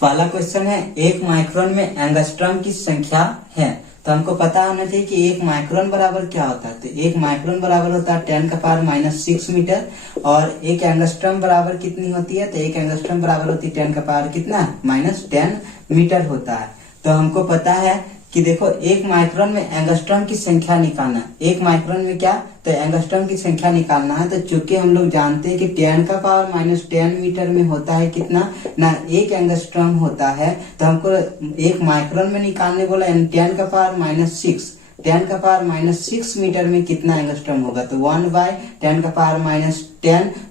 पहला क्वेश्चन है, एक माइक्रोन में एंगस्ट्रॉम की संख्या है। तो हमको पता होना चाहिए कि एक माइक्रोन बराबर क्या होता है। तो एक माइक्रोन बराबर होता है 10⁻⁻6 मीटर और एक एंगस्ट्रॉम बराबर कितनी होती है। तो एक एंगस्ट्रॉम बराबर होती है 10⁻⁻ कितना -10 मीटर होता है। तो हमको पता है कि देखो एक माइक्रोन में एंगस्ट्रॉम की संख्या निकालना, एक माइक्रोन में क्या, तो एंगस्ट्रॉम की संख्या निकालना है। तो चूंकि हम लोग जानते हैं कि 10⁻⁻10 मीटर में होता है कितना ना, एक एंगस्ट्रॉम होता है। तो हमको एक माइक्रोन में निकालने बोला, यानी 10⁻⁻6 मीटर में कितना एंगस्ट्रॉम होगा। तो 1/10⁻10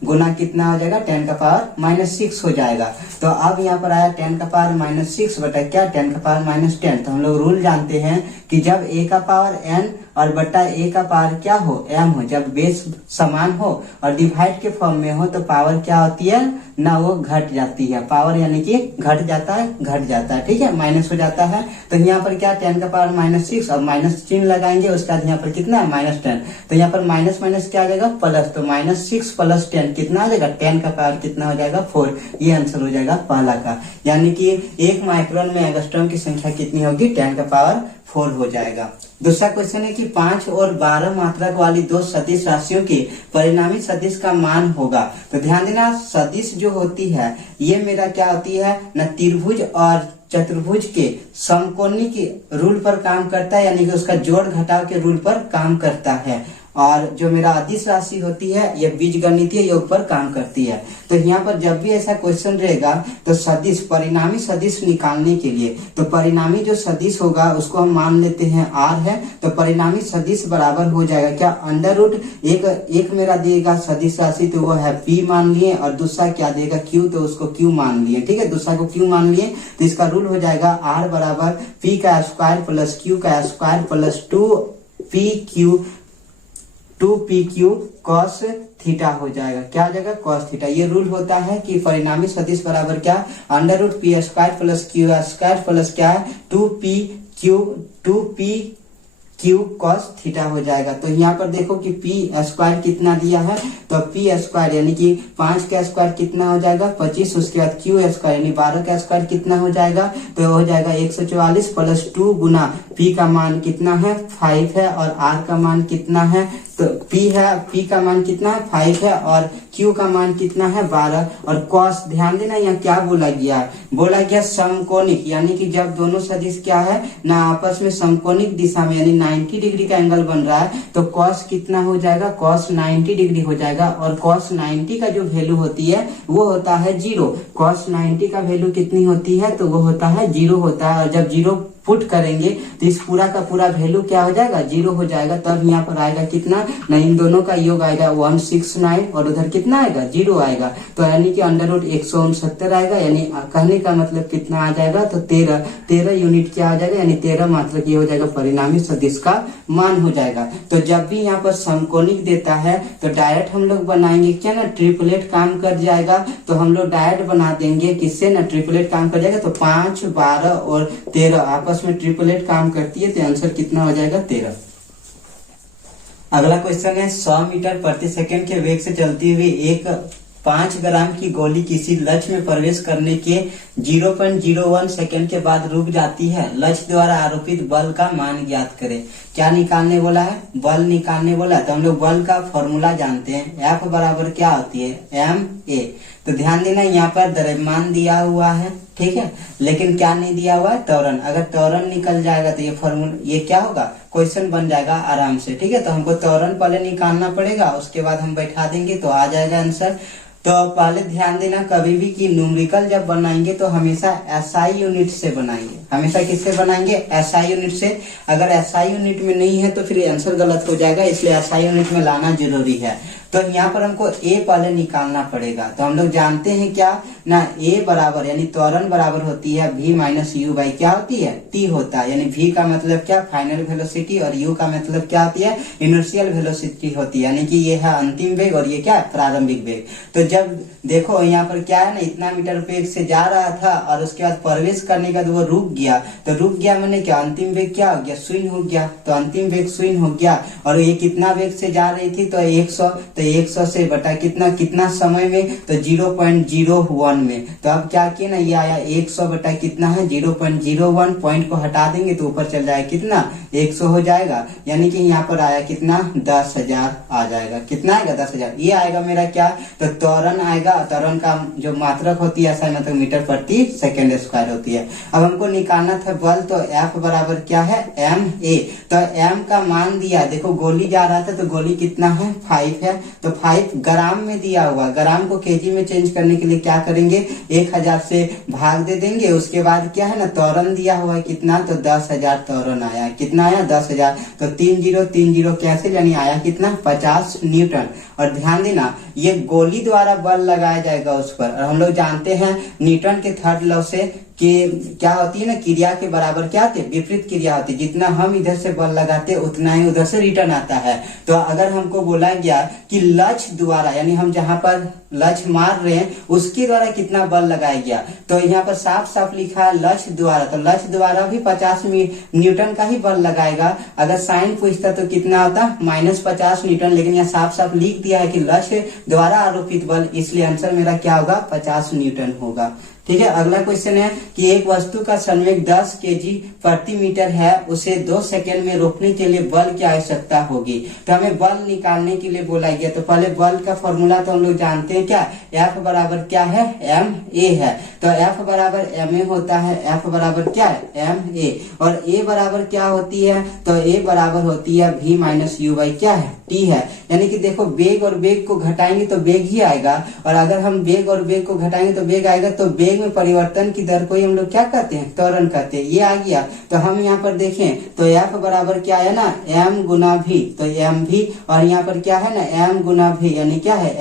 गुना कितना हो जाएगा, 10⁻6 हो जाएगा। तो अब यहाँ पर आया 10⁻6 बटा क्या, 10⁻10। तो हम लोग रूल जानते हैं कि जब a का पावर n और बटा a का पावर क्या हो, m हो, जब बेस समान हो और डिवाइड के फॉर्म में हो तो पावर क्या होती है ना, वो घट जाती है। पावर यानी कि घट जाता है, ठीक है, माइनस हो जाता है। तो यहाँ पर क्या 10⁻6 और माइनस चिन्ह लगाएंगे, उसके बाद यहाँ पर कितना है -10। तो यहाँ पर माइनस माइनस क्या आ जाएगा प्लस, तो -6 + 10 कितना आ जाएगा, 10 का पावर कितना हो जाएगा 4। ये आंसर हो जाएगा पहला का, यानी कि एक माइक्रोन में एंगस्ट्रॉम की संख्या कितनी होगी, 10 का पावर 4 हो जाएगा। दूसरा क्वेश्चन है कि 5 और 12 मात्रक वाली दो सदिश राशियों के परिणामी सदिश का मान होगा। तो ध्यान देना, सदिश जो होती है ये मेरा क्या होती है न, त्रिभुज और चतुर्भुज के समकोणीय के रूल पर काम करता है, यानी कि उसका जोड़ घटाव के रूल पर काम करता है। और जो मेरा अदिश राशि होती है ये बीजगणितीय योग पर काम करती है। तो यहाँ पर जब भी ऐसा क्वेश्चन रहेगा तो सदिश, परिणामी सदिश निकालने के लिए, तो परिणामी जो सदिश होगा उसको हम मान लेते हैं r है। तो परिणामी सदिश बराबर हो जाएगा क्या, √ एक मेरा देगा सदिश राशि, तो वो है p मान लिए, और दूसरा क्या देगा q, तो उसको q मान लिए, ठीक है, दूसरा को q मान लिए। तो इसका रूल हो जाएगा r बराबर p का स्क्वायर प्लस q का square plus 2pq cos theta हो जाएगा। क्या हो जाएगा, cos थीटा। ये रूल होता है कि परिणामी सदिश बराबर क्या, √p² प्लस q² प्लस क्या है 2pq cos थीटा हो जाएगा। तो यहाँ पर देखो कि p² कितना दिया है, तो p² यानी कि 5 का स्क्वायर कितना हो जाएगा 25, उसके बाद q² यानी 12 का स्क्वायर कितना हो जाएगा, तो हो जाएगा 144 प्लस 2 गुना p का मान कितना है 5 है और r का मान कितना है, तो p का मान कितना है 5 है और q का मान कितना है 12। और cos, ध्यान देना यहाँ क्या बोला गया समकोणिक, यानी कि जब दोनों सदिश क्या है ना आपस में समकोणिक दिशा में यानी 90 डिग्री का एंगल बन रहा है, तो cos कितना हो जाएगा, cos 90 डिग्री हो जाएगा। और cos 90 का जो वैल्यू होती है वो होता है 0। cos 90 का वैल्यू कितनी होती है, तो वो होता है 0 होता है। और जब 0 पुट करेंगे तो इस पूरा का पूरा वैल्यू क्या हो जाएगा, 0 हो जाएगा। तब यहाँ पर आएगा कितना ना, इन दोनों का योग आएगा 169 और उधर कितना आएगा 0 आएगा। तो यानी कि √169 आएगा, यानी कहने का मतलब कितना आ जाएगा, तो 13 यूनिट क्या आ जाएगा, यानी 13 मात्रक ये हो जाएगा परिणामी सदिश का मान हो जाएगा। तो जब भी यहाँ पर समकोणिक देता है तो डायरेक्ट हम लोग बनाएंगे क्या ना, ट्रिपलेट काम कर जाएगा। तो हम लोग डायरेक्ट बना देंगे किससे ना, ट्रिपलेट काम कर जाएगा। तो 5, 12 और 13 आपस में ट्रिपलेट काम करती है, तो आंसर कितना हो जाएगा 13। अगला क्वेश्चन है, 100 मीटर प्रति सेकंड के वेग से चलती हुई एक 5 ग्राम की गोली किसी लक्ष्य में प्रवेश करने के 0.01 सेकंड के बाद रुक जाती है। लक्ष्य द्वारा आरोपित बल का मान ज्ञात करें। क्या निकालने बोला है, बल निकालने बोला है। तो हम लोग बल का फॉर्मूला जानते हैं, F बराबर क्या होती है ma। तो ध्यान देना यहाँ पर द्रव्यमान दिया हुआ है, ठीक है, लेकिन क्या नहीं दिया हुआ है, त्वरण। अगर त्वरण निकल जाएगा तो ये फॉर्मूला ये क्या होगा, क्वेश्चन बन जाएगा आराम से, ठीक है। तो हमको त्वरण पहले निकालना पड़ेगा, उसके बाद हम बैठा देंगे तो आ जाएगा आंसर। तो पहले ध्यान देना कभी भी कि न्यूमेरिकल जब बनाएंगे तो हमेशा SI यूनिट से बनाएंगे, हमेशा किससे बनाएंगे, SI यूनिट से। अगर SI यूनिट में नहीं है तो फिर आंसर गलत हो जाएगा, इसलिए SI यूनिट में लाना जरूरी है। तो यहाँ पर हमको A पहले निकालना पड़ेगा। तो हम लोग जानते हैं क्या ना, A बराबर यानी त्वरण बराबर होती है V माइनस U बाई क्या होती है T होता है। यानी V का मतलब क्या, फाइनल वेलोसिटी, और U का मतलब क्या होती है, इनर्शियल वेलोसिटी होती है। यानी कि ये है अंतिम वेग और ये क्या है, प्रारंभिक वेग। तो जब देखो यहाँ पर क्या है ना, इतना मीटर वेग से जा रहा था और उसके बाद प्रवेश करने के बाद वो रुक गया। तो रुक गया मैंने क्या, अंतिम वेग क्या हो गया, शून्य हो गया। तो अंतिम वेग शून्य हो गया। और ये कितना वेग से जा रही थी, तो 100, तो 100 से बटा कितना कितना समय में, तो 0.01 में। तो अब क्या किए ना, ये आया 100 बटा कितना है 0.01, पॉइंट को हटा देंगे तो ऊपर चल जाएगा कितना 100 हो जाएगा, यानी कि यहाँ पर आया कितना 10,000 आ जाएगा। कितना आएगा 10,000। ये आएगा मेरा क्या, तो त्वरण आएगा। त्वरण का जो मात्रक होती है ऐसा मतलब मीटर प्रति सेकेंड स्क्वायर होती है। अब हमको निकालना था बल, तो F बराबर क्या है ma। तो m का मान दिया, देखो गोली जा रहा था तो गोली कितना है 5 है, तो 5 ग्राम में दिया हुआ, ग्राम को केजी में चेंज करने के लिए क्या करेंगे 1000 से भाग दे देंगे। उसके बाद क्या है ना त्वरण दिया हुआ है कितना, तो 10,000 त्वरण आया। कितना आया 10,000, तो 30 कैंसिल, यानी आया कितना 50 न्यूटन। और ध्यान देना ये गोली द्वारा बल लगाया जाएगा उस पर, और हम लोग जानते हैं न्यूटन के थर्ड लॉ से कि क्या होती है ना, क्रिया के बराबर क्या होती है विपरीत क्रिया होती है। जितना हम इधर से बल लगाते हैं उतना ही उधर से रिटर्न आता है। तो अगर हमको बोला गया कि लक्ष्य द्वारा, यानी हम जहां पर लक्ष्य मार रहे हैं उसके द्वारा कितना बल लगाया गया, तो यहाँ पर साफ साफ लिखा है लक्ष्य द्वारा, तो लक्ष्य द्वारा भी 50 न्यूटन का ही बल लगाएगा। अगर साइन पूछता तो कितना होता -50 न्यूटन, लेकिन यहाँ साफ साफ लिख दिया है कि लक्ष्य द्वारा आरोपित बल, इसलिए आंसर मेरा क्या होगा 50 न्यूटन होगा। ठीक है। अगला क्वेश्चन है कि एक वस्तु का संवेग 10 केजी प्रति मीटर है, उसे 2 सेकंड में रोकने के लिए बल की आवश्यकता होगी। तो हमें बल निकालने के लिए बोला गया, तो पहले बल का फॉर्मूला तो हम लोग जानते हैं क्या, F बराबर क्या है ma है। तो F बराबर ma होता है, F बराबर क्या है ma, और a बराबर क्या होती है, तो a बराबर होती है v माइनस u बाई क्या है t है। यानी कि देखो वेग और वेग को घटाएंगे तो वेग ही आएगा, और अगर हम वेग और वेग को घटाएंगे तो वेग आएगा। तो वेग में परिवर्तन की दर को ही हम लोग क्या कहते हैं त्वरण कहते हैं। ये आ गया। तो हम यहाँ पर देखें तो F बराबर क्या है ना m गुना v, तो m v, और यहाँ पर क्या है ना m गुना v यानी क्या है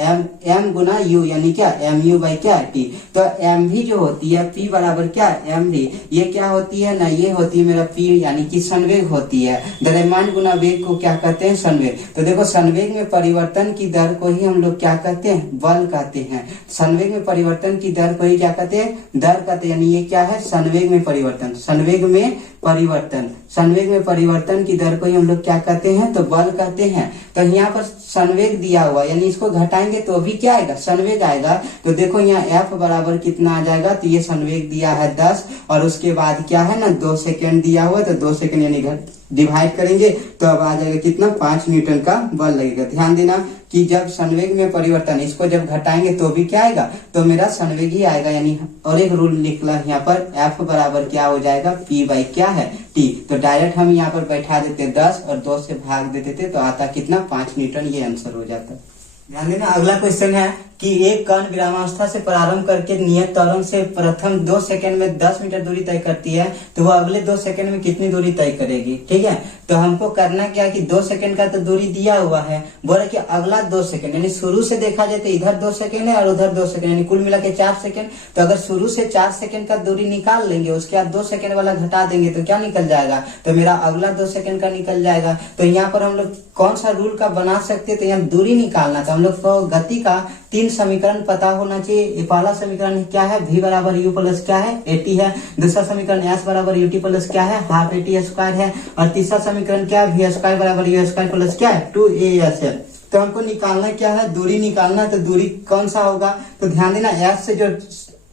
m गुना u यानी क्या mu बाई क्या t। तो m v जो होती है p बराबर क्या m v, ये क्या होती है ना, ये होती है मेरा p यानी कि संवेग होती है। द्रव्यमान गुना वेग को क्या कहते हैं संवेग। तो देखो संवेग में परिवर्तन की दर को ही हम लोग क्या कहते हैं बल कहते हैं। संवेग में परिवर्तन की दर को ही क्या कहते हैं दर कहते हैं, यानी ये क्या है संवेग में परिवर्तन। संवेग में परिवर्तन, संवेग में परिवर्तन की दर को ही हम लोग क्या कहते हैं तो बल कहते हैं। तो यहाँ पर संवेग दिया हुआ, यानी इसको घटाएंगे तो भी क्या आएगा संवेग आएगा। तो देखो यहाँ F बराबर कितना आ जाएगा, तो ये संवेग दिया है 10, और उसके बाद क्या है ना 2 सेकेंड दिया हुआ, तो 2 सेकेंड यानी डिवाइड करेंगे तो अब आ जाएगा कितना 5 न्यूटन का बल लगेगा। ध्यान देना कि जब संवेग में परिवर्तन, इसको जब घटाएंगे तो भी क्या आएगा, तो मेरा संवेग ही आएगा। यानी और एक रूल निकला यहाँ पर F बराबर क्या हो जाएगा P बाई क्या है T। तो डायरेक्ट हम यहाँ पर बैठा देते 10 और 2 से भाग देते थे तो आता कितना 5 न्यूटन, ये आंसर हो जाता। ध्यान देना अगला क्वेश्चन है कि एक कण विरामावस्था से प्रारंभ करके नियत त्वरण से प्रथम 2 सेकंड में 10 मीटर दूरी तय करती है, तो वह अगले 2 सेकंड में कितनी दूरी तय करेगी। ठीक है। तो हमको करना क्या कि 2 सेकंड का तो दूरी दिया हुआ है, बोला कि अगला 2 सेकंड, यानी शुरू से देखा जाए तो इधर 2 सेकंड है और उधर 2 सेकंड, यानी कुल मिला के 4 सेकंड। तो अगर शुरू से 4 सेकंड का दूरी निकाल लेंगे, उसके बाद 2 सेकंड वाला घटा देंगे तो क्या निकल जाएगा, तो मेरा अगला 2 सेकंड का निकल जाएगा। तो यहाँ पर हम लोग कौन सा रूल का बना सकते हैं, तो यहाँ दूरी निकालना था हम लोग को। गति का 3 समीकरण पता होना चाहिए। पहला समीकरण क्या है v बराबर u प्लस क्या है 80 है। दूसरा समीकरण s बराबर ut प्लस क्या है हाफ 80 स्क्वायर है। और तीसरा समीकरण क्या है v स्क्वायर बराबर u स्क्वायर प्लस क्या है 2as है। तो हमको निकालना क्या है दूरी निकालना। तो दूरी कौन सा होगा, तो ध्यान देना s से जो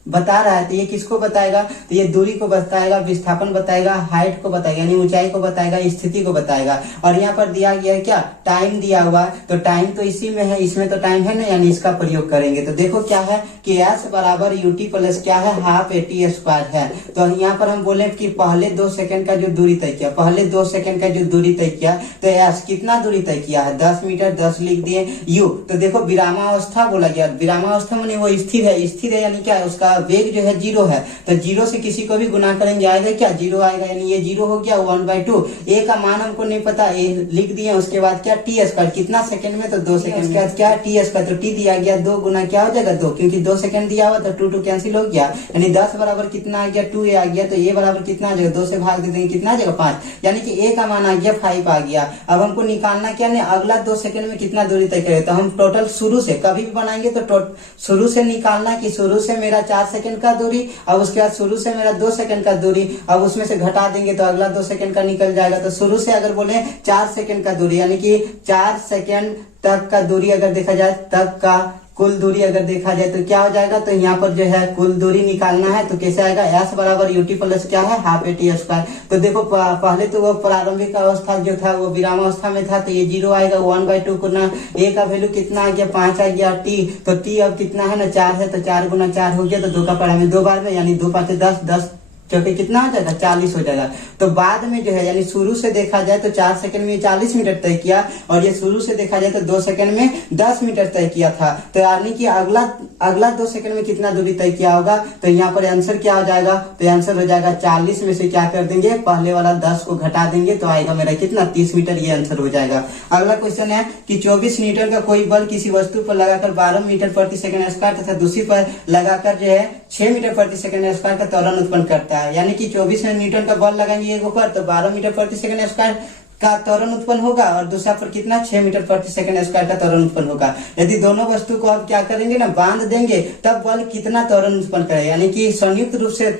बता रहा है तो ये किसको बताएगा, तो ये दूरी को बताएगा, विस्थापन बताएगा, हाइट को बताएगा यानी ऊंचाई को बताएगा, स्थिति को बताएगा। और यहाँ पर दिया गया है क्या टाइम दिया हुआ, तो टाइम तो इसी में है, इसमें तो टाइम है ना, यानी इसका प्रयोग करेंगे। तो देखो क्या है कि s बराबर ut प्लस क्या है हाफ 80 स्क्वायर है। तो यहाँ पर हम बोले कि पहले 2 सेकंड का जो दूरी तय किया, पहले 2 सेकंड का जो दूरी तय किया, तो s कितना दूरी तय किया है 10 मीटर, 10 लिख दिए। u तो देखो विरामावस्था बोला गया, विरामावस्था माने वो स्थिर है, स्थिर है यानी क्या है उसका वेग जो है 0 है। तो 0 से किसी को भी गुना करेंगे आएगा क्या 0 आएगा, यानी ये 0 हो गया 1/2। a का मान हमको नहीं पता, a लिख दिए। उसके बाद क्या t स्क्वायर कितना सेकंड में, तो 2 सेकंड। उसके बाद क्या t स्क्वायर, तो t दिया गया 2 गुना क्या हो जाएगा 2, क्योंकि 2 सेकंड दिया हुआ तो 2 कैंसिल हो गया, यानी 10 बराबर कितना आ गया 2a आ गया। तो a बराबर कितना आ जाएगा 2 से भाग दे देंगे कितना आ जाएगा 5, यानी कि a का मान आ गया 5 आ गया। अब हमको निकालना क्या है अगला 2 सेकंड में कितना दूरी तय करें। तो हम टोटल शुरू से कभी भी बनाएंगे तो शुरू से निकालना कि शुरू से मेरा 4 सेकंड का दूरी, अब उसके बाद शुरू से मेरा 2 सेकंड का दूरी, अब उसमें से घटा देंगे तो अगला 2 सेकंड का निकल जाएगा। तो शुरू से अगर बोले 4 सेकंड का दूरी, यानी कि 4 सेकंड तक का दूरी अगर देखा जाए, तक का कुल दूरी अगर देखा जाए तो क्या हो जाएगा, तो यहाँ पर जो है कुल दूरी निकालना है तो कैसे आएगा, s बराबर यूटी प्लस क्या है, हाफ एटी स्क्वायर। तो देखो पहले तो वो प्रारंभिक अवस्था जो था वो विरामावस्था में था, तो ये 0 आएगा, 1/2 गुना a का वैल्यू कितना आ गया, 5 आ गया, t तो t अब कितना है ना 4 है, तो 4 गुना 4 हो गया, तो 2 का पढ़ा में 2 बार में, यानी 2 5 10, 10 चौके कितना हो जाएगा, 40 हो जाएगा। तो बाद में जो है यानी शुरू से देखा जाए तो 4 सेकंड में 40 मीटर तय किया, और ये शुरू से देखा जाए तो 2 सेकंड में 10 मीटर तय किया था। तो यानी कि अगला 2 सेकंड में कितना दूरी तय किया होगा, तो यहाँ पर आंसर क्या हो जाएगा, तो आंसर हो जाएगा 40 में से क्या कर देंगे, पहले वाला 10 को घटा देंगे, तो आएगा मेरा कितना, 30 मीटर, ये आंसर हो जाएगा। अगला क्वेश्चन है कि 24 न्यूटन का कोई बल किसी वस्तु पर लगाकर 12 मीटर प्रति सेकंड स्क्वायर तथा दूसरी पर लगाकर जो है 6 मीटर प्रति सेकंड स्क्वायर का त्वरण उत्पन्न करता है। यानी कि 24 न्यूटन का बल लगाएंगे एक ऊपर तो 12 मीटर प्रति सेकंड स्क्वायर का त्वरण उत्पन्न होगा, और दूसरा पर कितना, 6 मीटर प्रति सेकंड स्क्वायर का त्वरण उत्पन्न होगा। यदि दोनों वस्तु को आप क्या करेंगे ना, बांध देंगे, तब बल कितना त्वरण उत्पन्न करेगा, यानी कि संयुक्त रूप से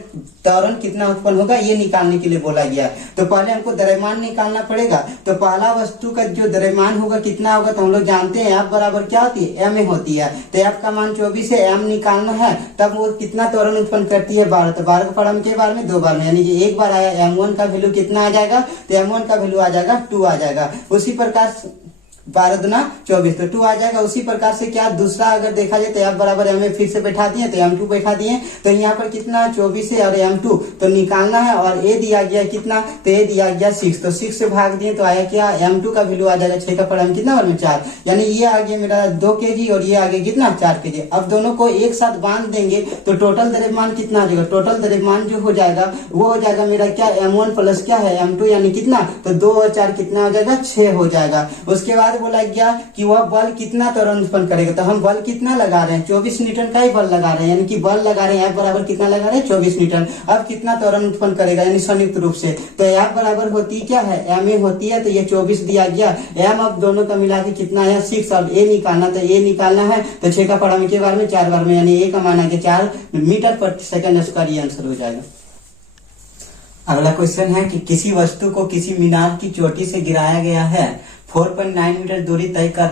त्वरण कितना उत्पन्न होगा, ये निकालने के लिए बोला गया। तो पहले हमको द्रव्यमान निकालना पड़ेगा। तो पहला वस्तु का जो द्रव्यमान होगा कितना होगा, तो हम लोग जानते हैं F बराबर क्या होती है, m होती है। तो F का मान 24 है, m निकालना है, तब वो कितना त्वरण उत्पन्न करती है, 12। तो 12 को पढ़ा में के बार में 2 बार में, यानी कि एक बार आया, m1 का वैल्यू कितना आ जाएगा, तो m1 का वैल्यू आ जाएगा 2 आ जाएगा। उसी प्रकार 12 दूना 24 तो 2 आ जाएगा। उसी प्रकार से क्या दूसरा अगर देखा जाए तो F बराबर m फिर से बैठा दिए, तो m2 बैठा दिए, तो यहाँ पर कितना 24 है और m2 तो निकालना है, और a दिया गया कितना, तो a दिया गया 6, तो 6 से भाग दिए तो आया क्या, m2 का वैल्यू आ जाएगा 6 का पढ़ा में कितना, और में 4, यानी ये आ गया मेरा 2 kg और ये आ गया कितना 4 kg। अब दोनों को एक साथ बांध देंगे तो टोटल द्रव्यमान कितना आ जाएगा, टोटल द्रव्यमान जो हो जाएगा वो हो जाएगा मेरा क्या, m1 प्लस क्या है m2, यानी कितना, तो 2 और 4 कितना हो जाएगा, 6 हो जाएगा। उसके बाद बोला गया कि वह बल कितना त्वरण उत्पन्न करेगा, तो हम बल कितना लगा रहे हैं, 24 न्यूटन का ही बल लगा रहे हैं, यानी कि बल लगा रहे हैं F बराबर कितना लगा रहे हैं, 24 न्यूटन। अब कितना त्वरण उत्पन्न करेगा, यानी संयुक्त रूप से, तो F बराबर होती क्या है, ma होती है, तो ये 24 दिया गया, m अब दोनों का मिला के कितना है 6, और a निकालना, तो a निकालना है तो 6 का पढ़ा में के बार में 4 बार में, यानी a का मान आ गया 4 मीटर प्रति सेकंड स्क्वायर, ये आंसर हो जाएगा। अगला क्वेश्चन है कि किसी वस्तु को किसी मीनार की चोटी से गिराया गया है, 4.9 मीटर दूरी तय कर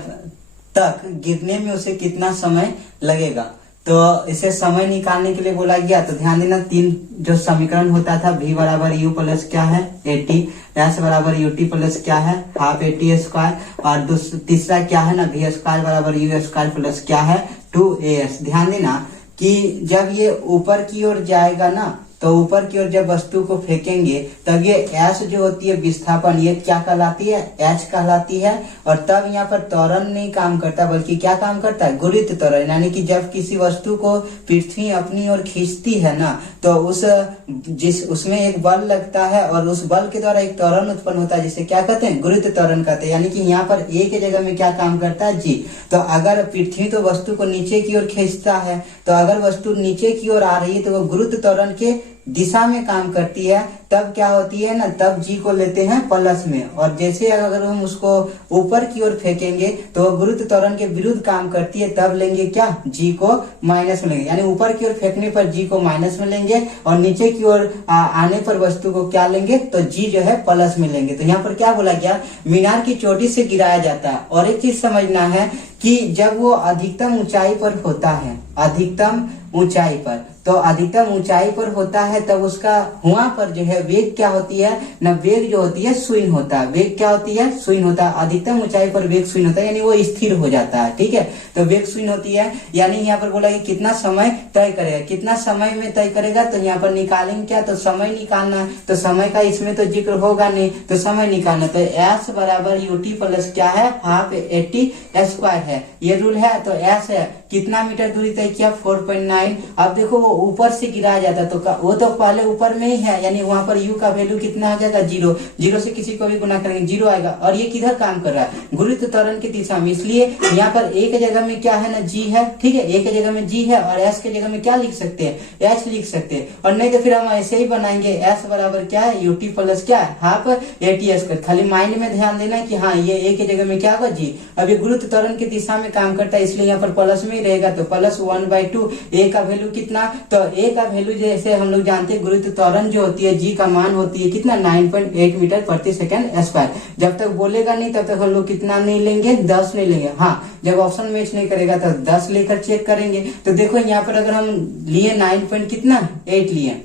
तक गिरने में उसे कितना समय लगेगा। तो इसे समय निकालने के लिए बोला गया, तो ध्यान देना 3 जो समीकरण होता था, v बराबर u प्लस क्या है 80, s बराबर ut प्लस क्या है हाफ 80 स्क्वायर, और तीसरा क्या है ना v स्क्वायर बराबर u स्क्वायर प्लस क्या है 2as। ध्यान देना कि जब ये ऊपर की ओर जाएगा ना, तो ऊपर की ओर जब वस्तु को फेंकेंगे तब ये एच जो होती है विस्थापन, ये क्या कहलाती है, एच कहलाती है। और तब यहाँ पर त्वरण नहीं काम करता बल्कि क्या काम करता है, गुरुत्व त्वरण, यानी कि जब किसी वस्तु को पृथ्वी अपनी ओर खींचती है ना, तो उसमें एक बल लगता है और उस बल के द्वारा एक त्वरण उत्पन्न होता है, जिसे क्या कहते हैं, गुरुत्व त्वरण कहते हैं। यानी कि यहाँ पर ए के जगह में क्या काम करता है, जी। तो अगर पृथ्वी तो वस्तु को नीचे की ओर खींचता है, तो अगर वस्तु नीचे की ओर आ रही है तो वो गुरुत्व त्वरण के दिशा में काम करती है, तब क्या होती है ना, तब जी को लेते हैं प्लस में, और जैसे अगर हम उसको ऊपर की ओर फेंकेंगे तो गुरुत्व त्वरण के विरुद्ध काम करती है, तब लेंगे क्या, जी को माइनस में लेंगे, यानी ऊपर की ओर फेंकने पर जी को माइनस में लेंगे और नीचे की ओर आने पर वस्तु को क्या लेंगे, तो जी जो है प्लस में लेंगे। तो यहाँ पर क्या बोला गया, मीनार की चोटी से गिराया जाता है। और एक चीज समझना है कि जब वो अधिकतम ऊंचाई पर होता है, अधिकतम ऊंचाई पर, तो अधिकतम ऊंचाई पर होता है तब उसका वहां पर जो है वेग क्या होती है ना, वेग जो होती है शून्य होता है, वेग क्या होती है, शून्य होता है। अधिकतम ऊंचाई पर वेग शून्य होता है, यानी वो स्थिर हो जाता है, ठीक है। तो वेग शून्य होती है, यानी यहाँ पर बोला कि कितना समय तय करेगा, कितना समय में तय करेगा, तो यहाँ पर निकालेंगे क्या, तो समय निकालना है। तो समय का इसमें तो जिक्र होगा नहीं, तो समय निकालना, तो एस बराबर यूटी प्लस क्या है हाफ 80 स्क्वायर है, ये रूल है। तो एस है कितना मीटर दूरी तय किया 4.9। अब देखो वो ऊपर से गिराया जाता तो वो तो पहले ऊपर में ही है, यानी वहां पर u का वैल्यू कितना आ जाएगा 0, 0 से किसी को भी गुना करेंगे 0 आएगा। और ये किधर काम कर रहा है, गुरुत्व त्वरण की दिशा में, इसलिए यहाँ पर a के जगह में क्या है ना जी है, ठीक है, a के जगह में जी है और s के जगह में क्या लिख सकते हैं, h लिख सकते हैं। और नहीं तो फिर हम ऐसे ही बनाएंगे s बराबर क्या है यूटी प्लस क्या है हाफ 80 स्क्वायर। खाली माइंड में ध्यान देना है कि हाँ ये a के जगह में क्या होगा जी। अब ये गुरुत्व त्वरण की दिशा में काम करता है, इसलिए यहाँ पर प्लस में ही रहेगा, तो प्लस 1/2 a का वैल्यू कितना तो ए का वैल्यू जैसे हम लोग जानते हैं गुरुत्व त्वरण जो होती है जी का मान होती है कितना 9.8 मीटर प्रति सेकंड स्क्वायर। जब तक बोलेगा नहीं तब तक हम लोग कितना नहीं लेंगे 10 नहीं लेंगे। हाँ जब ऑप्शन मैच नहीं करेगा तो 10 लेकर चेक करेंगे। तो देखो यहाँ पर अगर हम लिए 9 कितना 8 लिए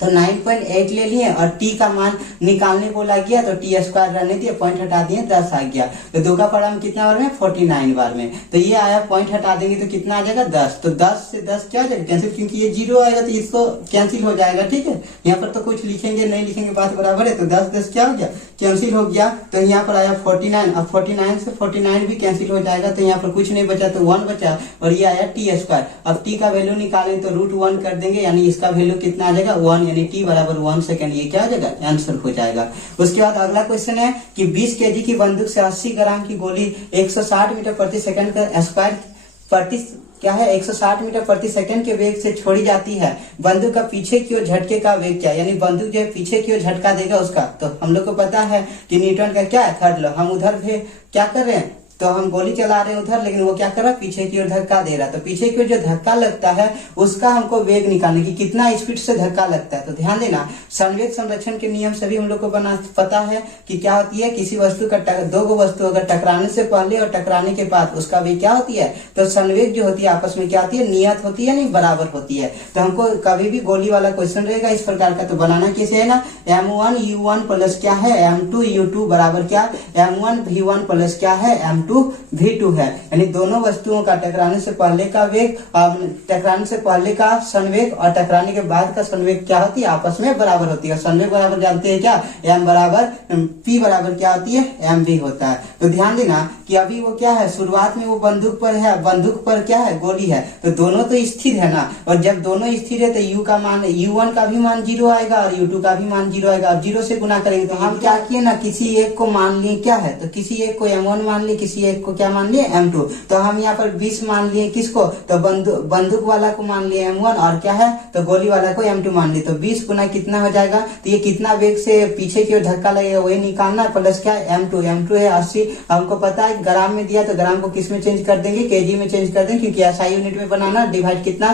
तो 9.8 ले लिए और t का मान निकालने बोला गया तो टी स्क्वायर रहने दिए, पॉइंट हटा दिए 10 आ गया। तो 2 का पावर में कितना बार में 49 बार में, तो ये आया पॉइंट हटा देंगे तो कितना आ जाएगा 10। तो 10 से 10 क्या हो जाएगा कैंसिल, क्योंकि ये 0 आएगा तो इसको कैंसिल हो जाएगा। ठीक है यहाँ पर तो कुछ लिखेंगे नहीं लिखेंगे बात बराबर है। तो 10 10 क्या हो गया कैंसिल हो गया। तो यहाँ पर आया 49, अब 49 से 49 भी कैंसिल हो जाएगा तो यहाँ पर कुछ नहीं बचा तो 1 बचा और ये आया टी स्क्वायर। अब टी का वैल्यू निकालें तो √1 कर देंगे यानी इसका वैल्यू कितना आ जाएगा 1 यानी टी बराबर 1 सेकंड। ये क्या हो जाएगा आंसर हो जाएगा। उसके बाद अगला क्वेश्चन है कि 20 केजी की बंदूक से 80 ग्राम की गोली 160 मीटर प्रति सेकंड का स्क्वायर प्रति क्या है 160 मीटर प्रति सेकंड के वेग से छोड़ी जाती है। बंदूक का पीछे की ओर झटके का वेग क्या, यानी बंदूक जो है पीछे की ओर झटका देगा उसका। तो हम लोग को पता है कि न्यूटन का क्या है थर्ड लॉ। हम उधर भी क्या कर रहे हैं तो हम गोली चला रहे हैं उधर, लेकिन वो क्या कर रहा है पीछे की ओर धक्का दे रहा है। तो पीछे की ओर जो धक्का लगता है उसका हमको वेग निकालने की कितना स्पीड से धक्का लगता है। तो ध्यान देना संवेग संरक्षण के नियम सभी हम लोग को पता है कि क्या होती है किसी वस्तु का दो गो वस्तु अगर टकराने से पहले और टकराने के बाद उसका वेग क्या होती है तो संवेग जो होती है आपस में क्या होती है नियत होती है नहीं बराबर होती है। तो हमको कभी भी गोली वाला क्वेश्चन रहेगा इस प्रकार का तो बनाना कैसे है ना m1 u1 प्लस क्या है m2 u2 बराबर क्या m1 v1 प्लस क्या है m2 v2 है। यानी दोनों वस्तुओं का टकराने से पहले का वेग टकराने से पहले का संवेग और टकराने के बाद का संवेग क्या होती है आपस में बराबर होती है। संवेग बराबर जानते हैं क्या m बराबर p बराबर क्या होती है mv होता है। तो ध्यान देना कि अभी वो क्या है शुरुआत में वो बंदूक पर है, बंदूक पर क्या है गोली है तो दोनों तो स्थिर है ना। और जब दोनों स्थिर है तो u का मान u1 का भी मान 0 आएगा और u2 का भी मान 0 आएगा और 0 से गुना करेंगे। तो हम क्या किए ना किसी एक को मान लिए क्या है तो किसी एक को m1 मान लिए किसी एक को क्या मान लिए m2। तो हम यहाँ पर 20 मान लिए किसको तो बंदूक वाला को मान लिए m1 और क्या है तो गोली वाला को m2 मान लिए। तो 20 गुना कितना हो जाएगा तो ये कितना वेग से पीछे की ओर धक्का लगेगा वही निकालना प्लस क्या m2 है 80। हमको पता है ग्राम में दिया तो ग्राम को किस में चेंज कर देंगे केजी में चेंज कर देंगे क्योंकि SI यूनिट में बनाना डिवाइड कितना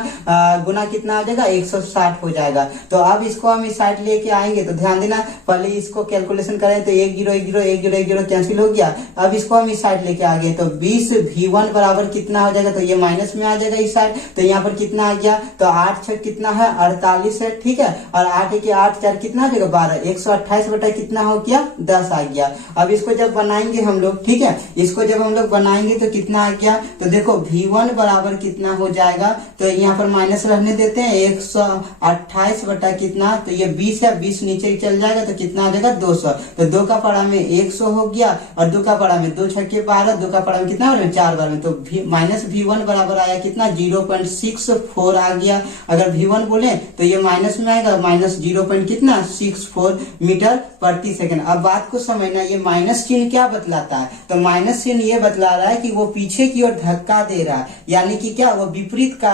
गुना कितना आ जाएगा 160 हो जाएगा। तो अब इसको हम इस साइड लेके आएंगे तो ध्यान देना पहले इसको कैलकुलेशन करें तो 1 0 1 0 1 0 1 0 कैंसिल हो गया। अब इसको हम इस साइड लेके आ गए तो 20 v1 बराबर कितना हो जाएगा तो ये माइनस में आ जाएगा इस साइड। तो यहाँ पर कितना आ गया तो 8 6 कितना है 48 है ठीक है और 8 के 8 4 कितना आ जाएगा 12 128 बटा कितना हो गया 10 आ गया। अब इसको जब बनाएंगे हम लोग ठीक है इसको जब हम लोग बनाएंगे तो कितना आ गया तो देखो v1 बराबर कितना हो जाएगा तो यहाँ पर माइनस रहने देते हैं 128 बटा कितना तो ये 20 है 20 नीचे चल जाएगा तो कितना आ जाएगा 200। तो 2 का पड़ा में 100 हो गया और 2 का पड़ा में 2 6 12 2 का पड़ा में कितना 4 बार में तो माइनस v1 बराबर आया कितना 0.64 आ गया। अगर v1 बोले तो ये माइनस में आएगा माइनस 0.64 मीटर प्रति सेकंड। अब बात को समझना ये माइनस चिन्ह क्या बतलाता है तो माइनस चिन्ह ये बतला रहा है कि वो पीछे की ओर धक्का दे रहा है यानी कि क्या वो विपरीत का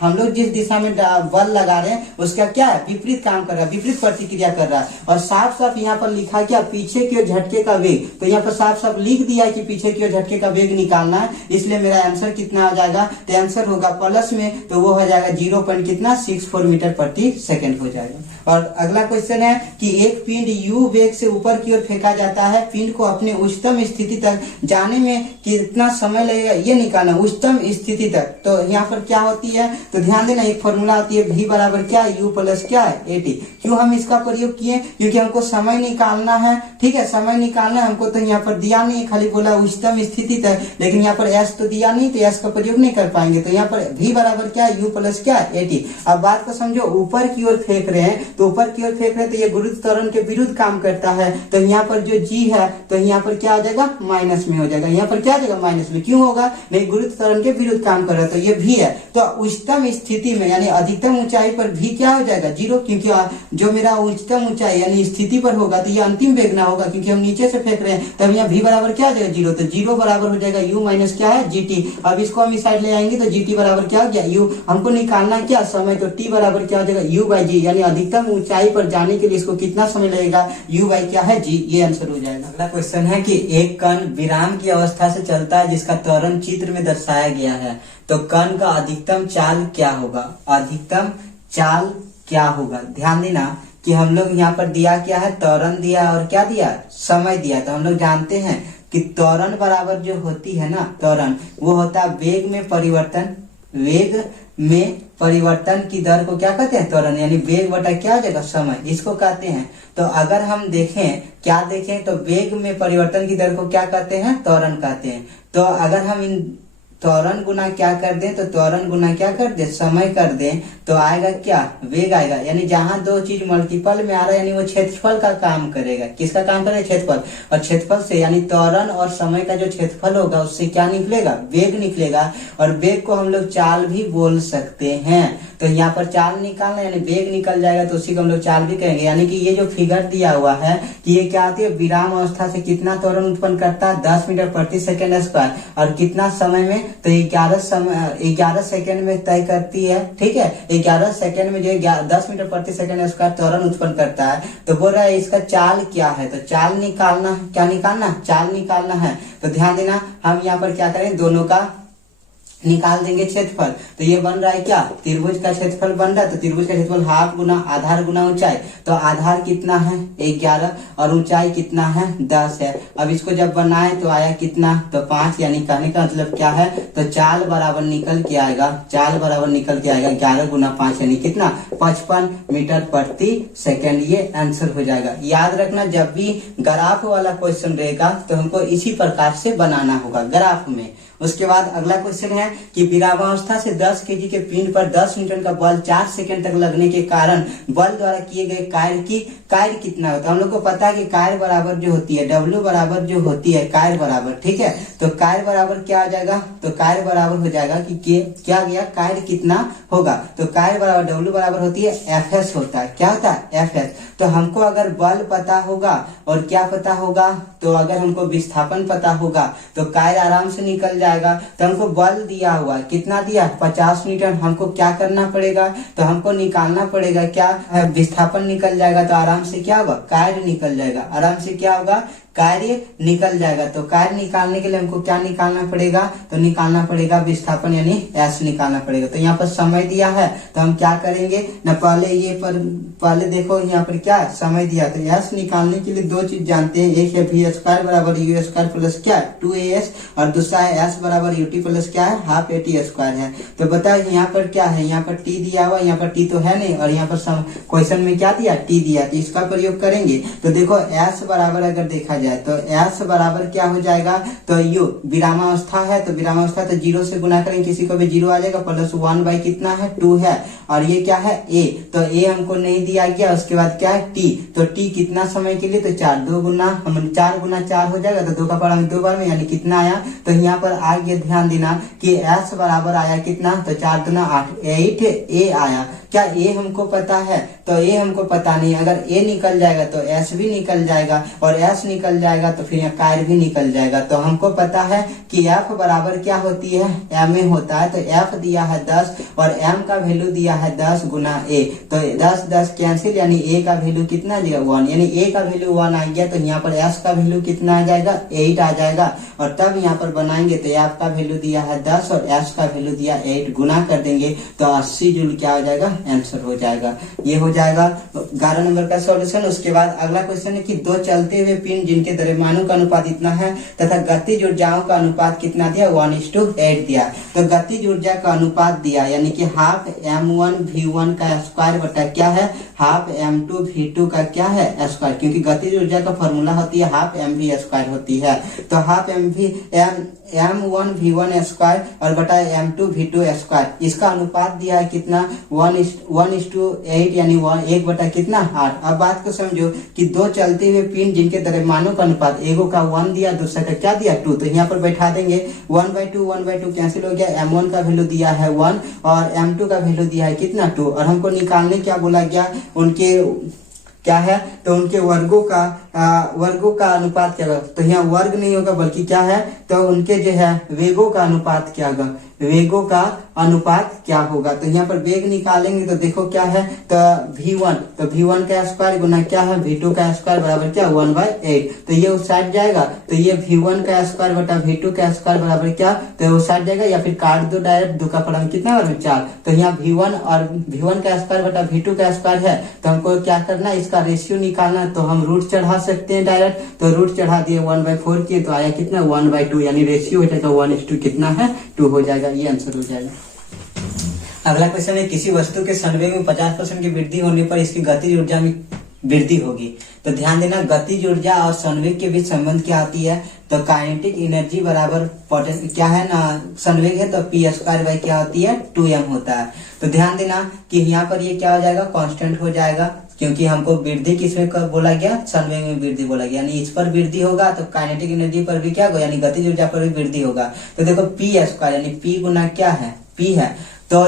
हम लोग जिस दिशा में बल लगा रहे हैं उसका क्या है विपरीत काम कर रहा है विपरीत प्रतिक्रिया कर रहा है। और साफ साफ यहाँ पर लिखा क्या पीछे की ओर झटके का वेग तो यहाँ पर साफ साफ लिख दिया कि पीछे की ओर झटके का वेग निकालना है इसलिए मेरा आंसर कितना हो जाएगा तो आंसर होगा प्लस में तो वो हो जाएगा 0.64 मीटर प्रति सेकंड हो जाएगा। और अगला क्वेश्चन है कि एक पिंड u वेग से ऊपर की ओर फेंका जाता है पिंड को अपने उच्चतम स्थिति तक जाने में कितना समय लगेगा ये निकालना उच्चतम स्थिति तक। तो यहाँ पर क्या होती है तो ध्यान देना एक फॉर्मूला होती है v बराबर क्या u प्लस क्या है 80। क्यों हम इसका प्रयोग किए क्योंकि हमको समय निकालना है ठीक है समय निकालना है हमको। तो यहाँ पर दिया नहीं खाली बोला उच्चतम स्थिति तक लेकिन यहाँ पर s तो दिया नहीं तो s का प्रयोग नहीं कर पाएंगे। तो यहाँ पर v बराबर क्या है u प्लस क्या है 80। अब बात को समझो ऊपर की ओर फेंक रहे हैं तो ऊपर की ओर फेंक रहे हैं तो ये गुरुत्व त्वरण के विरुद्ध काम करता है। तो यहाँ पर जो g है तो यहाँ पर क्या आ जाएगा माइनस में हो जाएगा यहाँ पर क्या आ जाएगा माइनस में क्यों होगा नहीं गुरुत्व त्वरण के विरुद्ध काम कर रहा है तो ये v है। तो उच्चतम स्थिति में यानी अधिकतम ऊंचाई पर v क्या हो जाएगा 0 क्योंकि जो मेरा उच्चतम ऊंचाई यानी स्थिति पर होगा तो ये अंतिम वेग ना होगा क्योंकि हम नीचे से फेंक रहे हैं। तब यहाँ v बराबर क्या आ जाएगा 0 तो 0 बराबर हो जाएगा u माइनस क्या है gt। अब इसको हम इस साइड ले आएंगे तो gt बराबर क्या हो गया u। हमको निकालना क्या समय तो t बराबर क्या हो जाएगा u बाई g यानी अधिकतम ऊंचाई पर जाने के लिए इसको कितना समय लगेगा, u बाई क्या है g, ये आंसर हो जाएगा। अगला क्वेश्चन है कि एक कण विराम की अवस्था से चलता है जिसका त्वरण चित्र में दर्शाया गया है, तो कण का अधिकतम चाल क्या होगा, अधिकतम चाल क्या होगा। ध्यान देना कि हम लोग यहाँ पर दिया क्या है, त्वरण दिया और क्या दिया, समय दिया। तो हम लोग जानते हैं कि त्वरण बराबर जो होती है ना, त्वरण वो होता है वेग में परिवर्तन, वेग में परिवर्तन की दर को क्या कहते हैं, त्वरण, यानी वेग बटा क्या हो जाएगा, समय, इसको कहते हैं। तो अगर हम देखें, क्या देखें, तो वेग में परिवर्तन की दर को क्या कहते हैं, त्वरण कहते हैं। तो अगर हम इन त्वरण गुना क्या कर दें, तो त्वरण गुना क्या कर दे, समय कर दें, तो आएगा क्या, वेग आएगा। यानी जहां दो चीज मल्टीपल में आ रहा है यानी वो क्षेत्रफल का काम करेगा। किसका काम करेगा, क्षेत्रफल। और क्षेत्रफल से यानी त्वरण और समय का जो क्षेत्रफल होगा उससे क्या निकलेगा, वेग निकलेगा। और वेग को हम लोग चाल भी बोल सकते हैं। तो यहाँ पर चाल निकालना यानी वेग निकल जाएगा, तो उसी को हम लोग चाल भी कहेंगे। यानी कि ये जो फिगर दिया हुआ है कि ये क्या आती है, विराम अवस्था से कितना त्वरण उत्पन्न करता है, 10 मीटर प्रति सेकेंड स्क्वायर, और कितना समय में, तो 11 सेकेंड में तय करती है। ठीक है, 11 सेकेंड में जो 10 मीटर प्रति सेकेंड स्क्वायर त्वरण उत्पन्न करता है। तो बोल रहा है इसका चाल क्या है, तो चाल निकालना, क्या निकालना, चाल निकालना है। तो ध्यान देना, हम यहाँ पर क्या करें, दोनों का निकाल देंगे क्षेत्रफल। तो ये बन रहा है क्या, त्रिभुज का क्षेत्रफल बन रहा है। तो त्रिभुज का क्षेत्रफल हाफ गुना आधार गुना ऊंचाई, तो आधार कितना है 11 और ऊंचाई कितना है 10 है। अब इसको जब बनाए तो आया कितना, तो 5, यानी कहने का मतलब क्या है, तो चाल बराबर निकल के आएगा, चाल बराबर निकल के आएगा 11 गुना 5 यानी कितना, 55 मीटर प्रति सेकेंड। ये आंसर हो जाएगा। याद रखना, जब भी ग्राफ वाला क्वेश्चन रहेगा तो हमको इसी प्रकार से बनाना होगा ग्राफ में। उसके बाद अगला क्वेश्चन है कि विरामावस्था से 10 केजी के पिंड पर 10 न्यूटन का बल 4 सेकंड तक लगने के कारण बल द्वारा किए गए कार्य कितना होता है। हम लोग को पता है कि कार्य बराबर जो होती है, W बराबर जो होती है कार्य बराबर, ठीक है। तो कार्य बराबर क्या हो जाएगा, तो कार्य बराबर हो जाएगा कि क्या गया, कार्य कितना होगा। तो कार्य बराबर W बराबर होती है Fs होता है। क्या होता है, Fs। तो हमको अगर बल पता होगा और क्या पता होगा, तो अगर हमको विस्थापन पता होगा तो कार्य आराम से निकल जाएगा। तो हमको बल दिया हुआ कितना दिया, 50 न्यूटन। हमको क्या करना पड़ेगा, तो हमको निकालना पड़ेगा क्या, विस्थापन निकल जाएगा तो आराम से क्या होगा, कार्य निकल जाएगा। आराम से क्या होगा, कार्य निकल जाएगा। तो कार्य निकालने के लिए हमको क्या निकालना पड़ेगा, तो निकालना पड़ेगा विस्थापन यानी S निकालना पड़ेगा। तो यहाँ पर समय दिया है तो हम क्या करेंगे ना, पहले देखो यहाँ पर क्या समय दिया, तो S निकालने के लिए दो चीज जानते हैं, एक है V स्क्वायर बराबर U स्क्वायर प्लस क्या 2AS, और दूसरा है S बराबर UT प्लस क्या है हाफ AT स्क्वायर है। तो बताओ यहाँ पर क्या है, यहाँ पर T दिया हुआ, यहाँ पर T तो है नहीं, और यहाँ पर क्वेश्चन में क्या दिया, T दिया। तो इसका प्रयोग करेंगे। तो देखो S बराबर अगर देखा जाए तो S बराबर क्या हो जाएगा, तो U विरामावस्था है, तो विरामावस्था तो 0 से गुना करेंगे, किसी को भी 0 आ जाएगा, प्लस 1 बाई कितना है 2 है, और ये क्या है A, तो A हमको नहीं दिया गया। उसके बाद क्या है T, तो T कितना समय के लिए, तो 4 गुना 4 हो जाएगा, तो 2 का पावर 2 बार में, यानी कितना आया, तो यहाँ पर आ गया। ध्यान देना कि S बराबर आया कितना, तो 4 दूना 8, 8A आया। क्या A हमको पता है, तो A हमको पता नहीं। अगर A निकल जाएगा तो S भी निकल जाएगा, और S निकल जाएगा तो फिर यहाँ कार्य भी निकल जाएगा। तो हमको पता है कि F बराबर क्या होती है, MA होता है। तो F दिया है 10 और M का वैल्यू दिया है 10 गुना A, तो 10 10 कैंसिल, यानी A का वैल्यू कितना आ जाएगा 1, यानी A का वैल्यू 1 आ गया। तो यहाँ पर S का वैल्यू कितना आ जाएगा 8 आ जाएगा। और तब यहाँ पर बनाएंगे तो F का वैल्यू दिया है 10 और S का वैल्यू दिया 8, गुना कर देंगे तो 80 जूल क्या हो जाएगा, आंसर हो जाएगा। ये हो जाएगा 11 नंबर का सॉल्यूशन। उसके बाद अगला क्वेश्चन है कि दो चलते हुए पिंड जिनके द्रव्यमानों का अनुपात इतना है तथा गतिज ऊर्जाओं का अनुपात कितना दिया, 1:8 दिया। तो गतिज ऊर्जा का अनुपात दिया यानी कि हाफ m1 v1 का स्क्वायर बटा क्या है, हाफ m2 v2 का क्या है स्क्वायर, क्योंकि गतिज ऊर्जा का फॉर्मूला होती है हाफ mv स्क्वायर होती है। तो हाफ m1 v1 स्क्वायर और बटा m2 v2 स्क्वायर, इसका अनुपात दिया है कितना 1:8, यानी 1 बटा कितना 8। अब बात को समझो कि दो चलते हुए पिंड जिनके द्रव्यमानों का अनुपात, एगो का 1 दिया, दूसरा का क्या दिया 2, तो यहाँ पर बैठा देंगे 1/2 कैंसिल हो गया। m1 का वैल्यू दिया है 1 और m2 का वैल्यू दिया है कितना 2, और हमको निकालने क्या बोला गया, उनके क्या है, तो उनके वर्गों का अनुपात क्या होगा। तो यहाँ वर्ग नहीं होगा बल्कि क्या है, तो उनके जो है वेगों का अनुपात क्या होगा, वेगों का अनुपात क्या होगा। तो यहाँ पर वेग निकालेंगे तो देखो क्या है, तो v1, तो v1 का स्क्वायर गुना क्या है v2 का स्क्वायर बराबर क्या 1/8। तो ये उस साइड जाएगा, तो ये v1 का स्क्वायर बटा v2 का स्क्वायर बराबर क्या, तो उस साइड जाएगा, या फिर काट दो डायरेक्ट, 2 का पढ़म कितना बराबर 4। तो यहाँ v1 और v1 का स्क्वायर बटा v2 का स्क्वायर है, तो हमको क्या करना है, इसका रेशियो निकालना। तो हम रूट चढ़ा सकते हैं डायरेक्ट, तो रूट चढ़ा दिए 1/4 किए, तो आया कितना 1/2, यानी रेशियो हो जाएगा 1:2 कितना है 2 हो जाएगा। ये आंसर हो जाएगा। अगला क्वेश्चन है, किसी वस्तु के संवेग में 50% की वृद्धि होने पर इसकी गतिज ऊर्जा में वृद्धि होगी। तो ध्यान देना, गतिज ऊर्जा और संवेग के बीच संबंध क्या आती है, तो काइनेटिक एनर्जी बराबर क्या है ना, संवेग है तो पी स्क्वायर बाई क्या होती है 2m होता है। तो ध्यान देना कि यहाँ पर ये क्या हो जाएगा, कांस्टेंट हो जाएगा, क्योंकि हमको वृद्धि किसमें बोला गया, संवेग में वृद्धि बोला गया, यानी इस पर वृद्धि होगा तो काइनेटिक एनर्जी पर भी क्या होगा, यानी गतिज ऊर्जा पर भी वृद्धि होगा। तो देखो पी स्क्वायर यानी पी गुना क्या है, पी है, तो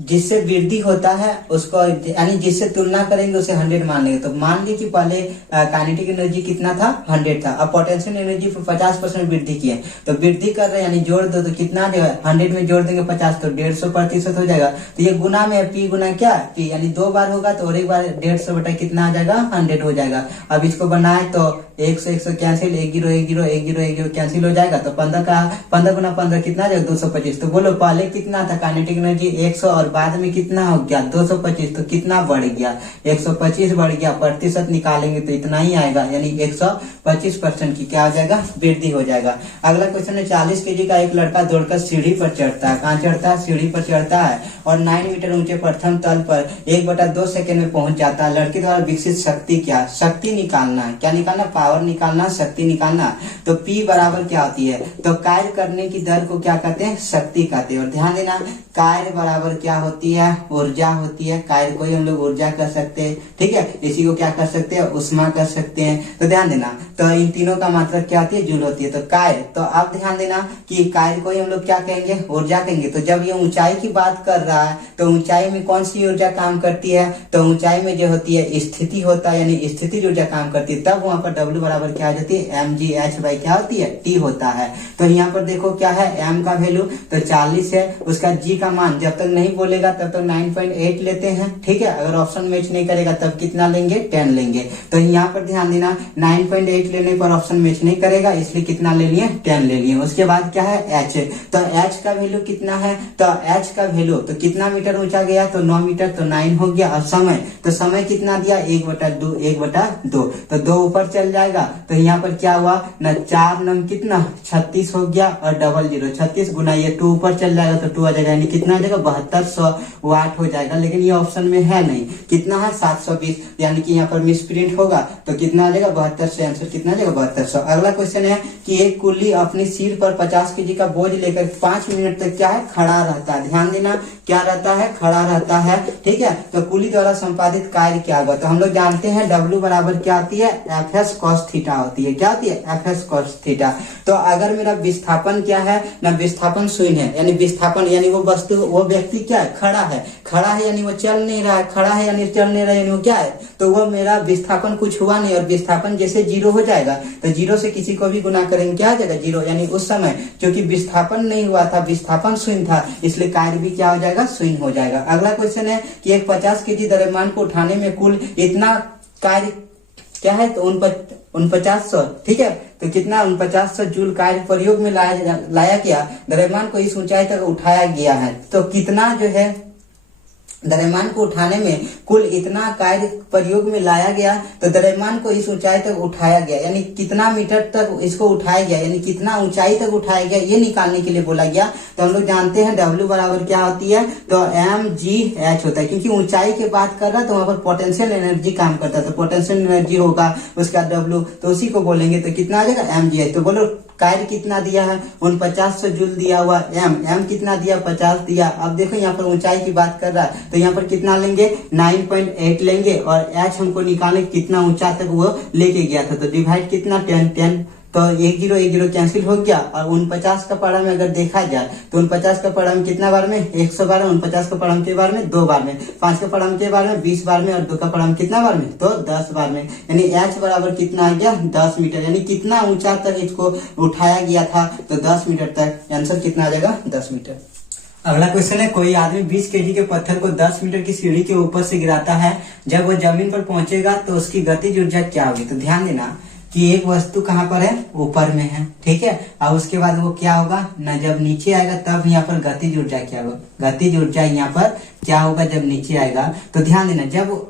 जिससे वृद्धि होता है उसको, यानी जिससे तुलना करेंगे उसे 100 मान लेंगे। तो मान ली कि पहले काइनेटिक एनर्जी कितना था 100 था, अब पोटेंशियल एनर्जी पर 50% वृद्धि की है, तो वृद्धि कर रहे हैं यानी जोड़ दो, तो कितना जो है 100 में जोड़ देंगे 50, तो 150% हो जाएगा। तो ये गुना में पी गुना क्या पी, यानी 2 बार होगा तो और एक बार 150 बटा कितना आ जाएगा 100 हो जाएगा। अब इसको बनाए तो 100 100 कैंसिल, 1 0 1 0 1 0 1 0 कैंसिल हो जाएगा। तो 15 गुना 15 कितना आ जाएगा 225। तो बोलो पहले कितना था काइनेटिक एनर्जी 100 और बाद में कितना हो गया 225, तो कितना बढ़ गया 125 बढ़ गया, प्रतिशत निकालेंगे तो इतना ही आएगा, यानी 125% की क्या हो जाएगा वृद्धि हो जाएगा। अगला क्वेश्चन है, 40 kg का एक लड़का दौड़कर सीढ़ी पर चढ़ता है, कहाँ चढ़ता है सीढ़ी पर चढ़ता है, और 9 मीटर ऊंचे प्रथम तल पर 1/2 सेकंड में पहुंच जाता है। लड़के द्वारा विकसित शक्ति क्या, शक्ति निकालना है, क्या निकालना, पावर निकालना, शक्ति निकालना। तो P बराबर क्या होती है, तो कार्य करने की दर को क्या कहते हैं, शक्ति कहते हैं। और ध्यान देना, कार्य बराबर क्या होती है, ऊर्जा होती है। कार्य को ही हम लोग ऊर्जा कर सकते हैं, ठीक है, इसी को क्या कर सकते हैं, उष्मा कर सकते हैं। तो ध्यान देना, तो इन तीनों का मात्रा क्या होती है, जूल होती है। तो कार्य, तो आप ध्यान देना कि कार्य को ही हम लोग क्या कहेंगे, ऊर्जा कहेंगे। तो जब ये ऊंचाई की बात कर रहा है तो ऊंचाई में कौन सी ऊर्जा काम करती है, तो ऊंचाई में जो होती है स्थिति होता है, यानी स्थिति ऊर्जा काम करती है। तब वहां पर W बराबर क्या आ जाती है, mgh बाई क्या होती है T होता है। तो यहाँ पर देखो क्या है, m का वैल्यू तो 40 है, उसका g का मान जब तक नहीं बोलेगा तब तक 9.8 लेते हैं, ठीक है। अगर ऑप्शन मैच नहीं करेगा तब कितना लेंगे 10 लेंगे। तो यहाँ पर ध्यान देना 9.8 लेने पर ऑप्शन मैच नहीं करेगा, इसलिए कितना ले लिए 10 ले लिए। उसके बाद क्या है h, तो h का वैल्यू कितना है, तो h का वैल्यू तो कितना मीटर ऊंचा गया, तो 9 मीटर, तो 9 हो गया। और समय, तो समय कितना दिया 1/2, 1/2, तो 2 ऊपर चल जाएगा। तो यहाँ पर क्या हुआ ना, 4 नंग कितना 36 हो गया, और 00 36 गुना ये 2 ऊपर चल जाएगा तो 2 आ जाएगा, यानी कितना आ जाएगा 7200 वाट हो जाएगा। लेकिन ये ऑप्शन में है नहीं, कितना है 720, यानी कि यहाँ पर मिस प्रिंट होगा तो कितना आ जाएगा 7200, आंसर कितना आ जाएगा 7200। अगला क्वेश्चन है कि एक कुल्ली अपनी सिर पर 50 kg का बोझ लेकर 5 मिनट तक क्या है, खड़ा रहता है। ध्यान देना, क्या रहता है, खड़ा रहता है, ठीक है। तो कुल्ली द्वारा संपादित कार्य क्या होगा, तो हम लोग जानते हैं W बराबर क्या आती है, FS cos थीटा होती है। क्या होती है, FS cos थीटा। तो अगर मेरा विस्थापन क्या है ना, विस्थापन शून्य है, यानी विस्थापन यानी वो वस्तु, वो व्यक्ति क्या है, खड़ा है, खड़ा है यानी वो चल नहीं रहा है, खड़ा है यानी चल नहीं रहा है, यानी वो क्या है, तो वो मेरा विस्थापन कुछ हुआ नहीं, और विस्थापन जैसे 0 हो जाएगा तो 0 से किसी को भी गुना करेंगे क्या आ जाएगा 0, यानी उस समय क्योंकि विस्थापन नहीं हुआ था, विस्थापन शून्य था, इसलिए कार्य भी क्या हो जाएगा, शून्य हो जाएगा। अगला क्वेश्चन है कि एक 50 kg द्रव्यमान को उठाने में कुल इतना कार्य क्या है, तो 4900, ठीक है। तो कितना 4900 जूल कार्य प्रयोग में लाया गया, द्रव्यमान को इस ऊंचाई तक उठाया गया है। तो कितना जो है द्रव्यमान को उठाने में कुल इतना कार्य प्रयोग में लाया गया, तो द्रव्यमान को इस ऊंचाई तक उठाया गया, यानी कितना मीटर तक इसको उठाया गया, यानी कितना ऊंचाई तक उठाया गया, ये निकालने के लिए बोला गया। तो हम लोग जानते हैं W बराबर क्या होती है, तो mgh होता है, क्योंकि ऊंचाई की बात कर रहा है तो वहां पर पोटेंशियल एनर्जी काम करता है, तो पोटेंशियल एनर्जी होगा उसका W, तो उसी को बोलेंगे। तो कितना आ जाएगा mgh। तो बोलो कार्य कितना दिया है, 4900 जूल दिया हुआ, m कितना दिया 50 दिया। अब देखो यहाँ पर ऊंचाई की बात कर रहा है तो यहाँ पर कितना लेंगे 9.8 लेंगे, और h हमको निकालने कितना ऊंचा तक वो लेके गया था, तो डिवाइड कितना 10, तो 1 0 1 0 कैंसिल हो गया। और 49 का पढ़ा में अगर देखा जाए तो 49 का पढ़ा में कितना बार में 100 बार में, 49 का पढ़ा के बार में 2 बार में, 5 का पढ़ा के बार में 20 बार में, और 2 का पढ़ा में कितना बार में, तो 10 बार में, यानी h बराबर कितना आ गया 10 मीटर, यानी कितना ऊंचा तक इसको उठाया गया था, तो 10 मीटर तक, आंसर कितना आ जाएगा 10 मीटर। अगला क्वेश्चन है, कोई आदमी 20 केजी के पत्थर को 10 मीटर की सीढ़ी के ऊपर से गिराता है। जब वो जमीन पर पहुंचेगा तो उसकी गतिज ऊर्जा क्या होगी। तो ध्यान देना कि एक वस्तु कहाँ पर है, ऊपर में है, ठीक है। अब उसके बाद वो क्या होगा ना, जब नीचे आएगा तब यहाँ पर गतिज ऊर्जा क्या होगा, गतिज ऊर्जा यहाँ पर क्या होगा जब नीचे आएगा। तो ध्यान देना,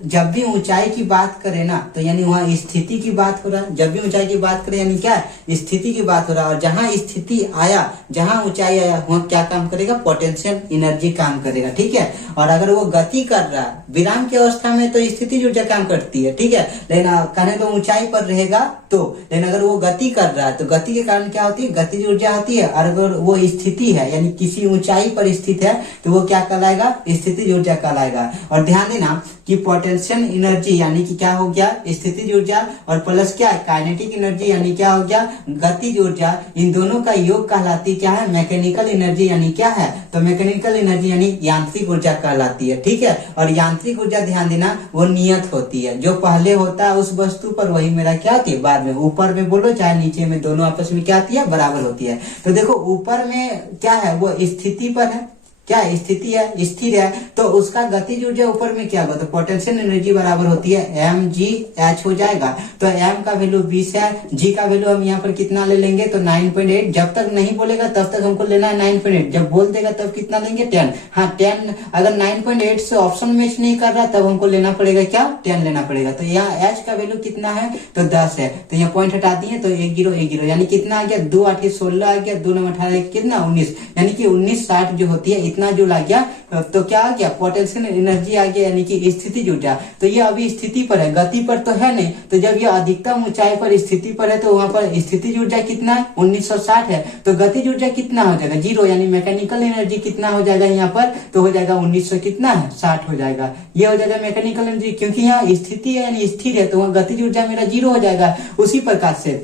जब भी ऊंचाई की बात करें ना, तो यानी वहाँ स्थिति की बात हो रहा है। जब भी ऊंचाई की बात करें यानी क्या, स्थिति की बात हो रहा है। और जहां स्थिति आया, जहां ऊंचाई आया, वहां क्या काम करेगा, पोटेंशियल एनर्जी काम करेगा, ठीक है। और अगर वो गति कर रहा है विराम की अवस्था में, तो स्थिति ऊर्जा काम करती है, ठीक है। लेकिन कहने तो ऊंचाई पर रहेगा तो, लेकिन अगर वो गति कर रहा है तो गति के कारण क्या होती है, गतिज ऊर्जा होती है। और अगर वो स्थिति है यानी किसी ऊंचाई पर स्थित है, तो वो क्या कहलाएगा, स्थितिज ऊर्जा कहलाएगा। और ध्यान देना कि पोटेंशियल एनर्जी यानी कि क्या हो गया, स्थितिज ऊर्जा, और प्लस क्या, काइनेटिक एनर्जी यानी क्या हो गया, गतिज ऊर्जा। इन दोनों का योग कहलाती क्या है, मैकेनिकल एनर्जी यानी क्या है, तो मैकेनिकल एनर्जी यानी यांत्रिक ऊर्जा कहलाती है, ठीक है। और यांत्रिक ऊर्जा ध्यान देना वो नियत होती है, जो पहले होता है उस वस्तु पर वही मेरा क्या होती है बाद में, ऊपर में बोलो चाहे नीचे में, दोनों आपस में क्या आती है, बराबर होती है। तो देखो ऊपर में क्या है, वो स्थिति पर है, क्या स्थिति है, स्थिर है, तो उसका गतिज ऊर्जा ऊपर में क्या होगा, तो पोटेंशियल एनर्जी बराबर होती है mgh हो जाएगा। तो m का वैल्यू 20 है, g का वैल्यू हम यहाँ पर कितना ले लेंगे, तो 9.8। जब तक नहीं बोलेगा तब तक हमको लेना है 9.8, जब बोल देगा तब कितना लेंगे 10। हाँ 10, अगर 9.8 से ऑप्शन मैच नहीं कर रहा तब हमको लेना पड़ेगा क्या, 10 लेना पड़ेगा। तो यहाँ h का वैल्यू कितना है, तो 10 है, तो यहाँ पॉइंट हटा दिए तो 1 0 1 0, यानी कितना आ गया, 2 8 16 आ गया, 2 9 18 कितना 19, यानी कि 1960 जो होती है इतना जो ला गया। तो क्या आ गया, पोटेंशियल एनर्जी आ गया, यानी कि स्थितिज ऊर्जा। तो ये अभी स्थिति पर है, गति पर तो है नहीं। तो जब ये अधिकतम ऊंचाई पर स्थिति पर है, तो वहां पर स्थितिज ऊर्जा कितना है, 1960 है। तो गतिज ऊर्जा कितना हो जाएगा, 0, यानी मैकेनिकल एनर्जी कितना हो जाएगा यहाँ पर, तो हो जाएगा 1900 कितना है 60 हो जाएगा। ये हो जाएगा मैकेनिकल एनर्जी, क्योंकि यहाँ स्थिति है यानी स्थिर है, तो वहाँ गतिज ऊर्जा मेरा 0 हो जाएगा। उसी प्रकार से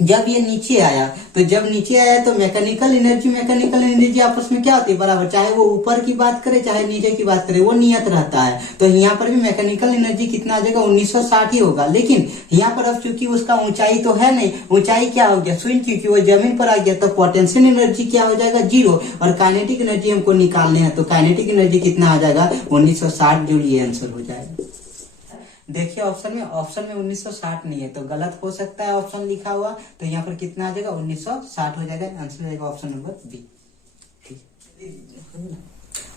जब ये नीचे आया, तो जब नीचे आया तो मैकेनिकल एनर्जी आपस में क्या होती है, बराबर, चाहे वो ऊपर की बात करे चाहे नीचे की बात करे, वो नियत रहता है। तो यहाँ पर भी मैकेनिकल एनर्जी कितना आ जाएगा, 1960 ही होगा। लेकिन यहाँ पर अब चूंकि उसका ऊंचाई तो है नहीं, ऊंचाई क्या हो गया, शून्य, क्योंकि वो जमीन पर आ गया, तो पोटेंशियल एनर्जी क्या हो जाएगा, 0। और काइनेटिक एनर्जी हमको निकालने हैं, तो काइनेटिक एनर्जी कितना आ जाएगा, 1960, जो ये आंसर हो जाएगा। देखिए ऑप्शन में 1960 नहीं है, तो गलत हो सकता है ऑप्शन लिखा हुआ। तो यहाँ पर कितना आ जाएगा, 1960 हो जाएगा, आंसर जाएगा ऑप्शन नंबर बी।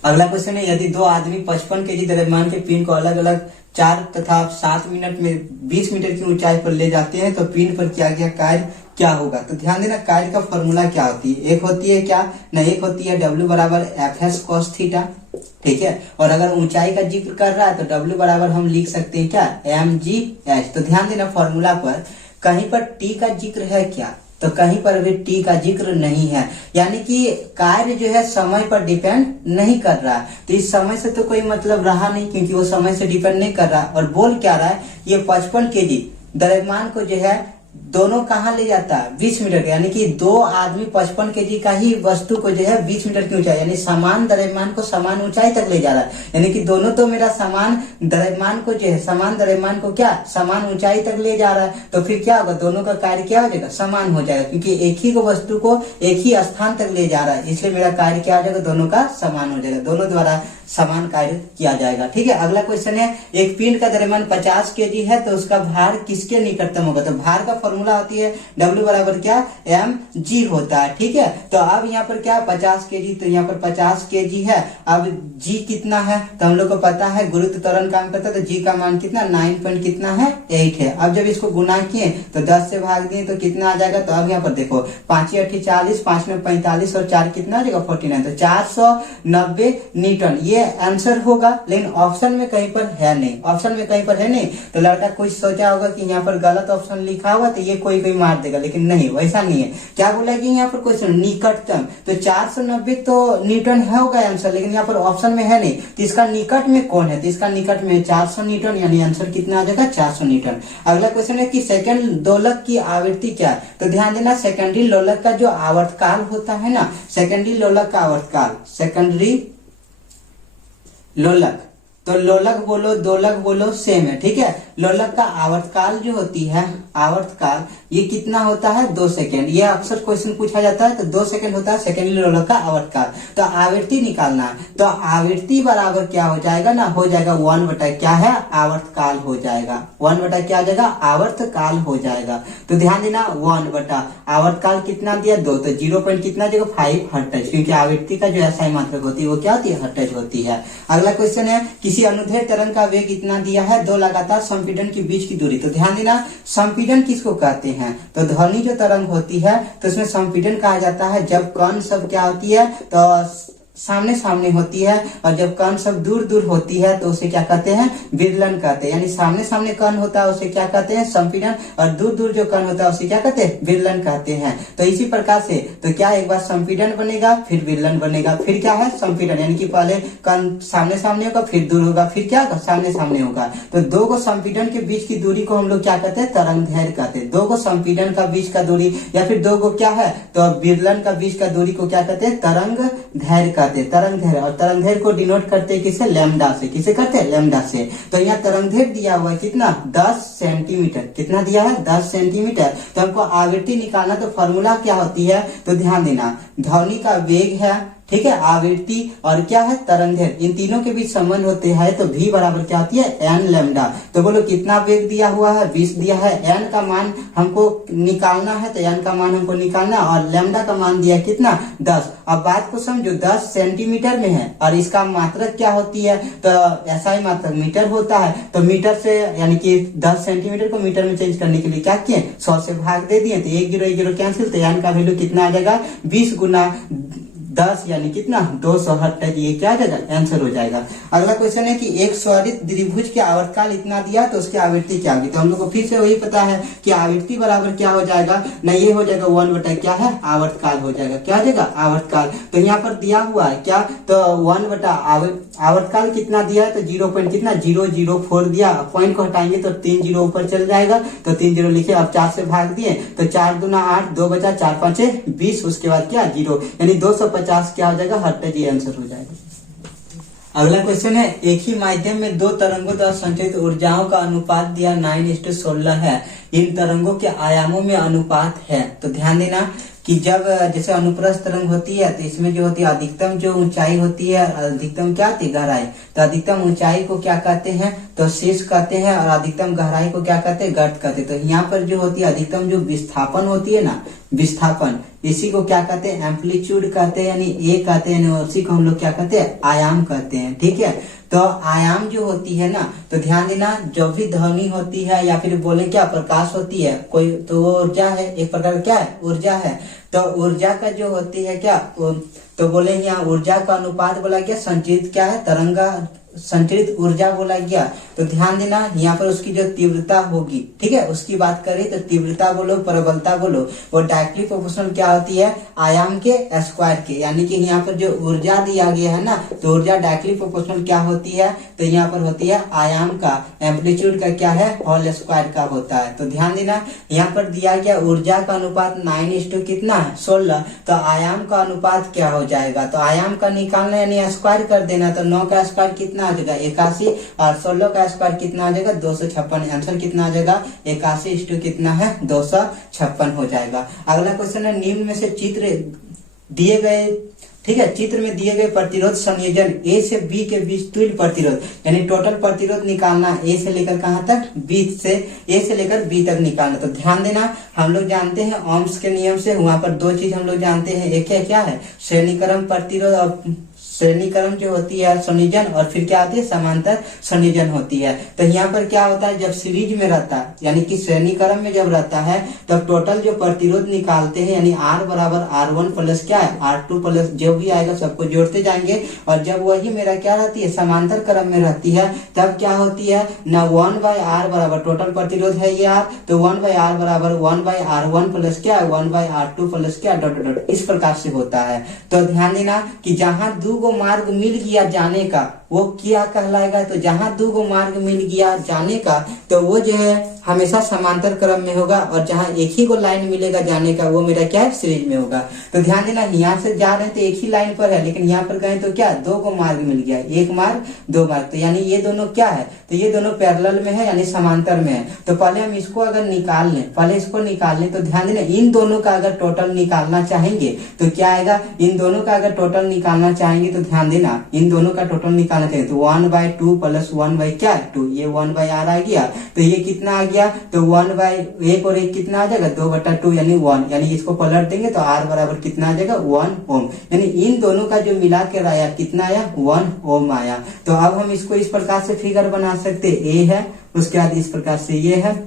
अगला क्वेश्चन है, यदि दो आदमी 55 केजी द्रव्यमान के पिंड को अलग अलग 4 तथा 7 मिनट में 20 मीटर की ऊंचाई पर ले जाते हैं, तो पिंड पर क्या क्या कार्य क्या होगा। तो ध्यान देना, कार्य का फॉर्मूला क्या होती है, एक होती है क्या ना, एक होती है W बराबर FS cos थीटा, ठीक है। और अगर ऊंचाई का जिक्र कर रहा है तो W बराबर हम लिख सकते हैं क्या, mgh। तो ध्यान देना फॉर्मूला पर कहीं पर T का जिक्र है क्या, तो कहीं पर भी T का जिक्र नहीं है, यानी कि कार्य जो है समय पर डिपेंड नहीं कर रहा। तो इस समय से तो कोई मतलब रहा नहीं, क्योंकि वो समय से डिपेंड नहीं कर रहा। और बोल क्या रहा है, ये 55 केजी द्रव्यमान को जो है दोनों कहाँ ले जाता है, 20 मीटर, यानी कि दो आदमी 55 केजी का ही वस्तु को जो है 20 मीटर की ऊंचाई, यानी समान द्रव्यमान को समान ऊंचाई तक ले जा रहा है। यानी कि दोनों तो मेरा समान द्रव्यमान को जो है, समान द्रव्यमान को क्या, समान ऊंचाई तक ले जा रहा है। तो फिर क्या होगा, दोनों का कार्य क्या हो जाएगा, समान हो जाएगा, क्योंकि एक ही को वस्तु को एक ही स्थान तक ले जा रहा है, इसलिए मेरा कार्य क्या हो जाएगा, दोनों का समान हो जाएगा, दोनों द्वारा समान कार्य किया जाएगा, ठीक है। अगला क्वेश्चन है, एक पिंड का द्रव्यमान 50 केजी है, तो उसका भार किसके निकटतम होगा। तो भार का फॉर्मूला होती है W बराबर क्या, mg होता है, ठीक है। तो अब यहाँ पर क्या 50 केजी, तो यहाँ पर 50 केजी है। अब g कितना है, तो हम लोग को पता है गुरुत्व त्वरण काम करता है, तो g का मान कितना 9 पॉइंट कितना है 8 है। अब जब इसको गुना किए तो 10 से भाग दिए तो कितना आ जाएगा। तो अब यहाँ पर देखो 5 8 40, 5 9 45 और 4 कितना आ जाएगा 49, तो 490 न्यूटन ये आंसर होगा। लेकिन ऑप्शन में कहीं पर है नहीं, ऑप्शन में कहीं पर है नहीं। तो लड़का कुछ सोचा होगा कि यहाँ पर गलत ऑप्शन लिखा हुआ, तो ये कोई मार देगा, लेकिन नहीं, वैसा नहीं है। क्या बोला कि यहाँ पर क्वेश्चन निकटतम, तो 490 तो न्यूटन है होगा आंसर, लेकिन यहाँ पर ऑप्शन में है नहीं। तो इसका निकट में कौन है, तो इसका निकट में 400 न्यूटन, यानी आंसर कितना आ जाएगा 400 न्यूटन। अगला क्वेश्चन है कि सेकंड दोलक की आवृत्ति क्या है। तो ध्यान देना, सेकेंडरी लोलक का जो आवर्तकाल होता है ना, सेकेंडरी लोलक का आवर्तकाल, सेकेंडरी लोलक तो लोलक बोलो दोलक बोलो सेम है, ठीक है। लोलक का आवर्तकाल जो होती है, आवर्तकाल ये कितना होता है 2 सेकेंड। ये अक्सर क्वेश्चन पूछा जाता है, तो 2 सेकेंड होता है सेकेंडरी लोलक का आवर्तकाल। तो आवृत्ति निकालना है, तो आवृत्ति बराबर क्या हो जाएगा ना, हो जाएगा 1 बटा क्या है आवर्तकाल हो जाएगा। 1 बटा क्या आ जाएगा आवर्तकाल हो जाएगा। तो ध्यान देना 1 बटा आवर्तकाल कितना दिया 2, तो 0 पॉइंट कितना देगा 5 हर्ट्ज, क्योंकि आवृत्ति का जो एसआई मात्रक होती है वो क्या होती है हर्ट्ज होती है। अगला क्वेश्चन है किसी अनुदैर्ध्य तरंग का वेग इतना दिया है, 2 लगातार संपीड़न के बीच की दूरी। तो ध्यान देना संपीड़न किसको कहते हैं, तो ध्वनि जो तरंग होती है तो उसमें संपीड़न कहा जाता है जब कण सब क्या होती है तो सामने सामने होती है, और जब कण सब दूर दूर होती है तो उसे क्या कहते हैं विरलन कहते हैं। यानी सामने सामने कण होता है उसे क्या कहते हैं संपीड़न, और दूर दूर जो कण होता है उसे क्या कहते हैं विरलन कहते हैं। तो इसी प्रकार से तो क्या एक बार संपीड़न बनेगा फिर विरलन बनेगा, फिर क्या है संपीड़न, यानी कि पहले कण सामने सामने होगा फिर दूर होगा फिर क्या होगा सामने सामने होगा। तो 2 को संपीड़न के बीच की दूरी को हम लोग क्या कहते हैं तरंग दैर्ध्य कहते हैं। 2 को संपीड़न का बीच का दूरी या फिर 2 को क्या है तो विरलन का बीच का दूरी को क्या कहते हैं तरंग दैर्ध्य कहते हैं। तरंग दैर्ध्य, और तरंग दैर्ध्य को डिनोट करते हैं किससे लैम्डा से, किसे करते हैं लैम्डा से। तो यहाँ तरंग दैर्ध्य दिया हुआ है कितना 10 सेंटीमीटर, कितना दिया है 10 सेंटीमीटर। तो हमको आवृत्ति निकालना, तो फॉर्मूला क्या होती है तो ध्यान देना ध्वनि का वेग है, ठीक है, आवृत्ति और क्या है तरंग दैर्ध्य, इन तीनों के बीच संबंध होते हैं। तो v बराबर क्या होती है एन लैम्डा। तो बोलो कितना वेग दिया हुआ है 20 दिया है, एन का मान हमको निकालना है, तो एन का मान हमको निकालना, और लैम्डा का मान दिया कितना 10। अब बात को समझो 10 सेंटीमीटर में है और इसका मात्रक क्या होती है तो ऐसा ही मात्रक मीटर होता है। तो मीटर से यानी कि 10 सेंटीमीटर को मीटर में चेंज करने के लिए क्या किए 100 से भाग दे दिए, तो 1 0 कैंसिल, तो एन का वैल्यू कितना आ जाएगा 20 गुना 10 यानी कितना 200 हर्ट्ज, ये क्या आ जाएगा आंसर हो जाएगा। अगला क्वेश्चन है कि एक स्वरित द्विभुज के आवर्तकाल इतना दिया तो उसकी आवृत्ति क्या होगी। तो हम लोग को फिर से वही पता है कि आवृत्ति बराबर क्या हो जाएगा ना, ये हो जाएगा 1 बटा क्या है आवर्तकाल हो जाएगा, क्या हो जाएगा आवर्तकाल। तो यहाँ पर दिया हुआ है क्या तो 1 बटा आवर्तकाल कितना दिया है तो 0 पॉइंट कितना 004 दिया, पॉइंट को हटाएंगे तो 3 0 ऊपर चल जाएगा, तो 3 0 लिखे, अब 4 से भाग दिए तो 4 दूना 8, 2 बचा 4 5 20, उसके बाद क्या 0 यानी 250 क्या हो जाएगा हर्ट्ज, ये आंसर हो जाएगा। अगला क्वेश्चन है एक ही माध्यम में 2 तरंगों द्वारा संचरित ऊर्जाओं का अनुपात दिया 9:16 है, इन तरंगों के आयामों में अनुपात है। तो ध्यान देना कि जब जैसे अनुप्रस्थ तरंग होती है तो इसमें जो होती है अधिकतम जो ऊंचाई होती है, अधिकतम क्या होती है गहराई, तो अधिकतम ऊंचाई को क्या कहते हैं तो शीर्ष कहते हैं, और अधिकतम गहराई को क्या कहते हैं गर्त कहते हैं। तो यहाँ पर जो होती है अधिकतम जो विस्थापन होती है ना, विस्थापन, इसी को क्या कहते हैं एम्पलीट्यूड कहते हैं, यानी ए कहते हैं, उसी को हम लोग क्या कहते हैं आयाम कहते हैं, ठीक है। तो आयाम जो होती है ना, तो ध्यान देना जब भी ध्वनि होती है या फिर बोले क्या प्रकाश होती है कोई, तो वो ऊर्जा है, एक प्रकार क्या है ऊर्जा है। तो ऊर्जा का जो होती है क्या तो बोले यहाँ ऊर्जा का अनुपात बोला गया संचरित क्या है तरंगा संचरित ऊर्जा बोला गया। तो ध्यान देना यहाँ पर उसकी जो तीव्रता होगी, ठीक है, उसकी बात करें तो तीव्रता बोलो प्रबलता बोलो, वो डायरेक्टली प्रोपोर्शनल क्या होती है आयाम के स्क्वायर के, यानी कि यहाँ पर जो ऊर्जा दिया गया है ना, तो ऊर्जा डायरेक्टली प्रोपोर्शनल क्या होती है तो यहाँ पर होती है आयाम का एम्पलीट्यूड का क्या है होल स्क्वायर का होता है। तो ध्यान देना यहाँ पर दिया गया ऊर्जा का अनुपात 9 कितना है 16, तो आयाम का अनुपात क्या हो जाएगा तो आयाम का निकालना यानी स्क्वायर कर देना, तो 9 का स्क्वायर कितना आ जाएगा 81, और 16 का स्क्वायर कितना आ जाएगा 256, आंसर कितना आ जाएगा 81 कितना है 256 हो जाएगा। अगला क्वेश्चन है निम्न में से चित्र दिए गए, ठीक है, चित्र में दिए गए प्रतिरोध संयोजन ए से बी के बीच तुल्य प्रतिरोध, यानी टोटल प्रतिरोध निकालना ए से लेकर कहां तक बी से ए से लेकर बी तक निकालना। तो ध्यान देना हम लोग जानते हैं ओम्स के नियम से वहां पर 2 चीज हम लोग जानते हैं, एक है क्या है श्रेणीक्रम प्रतिरोध और श्रेणीकरण जो होती है संयोजन, और फिर क्या होती है समांतर संयोजन होती है। तो यहाँ पर क्या होता है जब सीरीज में रहता है यानी कि श्रेणीकरण में जब रहता है तब टोटल जो प्रतिरोध निकालते हैं यानी R बराबर R1 प्लस क्या है R2 प्लस जो भी आएगा सबको जोड़ते जाएंगे, और जब वही मेरा क्या रहती है समांतर क्रम में रहती है तब क्या होती है ना 1/R बराबर टोटल प्रतिरोध है ये R, तो 1/R बराबर 1/R1 प्लस क्या है 1/R2 प्लस क्या डॉट डॉट, इस प्रकार से होता है। तो ध्यान देना कि जहां 2 मार्ग मिल गया जाने का वो क्या कहलाएगा, तो जहां 2 मार्ग मिल गया जाने का तो वो जो है हमेशा समांतर क्रम में होगा और जहां एक ही को लाइन मिलेगा जाने का वो मेरा क्या है सीरीज में होगा। तो ध्यान देना यहाँ से जा रहे हैं तो एक ही लाइन पर है, लेकिन यहाँ पर गए तो क्या दो को मार्ग मिल गया, एक मार्ग दो मार्ग, तो यानी ये दोनों क्या है, तो ये दोनों पैरेलल में है यानी समांतर में है। तो पहले हम इसको अगर निकाल लें, पहले इसको निकाल लें तो ध्यान देना इन दोनों का अगर टोटल निकालना चाहेंगे तो क्या आएगा, इन दोनों का अगर टोटल निकालना चाहेंगे तो ध्यान देना इन दोनों का टोटल निकालना चाहिए तो 1/2 प्लस 1/2, ये 1/r आ गया, तो ये कितना आ गया, तो 1/1 और 1 कितना आ जाएगा 2/2 यानी 1, यानी इसको पलट देंगे तो r बराबर कितना आ जाएगा 1 ओम, यानी इन दोनों का जो मिला के आया कितना आया 1 ओम आया। तो अब हम इसको इस प्रकार से फिगर बना सकते, ए है उसके बाद इस प्रकार से ये है,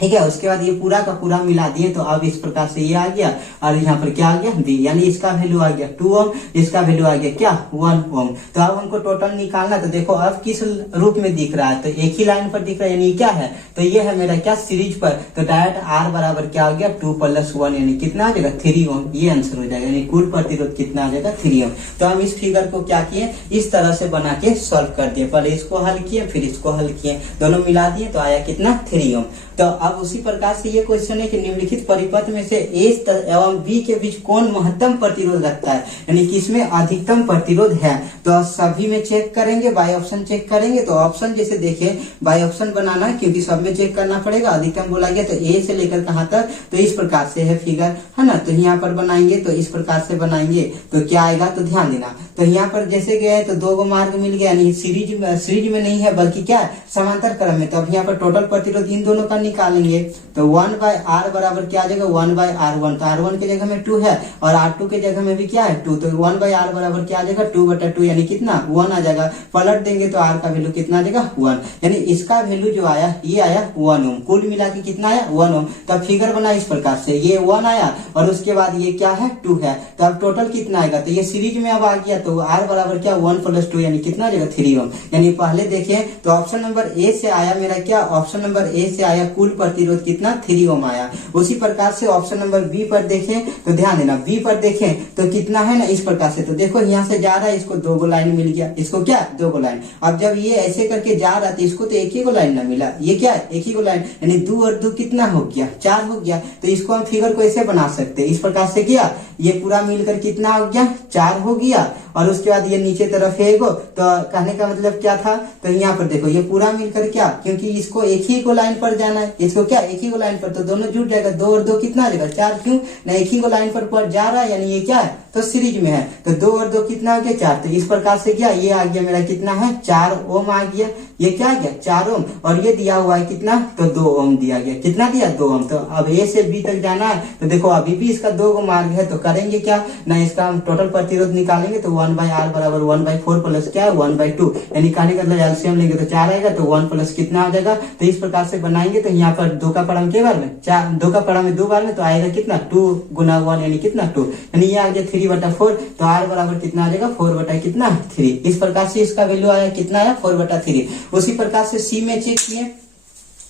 ठीक है, उसके बाद ये पूरा का पूरा मिला दिए तो अब इस प्रकार से ये आ गया और यहाँ पर क्या आ गया बी, यानी इसका वैल्यू आ गया 2 ओम, इसका वैल्यू आ गया क्या 1 ओम। तो अब हमको टोटल निकालना, तो देखो अब किस रूप में दिख रहा है, तो एक ही लाइन पर दिख रहा है यानी क्या है, तो ये है मेरा क्या सीरीज पर, तो डायरेक्ट आर बराबर क्या हो गया 2 + 1 यानी कितना आ जाएगा 3 ओम, ये आंसर हो जाएगा, यानी कुल प्रतिरोध कितना आ जाएगा 3 ओम। तो हम इस फिगर को क्या किए इस तरह से बना के सॉल्व कर दिए, पहले इसको हल किए फिर इसको हल किए, दोनों मिला दिए तो आया कितना 3 ओम। तो अब उसी प्रकार से ये क्वेश्चन है कि निम्नलिखित परिपथ में से ए एवं बी के बीच कौन महत्तम प्रतिरोध रखता है, यानी किसमें अधिकतम प्रतिरोध है। तो सभी में चेक करेंगे, बाय ऑप्शन चेक करेंगे, तो ऑप्शन जैसे देखिए बाय ऑप्शन बनाना है क्योंकि सब में चेक करना पड़ेगा, अधिकतम बोला गया तो ए से लेकर कहां तक, तो इस प्रकार से है फिगर है ना, तो यहाँ पर बनाएंगे तो इस प्रकार से बनाएंगे तो क्या आएगा, तो ध्यान देना तो यहाँ पर जैसे गए तो दो गो मार्ग मिल गया, यानी सीरीज में नहीं है बल्कि क्या है समांतर क्रम में, तो अब यहाँ पर टोटल प्रतिरोध इन दोनों का निकालेंगे तो 1/r बराबर क्या आ जाएगा 1/r1, तो r1 के जगह में 2 है और r2 के जगह में भी क्या है 2, तो 1/r बराबर क्या आ जाएगा 2/2 यानी कितना 1 आ जाएगा, पलट देंगे तो r का वैल्यू कितना आ जाएगा 1, यानी इसका वैल्यू जो आया ये आया 1 ओम, कुल मिला के कितना आया 1 ओम। तब फिगर बना इस प्रकार से ये 1 आया और उसके बाद ये क्या है 2 है, तो अब टोटल कितना आएगा, तो ये सीरीज में अब आ गया तो r बराबर क्या 1 + 2 यानी कितना आ जाएगा 3 ओम। यानी पहले देखें तो ऑप्शन नंबर ए से आया मेरा क्या, ऑप्शन नंबर ए से आया कुल प्रतिरोध कितना 3 ओम आया। उसी प्रकार से ऑप्शन नंबर बी पर देखें तो ध्यान देना बी पर देखें तो कितना है ना इस प्रकार से, तो देखो यहाँ से जा रहा है इसको 2 गो लाइन मिल गया, इसको क्या 2 गो लाइन, अब जब ये ऐसे करके जा रहा था इसको तो एक ही गो लाइन ना मिला, ये क्या है एक ही गो लाइन, यानी 2 और 2 कितना हो गया 4 हो गया। तो इसको हम फिगर को ऐसे बना सकते हैं, इस प्रकार से किया ये पूरा मिलकर कितना हो गया 4 हो गया और उसके बाद ये नीचे तरफ है एगो, तो कहने का मतलब क्या था, तो यहाँ पर देखो ये पूरा मिलकर क्या, क्योंकि इसको एक ही को लाइन पर जाना है, इसको क्या एक ही को लाइन पर, तो दोनों जुट जाएगा 2 और 2 कितना आ जाएगा 4, क्यों ना एक ही को लाइन पर जा रहा है यानी ये क्या है तो सीरीज में है, तो 2 और 2 कितना हो गया 4, तो इस प्रकार से क्या ये आ गया मेरा कितना है 4 ओम आ गया, ये क्या आ गया 4 ओम और ये दिया हुआ है कितना तो 2 ओम दिया गया, कितना दिया 2 ओम। तो अब ए से बी तक जाना है तो देखो अभी भी इसका 2 गो मार्ग है, तो करेंगे क्या ना इसका हम टोटल प्रतिरोध निकालेंगे तो 1/r बराबर 1/4 प्लस क्या है 1/2, यानी कहने का मतलब एलसीएम लेंगे तो 4 आएगा तो 1 प्लस कितना आ जाएगा, तो इस प्रकार से बनाएंगे तो यहाँ पर 2 का पढ़म के बार में 4, 2 का पढ़म में 2 बार में तो आएगा कितना 2 गुना 1 यानी कितना 2, यानी ये आ गया 3/4, तो r बराबर कितना आ जाएगा 4 कितना 3, इस प्रकार से इसका वैल्यू आया कितना आया 4/3। उसी प्रकार से सी में चेक किए,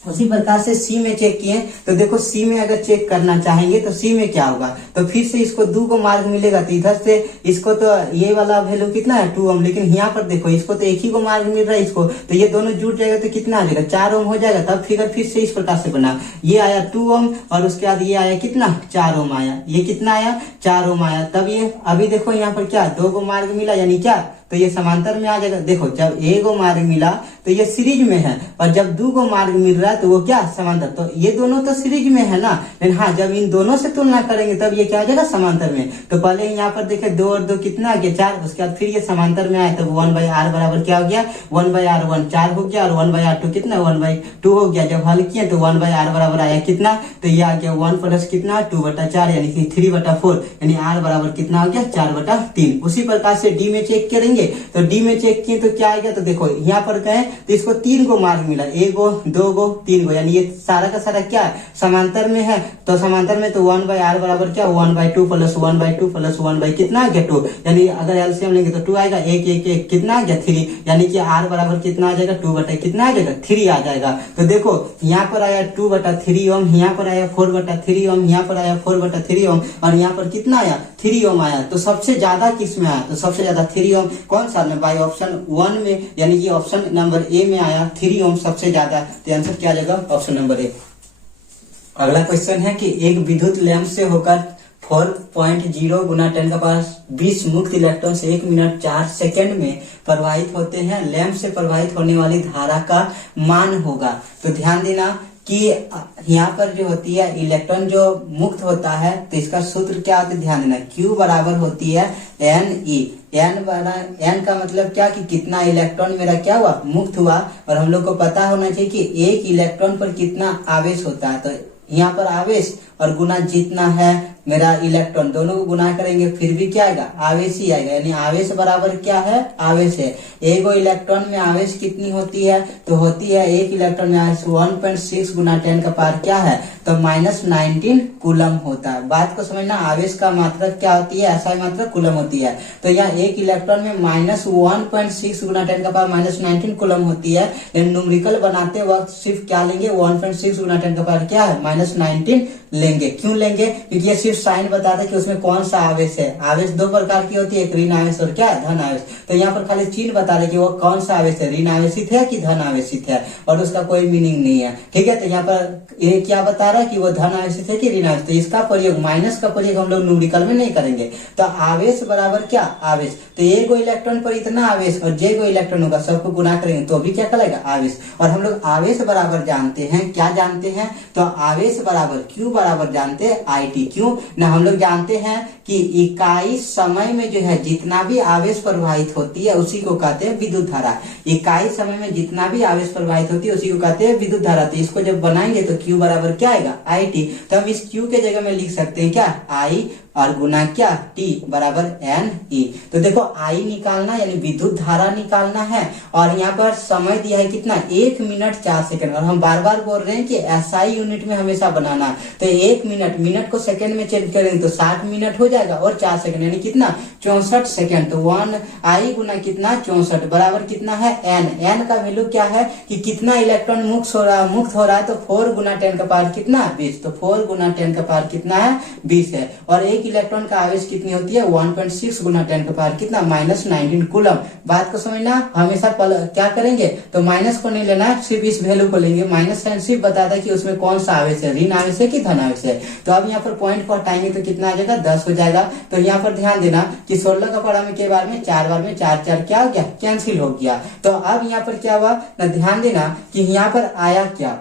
उसी प्रकार से सी में चेक किए तो देखो सी में अगर चेक करना चाहेंगे तो सी में क्या होगा, तो फिर से इसको 2 को मार्ग मिलेगा, तो इधर से इसको तो ये वाला वैल्यू कितना है 2 ओम, लेकिन यहाँ पर देखो इसको तो एक ही को मार्ग मिल रहा है इसको, तो ये दोनों जुट जाएगा तो कितना आ जाएगा 4 ओम हो जाएगा। तब फिगर फिर से इस प्रकार से बना, ये आया 2 ओम और उसके बाद ये आया कितना 4 ओम आया, ये कितना आया 4 ओम आया। तब ये अभी देखो यहाँ पर क्या 2 को मार्ग मिला यानी क्या, तो ये समांतर में आ जाएगा, देखो जब एक गो मार्ग मिला तो ये सीरीज में है और जब 2 को मार्ग मिल रहा है तो वो क्या समांतर, तो ये दोनों तो सीरीज में है ना, लेकिन हाँ जब इन दोनों से तुलना करेंगे तब ये क्या आ जाएगा समांतर में। तो पहले यहाँ पर देखे 2 और 2 कितना आ गया 4, उसके बाद फिर ये समांतर में आया तब 1/r बराबर क्या हो गया 1/r1 4 हो गया और 1/r2 कितना 1/2 हो गया। जब हल किया तो 1/r बराबर आया कितना, तो ये आ गया 1 प्लस कितना 2/4 यानी कि 3/4, यानी r बराबर कितना हो गया 4/3। उसी प्रकार से डी में चेक करेंगे तो डी में चेक किए तो क्या आएगा, तो देखो यहाँ पर गए तो इसको 3 को मार्ग मिला, 1 गो 2 गो 3 गो, यानी ये सारा का सारा क्या समांतर में है, तो समांतर में तो 1/r बराबर क्या 1/2 प्लस 1/2 प्लस 1 कितना आ गया 2, यानी अगर एलसीएम लेंगे तो 2 आएगा, 1 1 1 कितना आ गया 3, यानी कि r बराबर कितना आ जाएगा 2 कितना आ जाएगा 3 आ जाएगा। तो देखो यहाँ पर आया 2/3 ओम, यहाँ पर आया 4/3 ओम, यहाँ पर आया 4/3 ओम और यहाँ पर कितना आया 3 ओम आया। तो सबसे ज्यादा किस में आया, तो सबसे ज्यादा 3 ओम कौन सा में, बाई ऑप्शन 1 में, यानी कि ऑप्शन नंबर और ए में आया 3 ओम सबसे ज्यादा, तो आंसर क्या आ जाएगा? Option number A. अगला क्वेश्चन है कि एक विद्युत लैंप से होकर 4.0 गुना 10⁻20 मुक्त इलेक्ट्रॉन 1 मिनट 4 सेकंड में प्रवाहित होते हैं। लैंप से प्रवाहित होने वाली धारा का मान होगा। तो ध्यान देना कि यहाँ पर जो होती है इलेक्ट्रॉन जो मुक्त होता है, तो इसका सूत्र क्या होता है? ध्यान देना, Q बराबर होती है Ne। एन का मतलब क्या कि कितना इलेक्ट्रॉन मेरा क्या हुआ? मुक्त हुआ। और हम लोग को पता होना चाहिए कि एक इलेक्ट्रॉन पर कितना आवेश होता है। तो यहाँ पर आवेश और गुना जितना है मेरा इलेक्ट्रॉन, दोनों को गुना करेंगे फिर भी क्या आएगा? आवेश ही आएगा। यानी आवेश बराबर क्या है? आवेश है। एक इलेक्ट्रॉन में आवेश कितनी होती है? तो होती है एक इलेक्ट्रॉन में आवेश 1.6 गुना 10 का पावर क्या है? तो -19 कूलम होता है। बात को समझना, आवेश का मात्रा क्या होती है? ऐसा मात्रा कूलम होती है। तो यहाँ एक इलेक्ट्रॉन में -1.6 गुना 10 का पावर -19 कूलम होती है। लेकिन न्यूमेरिकल बनाते वक्त सिर्फ क्या लेंगे? 1.6 गुना 10 का पावर क्या है? -19 लेंगे। क्यों लेंगे? क्योंकि ये सिर्फ साइन बताता है कि उसमें कौन सा आवेश है। आवेश दो प्रकार की होती है, एक ऋण आवेश और क्या? धन आवेश। तो यहाँ पर खाली चिन्ह बता रहे कि वो कौन सा आवेश है, ऋण आवेशित है कि धन आवेशित है, और उसका कोई मीनिंग नहीं है। ठीक है, तो यहाँ पर ये क्या बता रहा है कि वो धन आवेशित है कि ऋण आवेश। तो इसका प्रयोग, माइनस का प्रयोग हम लोग न्यूमेरिकल में नहीं करेंगे। तो आवेश बराबर क्या? आवेश। तो ए को इलेक्ट्रॉन पर इतना आवेश और जे को इलेक्ट्रॉन होगा, सबको गुना करेंगे तो भी क्या कहलाएगा? आवेश। और हम लोग आवेश बराबर जानते हैं, क्या जानते हैं? तो आवेश बराबर Q बराबर जानते हैं IT। क्यों ना? हम लोग जानते हैं कि इकाई समय में जो है जितना भी आवेश प्रवाहित होती है उसी को कहते हैं विद्युत धारा। इकाई समय में जितना भी आवेश प्रवाहित होती है उसी को कहते हैं विद्युत धारा। तो इसको जब बनाएंगे तो Q बराबर क्या आएगा? IT। तो हम इस Q के जगह में लिख सकते हैं क्या? I और गुना क्या? T बराबर Ne। तो देखो I निकालना यानी विद्युत धारा निकालना है, और यहाँ पर समय दिया है कितना? 1 मिनट 4 सेकंड। और हम बार बार बोल रहे हैं कि SI यूनिट में हमेशा बनाना। तो 1 मिनट, मिनट को सेकंड में चेंज करेंगे तो 60 मिनट हो जाएगा, और 4 सेकंड यानी कितना? 64 सेकंड। तो 1I गुना कितना? 64 बराबर कितना है? N का वैल्यू क्या है कि कितना इलेक्ट्रॉन मुक्त हो रहा है? तो 4 गुना 10 का पावर कितना? 20। तो 4 गुना 10 का पावर कितना है? 20 है। और एक इलेक्ट्रॉन का आवेश कितनी होती है? 1.6 गुना 10 का पावर कितना? -19 कूलम। बात को समझना, हमेशा क्या करेंगे? तो माइनस को नहीं लेना, सिर्फ इस वैल्यू को लेंगे। माइनस साइन सिर्फ बताता है कि उसमें कौन सा आवेश है, ऋण आवेश है कि धन आवेश है। तो अब यहाँ पर पॉइंट को हटाएंगे तो कितना आ जाएगा? 10 हो जाएगा। तो यहाँ पर ध्यान देना कि 16 का पावर में के बार में 4 बार में 4 4 क्या हो गया? कैंसिल हो गया। तो अब यहाँ पर क्या हुआ ना? ध्यान देना कि यहाँ पर आया क्या?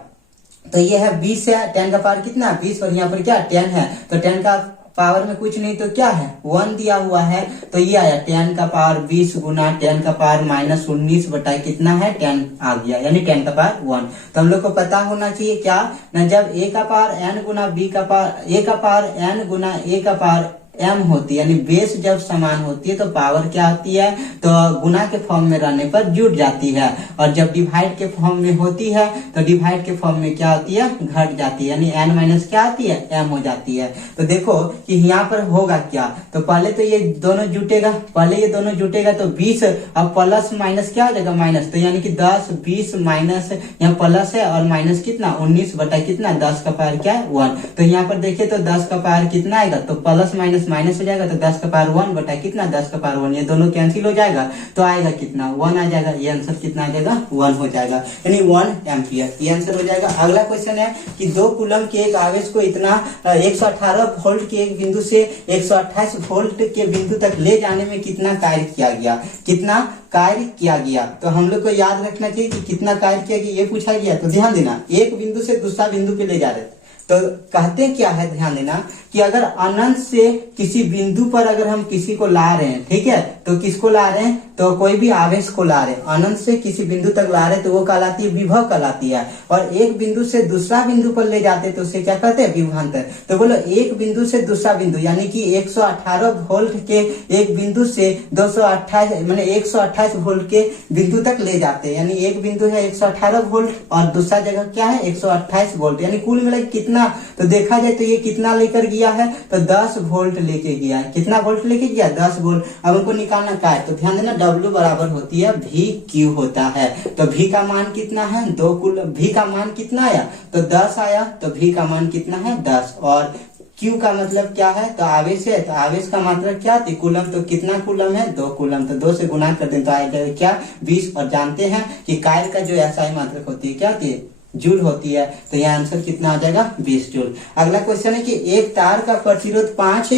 तो ये है 20 है, 10 का पावर कितना? 20, और यहाँ पर क्या? 10 है। तो 10 का पावर में कुछ नहीं तो क्या है? 1 दिया हुआ है। तो ये आया 10 का पावर 20 गुना 10 का पावर -19 बटा कितना है? 10 आ गया, यानी 10 का पावर 1। तो हम लोग को पता होना चाहिए क्या ना, जब A का पावर n गुना B का पावर, A का पावर n गुना A का पावर m होती है, यानी बेस जब समान होती है तो पावर क्या होती है? तो गुना के फॉर्म में रहने पर जुड़ जाती है, और जब डिवाइड के फॉर्म में होती है तो डिवाइड के फॉर्म में क्या होती है? घट जाती है, यानी n माइनस क्या आती है? m हो जाती है। तो देखो कि यहाँ पर होगा क्या? तो पहले तो ये दोनों जुटेगा, तो 20, अब प्लस माइनस क्या हो जाएगा? माइनस। तो यानी कि 10 20 माइनस, यहाँ प्लस है और माइनस कितना? 19 बटा कितना? 10 का पावर क्या है? 1। तो यहाँ पर देखिए तो 10 का पावर कितना आएगा? तो प्लस माइनस माइनस हो जाएगा, तो 10 का पावर 1 बटा कितना? 10 का पावर 1। ये दोनों कैंसिल हो जाएगा तो आएगा कितना? 1 आ जाएगा। ये आंसर कितना आ जाएगा? 1 हो जाएगा, यानी 1 एम्पियर। ये आंसर हो जाएगा। अगला क्वेश्चन है कि 2 कूलम के एक आवेश को इतना 118 वोल्ट के एक बिंदु से 128 वोल्ट के बिंदु तक ले जाने में कितना कार्य किया गया? कितना कार्य किया गया? तो हम लोग को याद रखना चाहिए कि कितना कार्य किया गया, ये पूछा गया। तो ध्यान देना, एक बिंदु से दूसरा बिंदु पे ले जा रहे, तो कहते क्या है? ध्यान देना कि अगर अनंत से किसी बिंदु पर अगर हम किसी को ला रहे हैं, ठीक है, तो किसको ला रहे हैं? तो कोई भी आवेश को ला रहे हैं, अनंत से किसी बिंदु तक ला रहे हैं, तो वो कहलाती है विभव कहलाती है। और एक बिंदु से दूसरा बिंदु पर ले जाते हैं तो उसे क्या कहते हैं? विभवांतर। तो बोलो एक बिंदु से दूसरा बिंदु, यानी कि 118 वोल्ट के एक बिंदु से 228 माने 128 वोल्ट के बिंदु तक ले जाते हैं, यानी एक बिंदु है 118 वोल्ट और दूसरा जगह क्या है? 128 वोल्ट, यानी कुल मिला कितना? तो देखा जाए तो ये कितना लेकर गया है? तो 10 वोल्ट लेके गया है। कितना वोल्ट लेके गया? 10 वोल्ट। अब हमको निकालना क्या है? तो ध्यान देना, W बराबर होती है VQ होता है। तो V का मान कितना है? 2 कुल। V का मान कितना आया? तो 10 आया। तो V का मान कितना है? 10। और क्यू का मतलब क्या है, तो आवेश है, तो आवेश का मात्रा क्या थी, कूलम, तो कितना कूलम है, 2 कूलम, तो 2 से गुना कर दें तो आ जाएगा क्या, 20। और जानते हैं कि कायल का जो एसआई मात्रक होती है क्या होती है, जूल होती है, तो यह आंसर कितना आ जाएगा, 20 जूल। अगला क्वेश्चन है कि एक तार का प्रतिरोध 5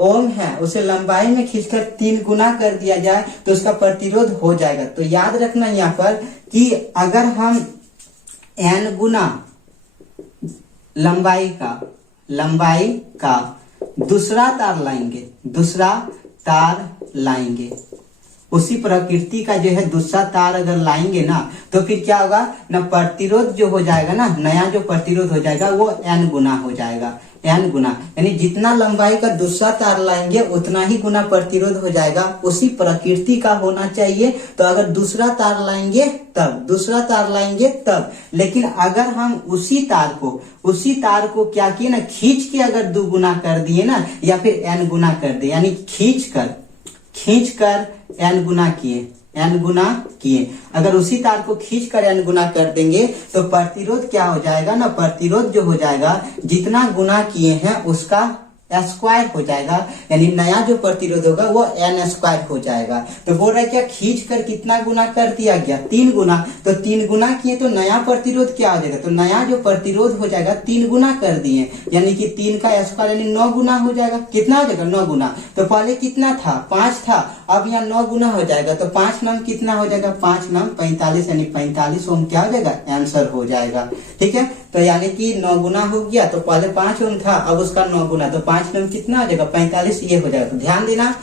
ओम है, उसे लंबाई में खींचकर 3 गुना कर दिया जाए तो उसका प्रतिरोध हो जाएगा। तो याद रखना यहाँ पर कि अगर हम n गुना लंबाई का दूसरा तार लाएंगे, उसी प्रकृति का जो है दूसरा तार अगर लाएंगे ना, तो फिर क्या होगा ना, प्रतिरोध जो हो जाएगा ना, नया जो प्रतिरोध हो जाएगा वो n गुना हो जाएगा, n गुना, यानी जितना लंबाई का दूसरा तार लाएंगे उतना ही गुना प्रतिरोध हो जाएगा, उसी प्रकृति का होना चाहिए। तो अगर दूसरा तार लाएंगे तब, लेकिन अगर हम उसी तार को क्या किए ना, खींच के अगर 2 गुना कर दिए ना, या फिर n गुना कर दिए, यानी खींच कर n गुना किए, अगर उसी तार को खींच कर n गुना कर देंगे तो प्रतिरोध क्या हो जाएगा ना, प्रतिरोध जो हो जाएगा जितना गुना किए हैं उसका स्क्वायर हो जाएगा, यानी नया जो प्रतिरोध होगा वो n स्क्वायर हो जाएगा। तो बोल रहा है क्या, खींच कर कितना गुना कर दिया गया, 3 गुना, तो 3 गुना किए तो नया प्रतिरोध क्या हो जाएगा, तो नया जो प्रतिरोध हो जाएगा 3 गुना कर दिए, यानी कि 3 का स्क्वायर यानी 9 गुना हो जाएगा। कितना हो जाएगा, 9 गुना। तो पहले कितना था, 5 था, अब यहाँ 9 गुना हो जाएगा, तो 5 नम कितना हो जाएगा, 5 नम 45, यानी 45 ओम क्या हो जाएगा, आंसर हो जाएगा। ठीक है, तो यानी कि 9 गुना हो गया, तो पहले 5 ओम था, अब उसका 9 गुना, तो 5 नम कितना हो जाएगा, 45, ये हो जाएगा। तो ध्यान देना,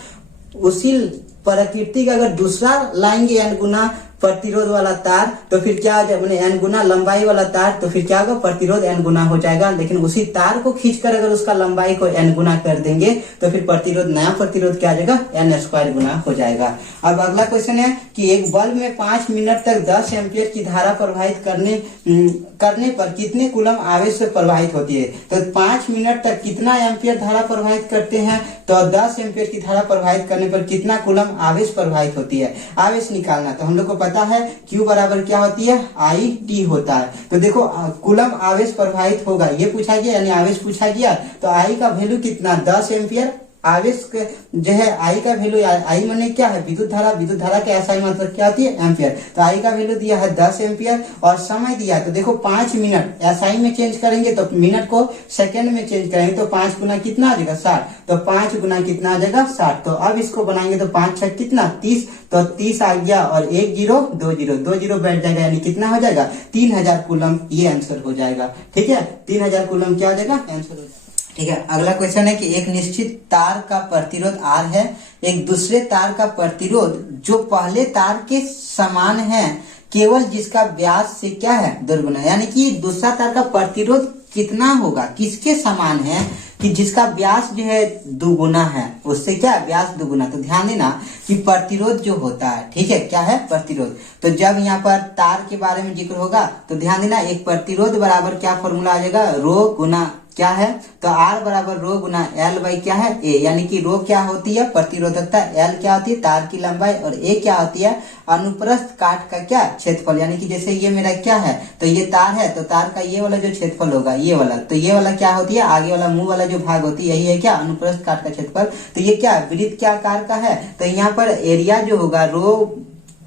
उसी प्रकृति का अगर दूसरा लाएंगे n गुना प्रतिरोध वाला तार, तो फिर क्या हो जाएगा, n गुना लंबाई वाला तार, तो फिर क्या होगा, प्रतिरोध n गुना हो जाएगा। लेकिन उसी तार को खींचकर अगर उसका लंबाई को n गुना कर देंगे तो फिर नया प्रतिरोध क्या आ जाएगा, n स्क्वायर गुना हो जाएगा। अब अगला क्वेश्चन है कि एक बल्ब में 5 मिनट तक 10 एम्पियर की धारा प्रवाहित करने पर कितने कूलम आवेश से प्रवाहित होती है। तो 5 मिनट तक कितना एम्पियर धारा प्रवाहित करते हैं, तो 10 एम्पियर की धारा प्रवाहित करने पर कितना कूलम आवेश प्रवाहित होती है। आवेश निकालना, तो हम लोग को पता है Q बराबर क्या होती है, I T होता है। तो देखो कूलम आवेश प्रवाहित होगा, ये पूछा गया, यानी आवेश पूछा गया, तो I का वैल्यू कितना, 10 एम्पियर। आवेश जो है I का वैल्यू, I माने क्या है, विद्युत धारा के SI मतलब क्या होती है, एम्पियर। तो I का वैल्यू दिया है 10 एम्पियर और समय दिया है, तो देखो 5 मिनट SI में चेंज करेंगे तो मिनट को सेकंड में चेंज करेंगे, तो 5 गुना कितना आ जाएगा, 60, तो 5 गुना कितना आ जाएगा, 60। तो अब इसको बनाएंगे तो 5 6 कितना, 30, तो 30 आ गया और 1 0 2 0 2 0 बैठ जाएगा, यानी कितना हो जाएगा, 3000 कूलम, ये आंसर हो जाएगा। ठीक है, 3000 कूलम क्या हो जाएगा, आंसर हो जाएगा। ठीक है, अगला क्वेश्चन है कि एक निश्चित तार का प्रतिरोध R है, एक दूसरे तार का प्रतिरोध जो पहले तार के समान है, केवल जिसका व्यास से क्या है, दुगुना, यानी कि दूसरा तार का प्रतिरोध कितना होगा, किसके समान है, कि जिसका व्यास जो है दुगुना है, उससे क्या व्यास दुगुना। तो ध्यान देना कि प्रतिरोध जो होता है, ठीक है, क्या है प्रतिरोध, तो जब यहाँ पर तार के बारे में जिक्र होगा तो ध्यान देना, एक प्रतिरोध बराबर क्या फॉर्मूला आ जाएगा, रो गुना क्या है, तो R बराबर रो गुना L बाई क्या है, A, यानी कि रो क्या होती है, प्रतिरोधकता, L क्या होती है, तार की लंबाई, और A क्या होती है, अनुप्रस्थ काट का क्या, क्षेत्रफल। यानी कि जैसे ये मेरा क्या है, तो ये तार है, तो तार का ये वाला जो क्षेत्रफल होगा, ये वाला, तो ये वाला क्या होती है, आगे वाला मुंह वाला जो भाग होती है, यही है क्या, अनुप्रस्थ काट का क्षेत्रफल। तो ये क्या वृत्त क्या आकार का है, तो यहाँ पर एरिया जो होगा रो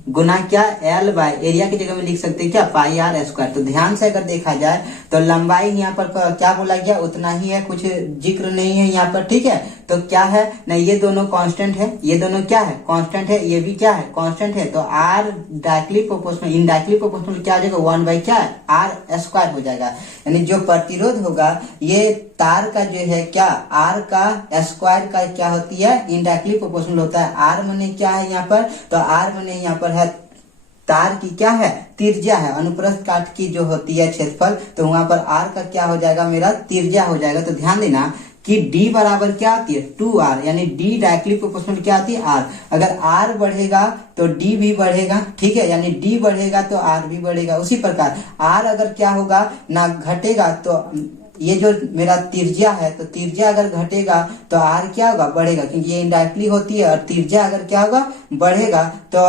गुना क्या, L बाय एरिया की जगह में लिख सकते हैं क्या, पाई R स्क्वायर। तो ध्यान से अगर देखा जाए तो लंबाई यहाँ पर क्या बोला गया, उतना ही है, कुछ जिक्र नहीं है यहाँ पर। ठीक है, तो क्या है ना, ये दोनों कांस्टेंट है, ये दोनों क्या है, कांस्टेंट है, ये भी क्या है, कांस्टेंट है। तो R directly proportional, indirectly proportional क्या हो जाएगा, 1 बाई क्या है, R स्क्वायर हो जाएगा। यानी जो प्रतिरोध होगा ये तार का जो है क्या, R का स्क्वायर का क्या होती है, इनडायरेक्टली प्रोपोर्शनल होता है। R माने क्या है यहाँ पर, तो R माने यहाँ पर है तार की क्या है, त्रिज्या है, अनुप्रस्थ काट की जो होती है क्षेत्रफल, तो वहां पर R का क्या हो जाएगा, मेरा त्रिज्या हो जाएगा। तो ध्यान देना कि D बराबर क्या आती है, 2R, यानी D डायरेक्टली प्रोपोर्शनल क्या आती है, R। अगर R बढ़ेगा तो D भी बढ़ेगा, ठीक है, यानी D बढ़ेगा तो R भी बढ़ेगा। उसी प्रकार R अगर क्या होगा ना, घटेगा, तो ये जो मेरा त्रिज्या है, तो त्रिज्या अगर घटेगा तो R क्या होगा, बढ़ेगा, क्योंकि ये इनडायरेक्टली होती है, और त्रिज्या अगर क्या होगा, बढ़ेगा, तो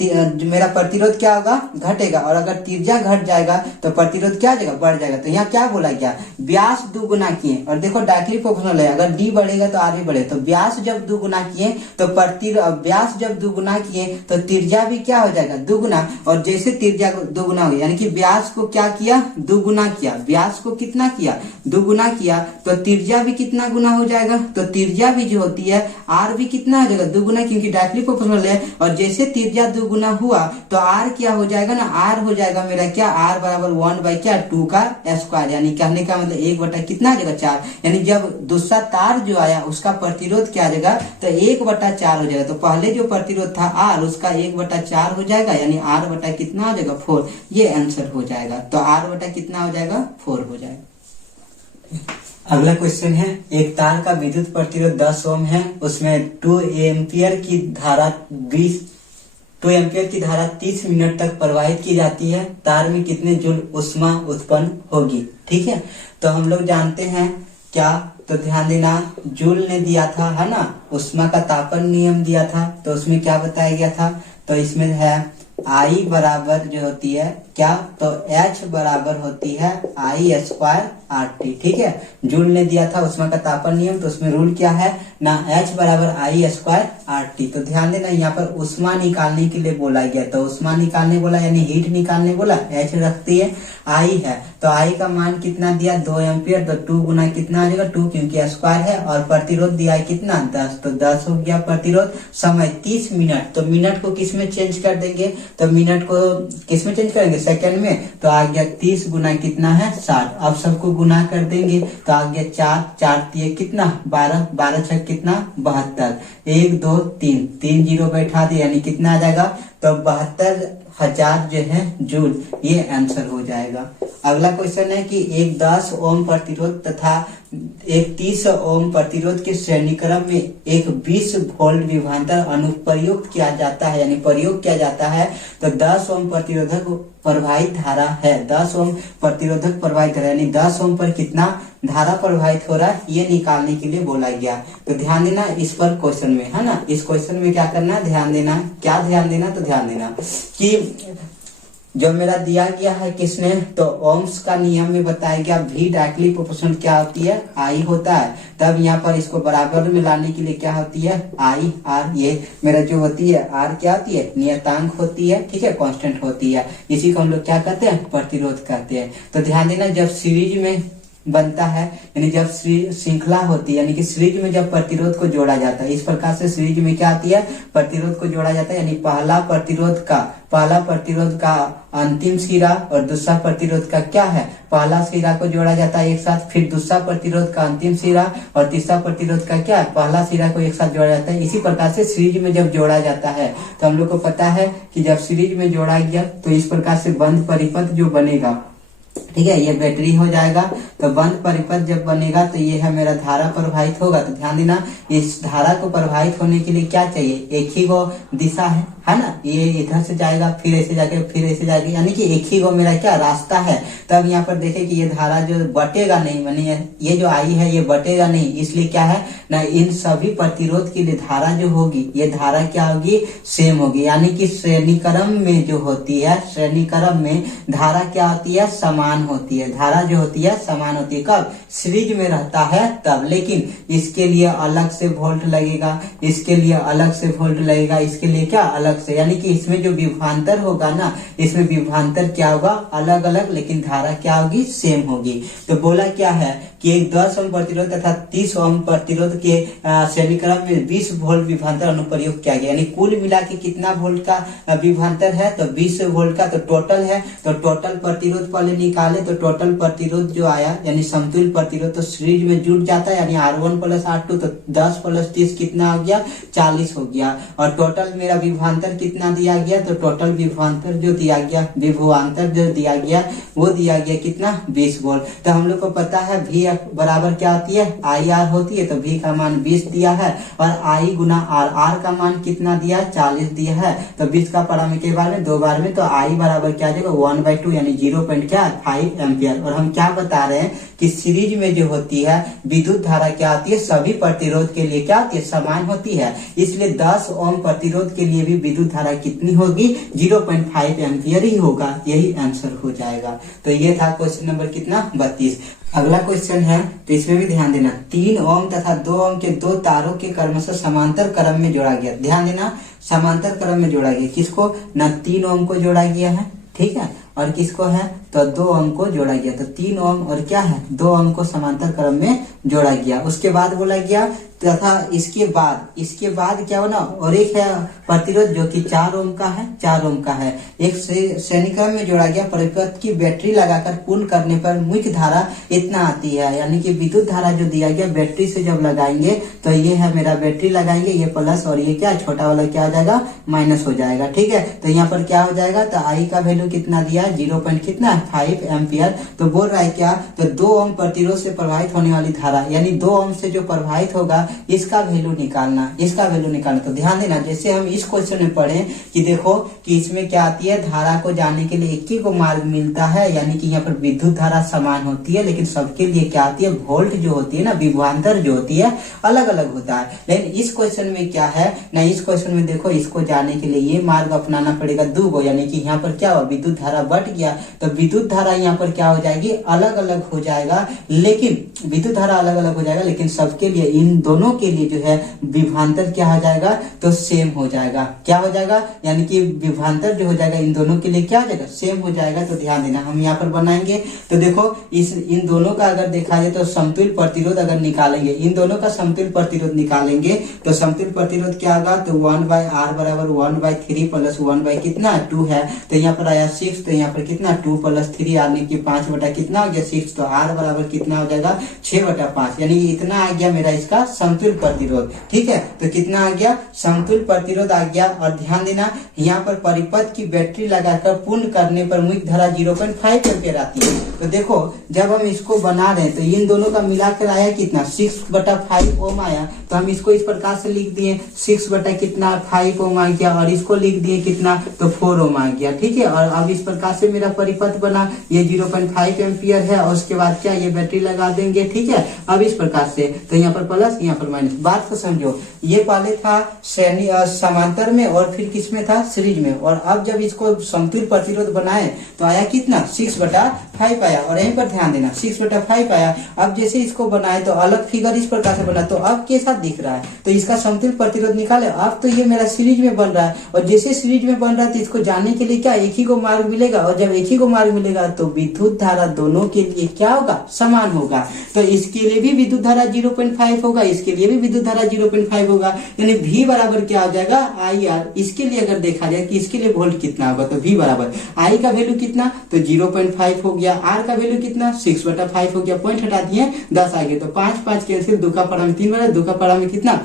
मेरा प्रतिरोध क्या होगा, घटेगा। और अगर त्रिज्या घट जाएगा तो प्रतिरोध क्या हो जाएगा, बढ़ जाएगा। तो यहाँ क्या बोला गया, व्यास दुगुना किए। और देखो डायरेक्टली प्रोपोर्शनल है, अगर डी बढ़ेगा तो आर भी बढ़ेगा। तो व्यास जब दुगुना किए तो व्यास जब दुगुना किए तो त्रिज्या भी क्या हो जाएगा, दुगुना। और जैसे त्रिज्या दुगुना हो गया, यानी कि व्यास को क्या किया, दुगुना किया। व्यास को कितना किया, दुगुना किया, तो त्रिज्या भी कितना गुना हो जाएगा। तो त्रिज्या भी जो होती है आर भी कितना हो जाएगा, दुगुना, क्योंकि डायरेक्टली प्रोपोर्शनल है। और जैसे त्रिज्या दुगुना हुआ तो आर क्या हो जाएगा ना, आर हो जाएगा मेरा क्या, आर बराबर 1/2 का स्क्वायर। यानी कहने का मतलब 1 कितना आ जाएगा, 4। यानी जब दूसरा तार जो आया उसका प्रतिरोध क्या आ जाएगा, तो 1/4 हो जाएगा। तो पहले जो प्रतिरोध था आर, उसका 1/4 हो जाएगा, यानी आर बटा कितना हो जाएगा, 4। ये आंसर हो जाएगा। तो आर बटा कितना हो जाएगा, 4 हो जाएगा। अगला क्वेश्चन है, एक तार का विद्युत प्रतिरोध 10 ओम है, उसमें 2 एम्पियर की धारा 30 मिनट तक प्रवाहित की जाती है। तार में कितने जूल ऊष्मा उत्पन्न होगी। ठीक है, तो हम लोग जानते हैं क्या, तो ध्यान देना, जूल ने दिया था, है ना, ऊष्मा का तापन नियम दिया था। तो उसमें क्या बताया गया था, तो इसमें है आई बराबर जो होती है क्या, तो H बराबर होती है I² RT। ठीक है, जूल ने दिया था उष्मा का तापन नियम, तो उसमें रूल क्या है ना, H बराबर I² RT। तो ध्यान देना, यहाँ पर उष्मा निकालने के लिए बोला गया। तो उष्मा निकालने बोला, यानी हीट निकालने बोला, H रखती है, I है। तो I का मान कितना दिया, 2 एम्पियर। तो 2 गुना कितना आ जाएगा, 2, क्योंकि स्क्वायर है। और प्रतिरोध दिया है कितना, 10। तो 10 हो गया प्रतिरोध। समय 30 मिनट। तो मिनट को किस में चेंज कर देंगे, तो मिनट को किस में चेंज करेंगे, सेकंड में। तो आ गया 30 गुना कितना है, 60। अब सबको गुना कर देंगे तो आ गया 4 3 कितना, 12 12 6 कितना, 72। 1 2 3 3 जीरो बैठा दे, यानी कितना आ जाएगा, तो 72,000 जो है जूल। ये आंसर हो जाएगा। अगला क्वेश्चन है कि एक 10 ओम प्रतिरोध तथा एक 30 ओम प्रतिरोध के श्रेणी क्रम में एक 20 वोल्ट विभवांतर अनुप्रयुक्त किया जाता है, यानी प्रयोग किया जाता है। तो 10 ओम प्रतिरोधक प्रवाहित धारा है, 10 ओम प्रतिरोधक प्रवाहित धारा, यानी 10 ओम पर कितना धारा प्रवाहित हो रहा है, ये निकालने के लिए बोला गया। तो ध्यान देना इस पर क्वेश्चन में, है ना, इस क्वेश्चन में क्या करना, ध्यान देना। क्या ध्यान देना, तो ध्यान देना कि जो मेरा दिया गया है किसने, तो ओम्स का नियम में बताया गया V डायरेक्टली प्रोपोर्शनल क्या होती है, I होता है। तब यहाँ पर इसको बराबर में लाने के लिए क्या होती है, I R। ये मेरा जो होती है R क्या होती है, नियतांक होती है। ठीक है, कांस्टेंट होती है। इसी को हम लोग क्या कहते हैं, प्रतिरोध कहते हैं। तो ध्यान देना, जब सीरीज में बनता है, यानी जब श्रृंखला होती है, यानी कि सीरीज में जब प्रतिरोध को जोड़ा जाता है, इस प्रकार से सीरीज में क्या आती है, प्रतिरोध को जोड़ा जाता है। यानी पहला प्रतिरोध का अंतिम सिरा और दूसरा प्रतिरोध का क्या है, पहला सिरा को जोड़ा जाता है एक साथ, फिर दूसरा प्रतिरोध का अंतिम सिरा और तीसरा प्रतिरोध का क्या है, पहला सिरा को एक साथ जोड़ा जाता है। इसी प्रकार से सीरीज में जब जोड़ा जाता है, तो हम लोग को पता है कि जब सीरीज में जोड़ा गया तो इस प्रकार से बंद परिपथ जो बनेगा, ठीक है, ये बैटरी हो जाएगा। तो बंद परिपथ जब बनेगा तो ये है मेरा धारा प्रवाहित होगा। तो ध्यान देना, इस धारा को प्रवाहित होने के लिए क्या चाहिए, एक ही वो दिशा है ना, ये इधर से जाएगा, फिर ऐसे जाके फिर ऐसे जाएगा, यानी कि एक ही वो मेरा क्या रास्ता है। तब यहाँ पर देखे कि ये धारा जो बटेगा नहीं, मानी ये जो आई है ये बटेगा नहीं, इसलिए क्या है ना, इन सभी प्रतिरोध के लिए धारा जो होगी, ये धारा क्या होगी, सेम होगी। यानी कि श्रेणी क्रम में जो होती है, श्रेणी क्रम में धारा क्या होती है, समान होती है। धारा जो होती है समान होती है, कब, सीरीज में रहता है तब। लेकिन इसके लिए अलग से वोल्ट लगेगा, इसके लिए अलग से वोल्ट लगेगा, इसके लिए क्या अलग से, यानी कि इसमें जो विभवांतर होगा ना, इसमें विभवांतर क्या होगा, अलग अलग, लेकिन धारा क्या होगी, सेम होगी। तो बोला क्या है कि एक 10 ओम प्रतिरोध तथा 30 ओम प्रतिरोध के श्रेणी क्रम में 20 वोल्ट विभवांतर अनुप्रयोग किया गया। यानी कुल मिला के कितना वोल्ट का विभवांतर है, तो 20 वोल्ट का। तो टोटल है, तो टोटल प्रतिरोध पहले निकाले, तो टोटल प्रतिरोध जो आया, यानी समतुल्य प्रतिरोध, तो सीरीज में जुड़ जाता है, यानी R1 + R2, तो 10 + 30 कितना हो गया, 40 हो गया। और टोटल मेरा विभवांतर कितना दिया गया, तो टोटल विभवांतर जो दिया गया, विभवांतर जो दिया गया वो दिया गया कितना, 20 वोल्ट। तो हम लोग को पता है V बराबर क्या होती है, IR होती है। तो V का मान 20 दिया है और I गुना R का मान कितना दिया, 40 दिया है। तो 20 का पढ़ा में के बार में, 2 बार में, तो I बराबर क्या आ जाएगा, 1/2, यानी 0.5 5 एम्पियर। और हम क्या बता रहे हैं कि सीरीज में जो होती है विद्युत धारा क्या होती है, सभी प्रतिरोध के लिए क्या होती है, समान होती है। इसलिए 10 ओम प्रतिरोध के लिए भी विद्युत धारा कितनी होगी, 0.5 एम्पियर ही होगा। यही आंसर हो जाएगा। तो ये था क्वेश्चन नंबर कितना, 32। अगला क्वेश्चन है, तो इसमें भी ध्यान देना, 3 ओम तथा 2 ओम के दो तारों के क्रमशः समांतर क्रम में जोड़ा गया। ध्यान देना, समांतर क्रम में जोड़ा गया। किसको, ना 3 ओम को जोड़ा गया है, ठीक है, और किसको है, तो 2 ओम को जोड़ा गया। तो 3 ओम और क्या है, 2 ओम को समांतर क्रम में जोड़ा गया। उसके बाद बोला गया तथा इसके बाद क्या होना, और एक है प्रतिरोध जो कि 4 ओम का है, 4 ओम का है, एक श्रेणी क्रम में जोड़ा गया। परिपथ की बैटरी लगाकर पूर्ण करने पर मुख्य धारा इतना आती है। यानी कि विद्युत धारा जो दिया गया बैटरी से जब लगाएंगे तो ये है मेरा बैटरी लगाएंगे, ये प्लस और ये क्या छोटा वाला क्या हो जाएगा, माइनस हो जाएगा। ठीक है, तो यहाँ पर क्या हो जाएगा, तो आई का वैल्यू कितना दिया है, 0.5 एम्पियर। तो बोल रहा है क्या, तो 2 ओम प्रतिरोध से प्रभावित होने वाली धारा, यानी 2 ओम से जो प्रभावित होगा इसका वैल्यू निकालना, इसका वैल्यू निकालना। तो ध्यान देना, जैसे हम इस क्वेश्चन में पढ़े कि देखो कि इसमें क्या आती है, धारा को जाने के लिए एक ही को मार्ग मिलता है, यानी कि यहाँ पर विद्युत धारा समान होती है, लेकिन सबके लिए क्या आती है, वोल्ट जो होती है ना, विभवांतर जो होती है अलग अलग होता है। लेकिन इस क्वेश्चन में क्या है ना, इस क्वेश्चन में देखो इसको जाने के लिए ये मार्ग अपनाना पड़ेगा 2 को, यानी कि यहाँ पर क्या हुआ, विद्युत धारा बढ़ गया, तो विद्युत धारा यहाँ पर क्या हो जाएगी, अलग अलग हो जाएगा। लेकिन विद्युत धारा अलग अलग हो जाएगा, लेकिन सबके लिए, इन दोनों के लिए जो है विभवांतर क्या हो जाएगा, तो सेम हो जाएगा। क्या हो जाएगा, यानी कि विभवांतर जो हो जाएगा इन दोनों के लिए क्या हो जाएगा, सेम हो जाएगा। तो ध्यान देना, हम यहाँ पर बनाएंगे तो देखो इन दोनों का अगर देखा जाए तो समतुल्य प्रतिरोध अगर निकालेंगे, इन दोनों का समतुल्य प्रतिरोध निकालेंगे तो समतुल्य प्रतिरोध क्या होगा, तो 1/r बराबर 1/3 प्लस 1 कितना 2 है। तो यहाँ पर आया 6, तो यहाँ पर कितना 2 प्लस 3 यानी कि 5 बटा कितना हो गया 6। तो r बराबर कितना हो जाएगा 6/5, यानी इतना आ गया मेरा इसका समतुल्य प्रतिरोध। ठीक है, तो कितना आ गया, समतुल्य प्रतिरोध आ गया। और ध्यान देना, यहाँ पर परिपथ की बैटरी लगाकर पूर्ण करने पर मुख्य धारा 0.5 एम्पियर आती है। तो देखो जब हम इसको बना रहे हैं तो इन दोनों का मिलाकर आया कितना, 6/5 ओम आया। तो हम इसको इस प्रकार से लिख दिए, 6/5 ओम आ गया, और इसको लिख दिए कितना, तो 4 ओम आ गया। ठीक है, और अब इस प्रकार से मेरा परिपथ बना, ये 0.5 एम्पियर है, और उसके बाद क्या, ये बैटरी लगा देंगे। ठीक है, अब इस प्रकार से, तो यहाँ पर प्लस यहाँ पर माइनस। बात को समझो, ये पहले था श्रेणी समांतर में और फिर किसमें था, सीरीज में। और अब जब इसको समतुल्य प्रतिरोध बनाए तो आया कितना, 6/5 आया। और यहीं पर ध्यान देना, 6/5 आया। अब जैसे इसको बनाए तो अलग फिगर इस प्रकार से बना, तो अब कैसा दिख रहा है, तो इसका समतुल्य प्रतिरोध निकाले। अब तो ये मेरा सीरीज में बन रहा है, और जैसे सीरीज में बन रहा है तो इसको जानने के लिए क्या, एक ही को मार्ग मिलेगा, और जब एक ही को मार्ग मिलेगा तो विद्युत धारा दोनों के लिए क्या होगा, समान होगा। तो इसके लिए भी विद्युत धारा 0.5 होगा, इसके लिए भी विद्युत धारा 0.5 होगा, यानी V बराबर क्या हो जाएगा, IR। इसके लिए अगर देखा जाए कि इसके लिए वोल्ट कितना होगा, तो V बराबर I का वैल्यू कितना, तो 0.5 हो गया, R का वैल्यू कितना, 6/5 हो गया, पॉइंट हटा दिए 10 आ गया। तो 5 कैंसिल, 2 का पड़ा में 3 बना, 2 का पड़ा में कितना,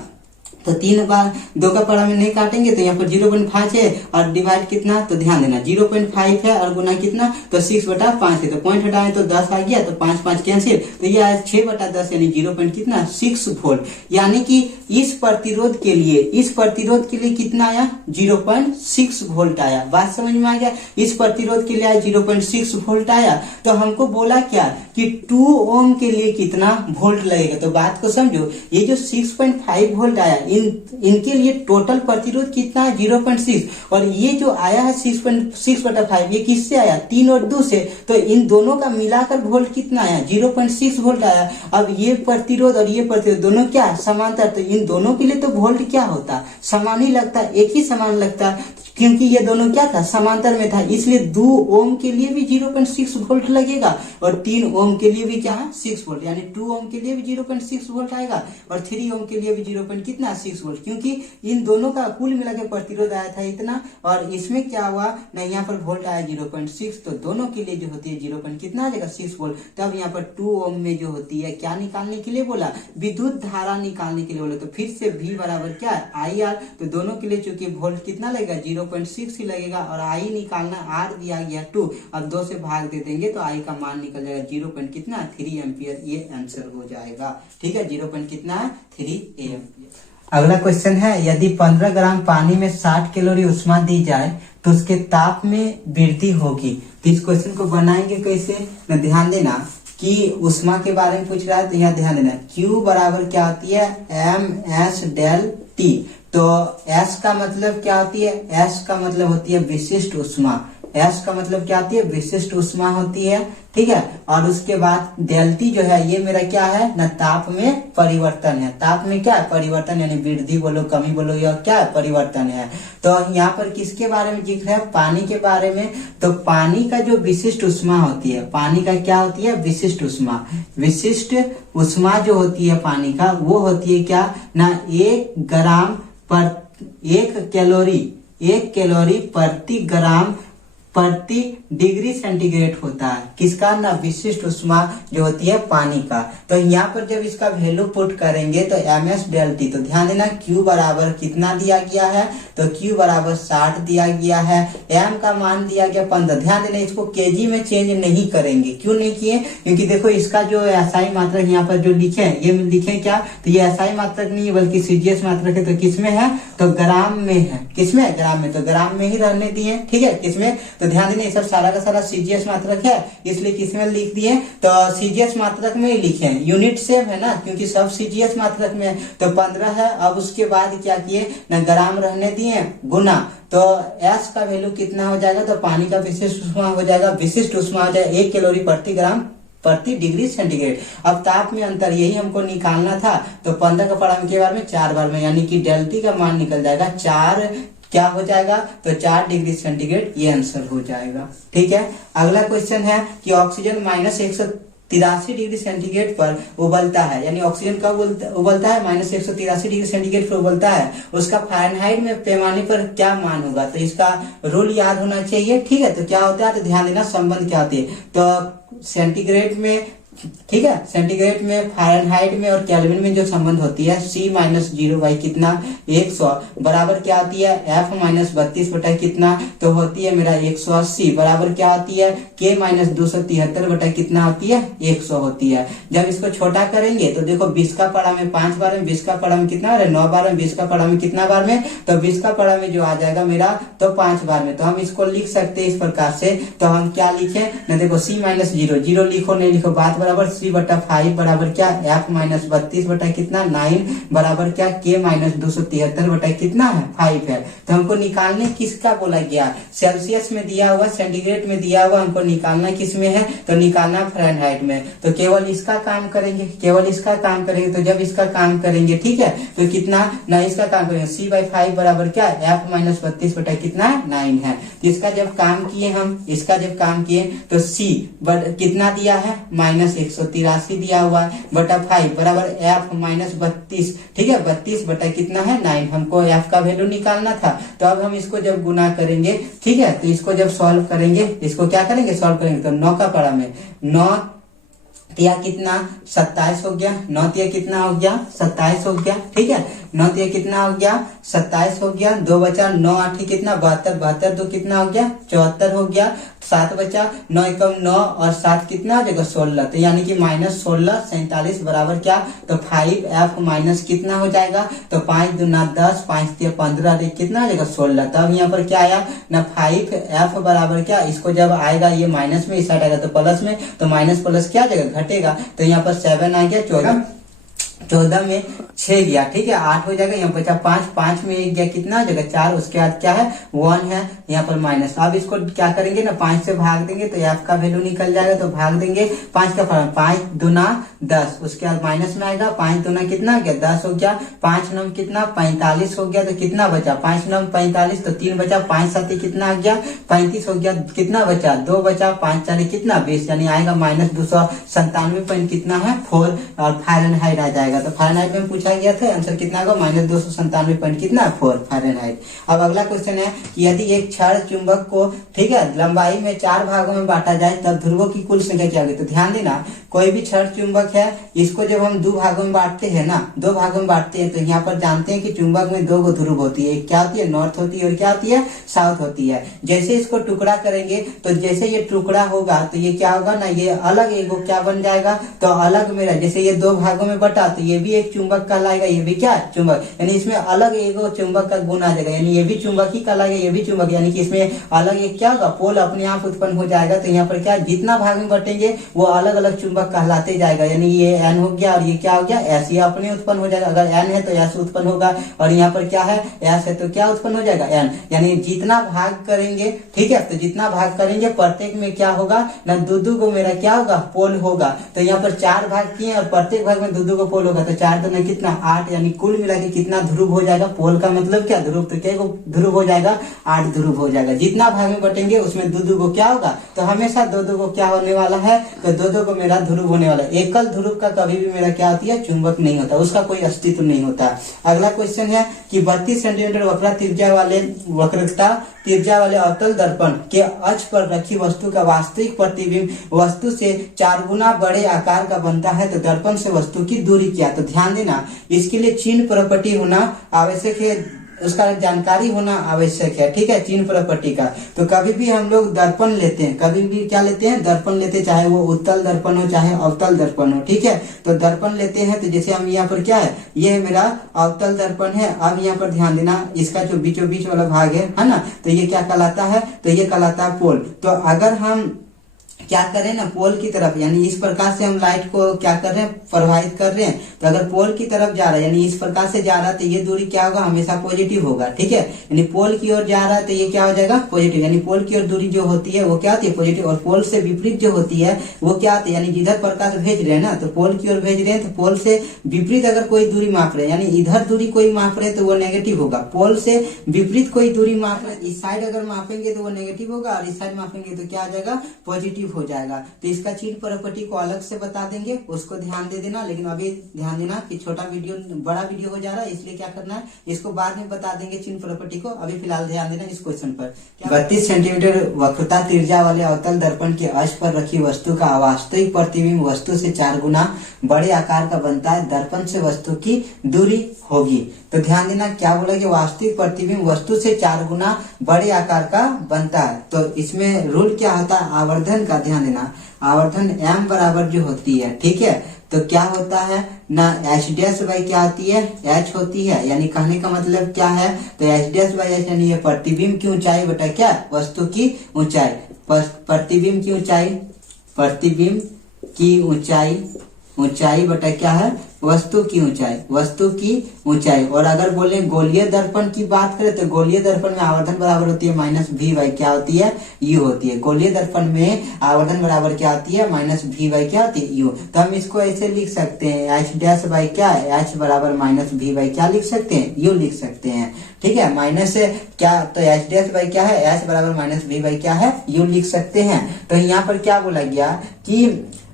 तो 3 बार 2 का पड़ा में नहीं काटेंगे, तो यहाँ पर 0.5 है, और डिवाइड कितना, तो ध्यान देना 0.5 है और गुना कितना, तो 6/5 है, तो पॉइंट हटाए तो 10 आ गया, तो 5 कैंसिल, तो ये आया 6/10, यानी 0.6 वोल्ट। यानी कि इस प्रतिरोध के लिए कितना आया, 0.6 वोल्ट आया। बात समझ में आ गया, इस प्रतिरोध के लिए आया 0.6 वोल्ट आया। तो हमको बोला क्या कि 2 ओम के लिए कितना वोल्ट लगेगा। तो बात को समझो, ये जो 6.5 वोल्ट आया, इनके लिए टोटल प्रतिरोध कितना है, 0.6। और ये जो आया है 6/5, ये किससे आया, 3 और 2 से। तो इन दोनों का मिलाकर वोल्ट कितना आया, 0.6 वोल्ट आया। अब ये प्रतिरोध और ये प्रतिरोध दोनों क्या समांतर, तो इन दोनों के लिए तो वोल्ट क्या होता, समान ही लगता, एक ही समान लगता, क्योंकि ये दोनों क्या था, समांतर में था। इसलिए 2 ओम के लिए भी 0.6 वोल्ट लगेगा, और 3 ओम के लिए भी क्या है, 6 वोल्ट, यानी 2 ओम के लिए भी 0.6 वोल्ट आएगा, और 3 ओम के लिए भी 0.6 वोल्ट, क्योंकि इन दोनों का कुल मिला के प्रतिरोध आया था इतना, और इसमें क्या हुआ ना, यहाँ पर वोल्ट आया 0.6, तो दोनों के लिए जो होती है 0 आ जाएगा 6 वोल्ट। तब यहाँ पर 2 ओम में जो होती है क्या निकालने के लिए बोला, विद्युत धारा निकालने के लिए बोला। तो फिर से V बराबर क्या है, IR। तो दोनों के लिए चूंकि वोल्ट कितना लगेगा, 0.6 ही लगेगा, और I निकालना, R दिया गया 2, अब 2 से भाग दे देंगे तो I का मान निकल जाएगा 0.3 एम्पियर। ये आंसर हो जाएगा। ठीक है, 0.3 एम्पियर। अगला क्वेश्चन है, यदि 15 ग्राम पानी में 60 कैलोरी उष्मा दी जाए तो उसके ताप में वृद्धि होगी। तो इस क्वेश्चन को बनाएंगे कैसे ना, ध्यान देना कि उष्मा के बारे में पूछ रहा है तो यहाँ ध्यान देना Q बराबर क्या होती है ms डेल T। तो S का मतलब क्या होती है, S का मतलब होती है विशिष्ट उष्मा, S का मतलब क्या होती है विशिष्ट उष्मा होती है, ठीक है। और उसके बाद डेल T जो है ये मेरा क्या है ना ताप में परिवर्तन है, ताप में क्या है परिवर्तन, यानी वृद्धि बोलो कमी बोलो या क्या है परिवर्तन है। तो यहाँ पर किसके बारे में जिक्र है, पानी के बारे में। तो पानी का जो विशिष्ट उष्मा होती है, पानी का क्या होती है विशिष्ट उष्मा, विशिष्ट उष्मा जो होती है पानी का वो होती है क्या ना 1 ग्राम पर 1 कैलोरी प्रति ग्राम प्रति डिग्री सेंटीग्रेड होता है, किसका ना विशिष्ट उष्मा जो होती है पानी का। तो यहाँ पर जब इसका वैल्यू पुट करेंगे तो ms डेल T, तो ध्यान देना Q बराबर कितना दिया गया है, तो Q बराबर 60 दिया गया है, m का मान दिया गया 15। ध्यान देना इसको केजी में चेंज नहीं करेंगे, क्यों नहीं किए, क्योंकि देखो इसका जो एसआई मात्रक यहाँ पर जो लिखे हैं ये लिखे क्या, तो ये एसआई मात्रक नहीं है बल्कि सीजीएस मात्रक है। तो किसमें है, तो ग्राम में है, किसमें ग्राम में, तो ग्राम में ही रहने दिए, ठीक है। किसमें, तो ध्यान देना ये सब सारा का सारा सीजीएस मात्रक है, इसलिए किसमें लिख दिए, तो सीजीएस मात्रक में ही लिखे, यूनिट सेम है ना क्योंकि सब सीजीएस मात्रक में है। तो 15 है, अब उसके बाद क्या किए ना ग्राम रहने दिए गुना, तो S का वैल्यू कितना हो जाएगा, तो पानी का विशिष्ट उष्मा हो जाएगा, विशिष्ट उष्मा हो जाएगा 1 कैलोरी प्रति ग्राम प्रति डिग्री सेंटीग्रेड। अब ताप में अंतर यही हमको निकालना था, तो 15 का पढ़ा के बार में 4 बार में, यानी कि डेल T का मान निकल जाएगा 4 क्या हो जाएगा, तो 4 डिग्री सेंटीग्रेड, ये आंसर हो जाएगा, ठीक है। अगला क्वेश्चन है कि ऑक्सीजन -183 डिग्री सेंटीग्रेड पर उबलता है, यानी ऑक्सीजन कब उबलता है -183 डिग्री सेंटीग्रेड पर उबलता है, उसका फ़ारेनहाइट में पैमाने पर क्या मान होगा, तो इसका रूल याद होना चाहिए, ठीक है। तो क्या होता है, तो ध्यान देना संबंध क्या होती है, तो सेंटीग्रेड में, ठीक है, सेंटीग्रेड में, फ़ारेनहाइट में और केल्विन में जो संबंध होती है C-0 बाई कितना 100 बराबर क्या होती है F-32 बटा कितना, तो होती है मेरा 180 बराबर क्या होती है K-273 बटा कितना होती है 100 होती है। जब इसको छोटा करेंगे तो देखो 20 का पढ़ा में 5 बार में, 20 का पढ़ा में कितना बार, 9 बार में, 20 का पढ़ा में कितना बार में, तो 20 का पढ़ा में जो आ जाएगा मेरा तो 5 बार में। तो हम इसको लिख सकते हैं इस प्रकार से, तो हम क्या लिखे ना, देखो C-0 0 लिखो नहीं लिखो, बात बराबर C/5 बराबर क्या F-32 बटा कितना 9 बराबर क्या K-273 बटा कितना है 5 है। तो हमको निकालने किसका बोला गया, सेल्सियस में दिया हुआ, सेंटीग्रेड में दिया हुआ, हमको निकालना किस में है, तो निकालना फ़ारेनहाइट में। तो केवल इसका काम करेंगे, केवल इसका काम करेंगे। तो जब इसका काम करेंगे, ठीक है, तो कितना ना इसका काम करेंगे C/5 बराबर क्या F-32 बटा कितना 9 है। तो इसका जब काम किए हम, इसका जब काम किए तो C कितना दिया है -183 दिया हुआ है बटा 5 बराबर F-32, ठीक है, 32 बटा कितना है 9, हमको F का वैल्यू निकालना था। तो अब हम इसको जब गुना करेंगे, ठीक है, तो इसको जब सॉल्व करेंगे, इसको क्या करेंगे सॉल्व करेंगे, तो 9 का पढ़ा में 9 तिया कितना 27 हो गया, 9 तिया कितना हो गया 27 हो गया, ठीक है, 9 तिया कितना हो गया 27 हो गया, 2 बचा 9 8 कितना 72, 72 2 कितना हो गया 74 हो गया, 7 बचा 9 एकम 9 और 7 कितना हो जाएगा 16, तो यानी कि -16 47 बराबर क्या, तो 5F माइनस कितना हो जाएगा, तो 5 दूना 10 5 तिया 15 कितना आ जाएगा 16। तब यहाँ पर क्या आया ना 5F बराबर क्या, इसको जब आएगा ये माइनस में, इस साइड आएगा तो प्लस में, तो माइनस प्लस क्या आ जाएगा घटेगा, तो यहाँ पर 7 आ गया 14 में 6 गया, ठीक है, 8 हो जाएगा, यहाँ बचा 5 में 1 गया कितना हो जाएगा 4, उसके बाद क्या है 1 है, यहाँ पर माइनस। अब इसको क्या करेंगे ना 5 से भाग देंगे तो F का वैल्यू निकल जाएगा, तो भाग देंगे 5 का फॉर्म 5 दूना 10, उसके बाद माइनस में आएगा 5 दूना कितना हो गया 10 हो गया, 5 9 कितना 45 हो गया, तो कितना बचा 5 9 45, तो 3 बचा 5 7 कितना आ गया 35 हो गया, कितना बचा 2 बचा 5 4 कितना 20, यानी आएगा -297 कितना है 4 और फ़ारेनहाइट आ जाएगा। तो फ़ारेनहाइट में पूछा गया था, आंसर कितना होगा -297 कितना 4 फ़ारेनहाइट। अब अगला क्वेश्चन है कि यदि एक क्षण चुंबक को, ठीक है, लंबाई में 4 भागों में बांटा जाए तब ध्रुवों की कुल संख्या क्या होगी। तो ध्यान देना कोई भी क्षण चुंबक है, इसको जब हम 2 भागों में बांटते हैं ना, 2 भागों में बांटते हैं, तो यहाँ पर जानते हैं कि चुंबक में 2 गो ध्रुव होती है, क्या होती है नॉर्थ होती है और क्या होती है साउथ होती है। जैसे इसको टुकड़ा करेंगे तो जैसे ये टुकड़ा होगा तो ये क्या होगा ना, ये अलग एगो क्या बन जाएगा, तो अलग मेरा जैसे ये 2 भागों में बटा तो तो ये भी एक चुंबक कहलाएगा, ये भी क्या चुंबक, यानी इसमें अलग एगो चुंबक का गुण आ जाएगा, यानी ये भी चुंबक ही कहलाएगा, ये भी चुंबक, यानी कि इसमें अलग एक क्या होगा पोल अपने आप उत्पन्न हो जाएगा। तो यहाँ पर क्या जितना भाग में बटेंगे वो अलग अलग चुंबक कहलाते जाएगा, यानी ये एन हो गया और ये क्या हो गया एस, ये अपने उत्पन्न हो जाएगा। अगर एन है तो एस उत्पन्न होगा, और यहाँ पर क्या है एस है तो क्या उत्पन्न हो जाएगा एन, यानी जितना भाग करेंगे, ठीक है, तो जितना भाग करेंगे प्रत्येक में क्या होगा ना दो को मेरा क्या होगा पोल होगा। तो यहाँ पर 4 भाग किए और प्रत्येक भाग में दो को पोल होगा, तो 4 तो कितना 8, यानी कुल मिला के कितना ध्रुव हो जाएगा, पोल का मतलब क्या ध्रुव, तो क्या ध्रुव हो जाएगा 8 ध्रुव हो जाएगा। जितना भाग में बटेंगे उसमें दो को क्या होगा, तो हमेशा दो को क्या होने वाला है, तो दो को मेरा ध्रुव होने वाला है। एकल ध्रुव का कभी भी मेरा क्या होती है चुंबक नहीं होता, उसका कोई अस्तित्व नहीं होता। अगला क्वेश्चन है कि 32 सेंटीमीटर वक्रता त्रिज्या वाले अवतल दर्पण के अक्ष पर रखी वस्तु का वास्तविक प्रतिबिंब वस्तु से 4 गुना बड़े आकार का बनता है, तो दर्पण से वस्तु की दूरी क्या। तो ध्यान देना, इसके लिए चिन्ह प्रॉपर्टी होना आवश्यक है, उसका जानकारी होना आवश्यक है, ठीक है, चिन्ह प्रॉपर्टी का। तो कभी भी हम लोग दर्पण लेते हैं, कभी भी क्या लेते हैं दर्पण लेते हैं, चाहे वो उत्तल दर्पण हो चाहे अवतल दर्पण हो, ठीक है। तो दर्पण लेते हैं, तो जैसे हम यहाँ पर क्या है, ये मेरा अवतल दर्पण है। अब यहाँ पर ध्यान देना, इसका जो बीचों बीच वाला भाग है ना, तो ये क्या कहलाता है, तो ये कहलाता है पोल। तो अगर हम क्या करें ना पोल की तरफ, यानी इस प्रकार से हम लाइट को क्या कर रहे हैं प्रवाहित कर रहे हैं, तो अगर पोल की तरफ जा रहा है यानी इस प्रकार से जा रहा है तो ये दूरी क्या होगा हमेशा पॉजिटिव होगा, ठीक है। यानी पोल की ओर जा रहा है तो ये क्या हो जाएगा पॉजिटिव, यानी पोल की ओर दूरी जो होती है वो क्या होती है पॉजिटिव, और पोल से विपरीत जो होती है वो क्या होती है, यानी जिधर प्रकाश भेज रहे हैं ना, तो पोल की ओर भेज रहे हैं, तो पोल से विपरीत अगर कोई दूरी माप रहे हैं, यानी इधर दूरी कोई माप रहे हैं तो वो नेगेटिव होगा, पोल से विपरीत कोई दूरी माप रहे, इस साइड अगर मापेंगे तो वो नेगेटिव होगा, और इस साइड मापेंगे तो क्या आ जाएगा पॉजिटिव हो जाएगा। तो इसका चिन्ह प्रॉपर्टी को अलग से बता देंगे, उसको ध्यान दे देना। लेकिन अभी ध्यान देना कि छोटा वीडियो बड़ा वीडियो हो जा रहा है, इसलिए क्या करना है इसको बाद में बता देंगे चिन्ह प्रॉपर्टी को, अभी फिलहाल ध्यान देना इस क्वेश्चन पर। 32 सेंटीमीटर वक्रता त्रिज्या वाले अवतल दर्पण के अक्ष पर रखी वस्तु का वास्तविक प्रतिबिंब वस्तु से 4 गुना बड़े आकार का बनता है, दर्पण से वस्तु की दूरी होगी। तो ध्यान देना क्या बोला कि वास्तविक प्रतिबिंब वस्तु से 4 गुना बड़े आकार का बनता है। तो इसमें रूल क्या होता है आवर्धन का, ध्यान देना आवर्धन m बराबर जो होती है, ठीक है, तो क्या होता है ना h डैश बाई क्या होती है h होती है, यानी कहने का मतलब क्या है, तो h डैश बाई h यानी ये प्रतिबिंब की ऊंचाई बटा क्या वस्तु की ऊंचाई, प्रतिबिंब की ऊंचाई, प्रतिबिंब की ऊंचाई बटा क्या है वस्तु की ऊंचाई, वस्तु की ऊंचाई। और अगर बोले गोलीय दर्पण की बात करें तो गोलीय दर्पण में आवर्धन बराबर होती है माइनस भी बाई क्या होती है यू होती है, गोलीय दर्पण में आवर्धन बराबर क्या होती है माइनस भी बाई क्या होती है यू। तो हम इसको ऐसे लिख सकते हैं एच डैश बाई क्या है एच बराबर माइनस भी बाई क्या लिख सकते हैं यू लिख सकते हैं, ठीक है। माइनस से क्या तो एच डैश बाई क्या है एच बराबर माइनस भी बाई क्या है यू लिख सकते हैं। तो यहाँ पर क्या बोला गया कि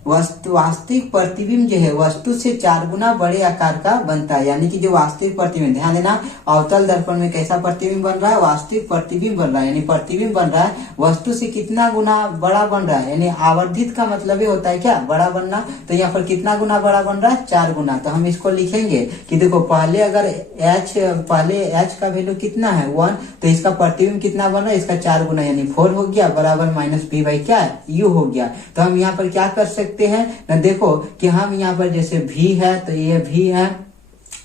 वास्तविक प्रतिबिंब जो है वस्तु से 4 गुना बड़े आकार का बनता है, यानी कि जो वास्तविक प्रतिबिंब, ध्यान देना अवतल दर्पण में कैसा प्रतिबिंब बन रहा है वास्तविक प्रतिबिंब बन रहा है, यानी प्रतिबिंब बन रहा है वस्तु से कितना गुना बड़ा बन रहा है, यानी आवर्धित का मतलब ही होता है क्या बड़ा बनना। तो यहाँ पर कितना गुना बड़ा बन रहा है 4 गुना। तो हम इसको लिखेंगे कि देखो पहले अगर h का वैल्यू कितना है 1, तो इसका प्रतिबिंब कितना बन रहा है इसका 4 गुना यानी 4 हो गया बराबर माइनस भी बाई क्या है यू हो गया। तो हम यहाँ पर क्या कर सकते हैं ना, देखो कि हम यहाँ पर जैसे भी है तो ये भी है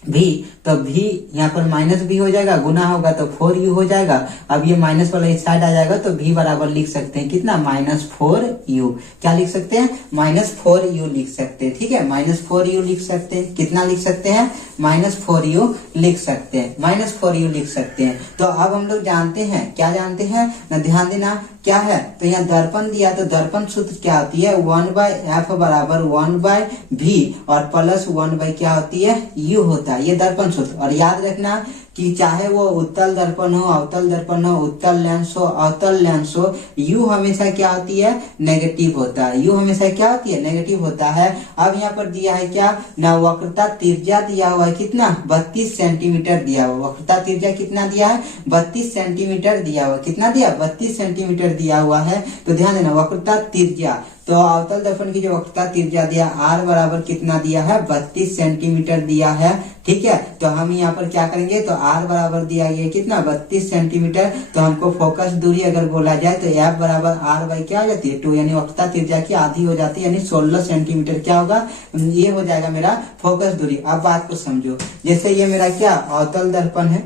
भी, तो भी यहाँ पर माइनस भी हो जाएगा, गुना होगा तो 4u हो जाएगा। अब ये माइनस वाला इस साइड आ जाएगा तो भी बराबर लिख सकते हैं कितना माइनस 4u, क्या लिख सकते हैं माइनस 4u लिख सकते हैं, ठीक है, माइनस 4u लिख सकते हैं, कितना लिख सकते हैं माइनस 4u लिख सकते हैं, माइनस 4u लिख सकते हैं। तो अब हम लोग जानते हैं क्या जानते हैं ना, ध्यान देना क्या है, तो यहाँ दर्पण दिया तो दर्पण सूत्र क्या होती है 1/f बराबर 1/v और प्लस 1/ क्या होती है u होता है, ये दर्पण सूत्र। और याद रखना कि चाहे वो उत्तल दर्पण हो अवतल दर्पण हो उत्तल लेंस हो अवतल लेंस हो, यू हमेशा क्या होती है नेगेटिव होता है, यू हमेशा क्या होती है नेगेटिव होता है। अब यहाँ पर दिया है क्या ना वक्रता त्रिज्या दिया हुआ है कितना 32 सेंटीमीटर दिया हुआ, वक्रता त्रिज्या कितना दिया है 32 सेंटीमीटर दिया हुआ, कितना दिया 32 सेंटीमीटर दिया हुआ है। तो ध्यान देना वक्रता त्रिज्या, तो अवतल दर्पण की जो वक्रता त्रिज्या दिया R बराबर कितना दिया है, 32 सेंटीमीटर दिया है। ठीक है, तो हम यहाँ पर क्या करेंगे, तो R बराबर दिया गया कितना, 32 सेंटीमीटर। तो हमको फोकस दूरी अगर बोला जाए तो F बराबर R बाई क्या हो जाती है, 2, यानी वक्रता त्रिज्या की आधी हो जाती है, यानी 16 सेंटीमीटर क्या होगा, ये हो जाएगा मेरा फोकस दूरी। अब बात को समझो, जैसे ये मेरा क्या अवतल दर्पण है,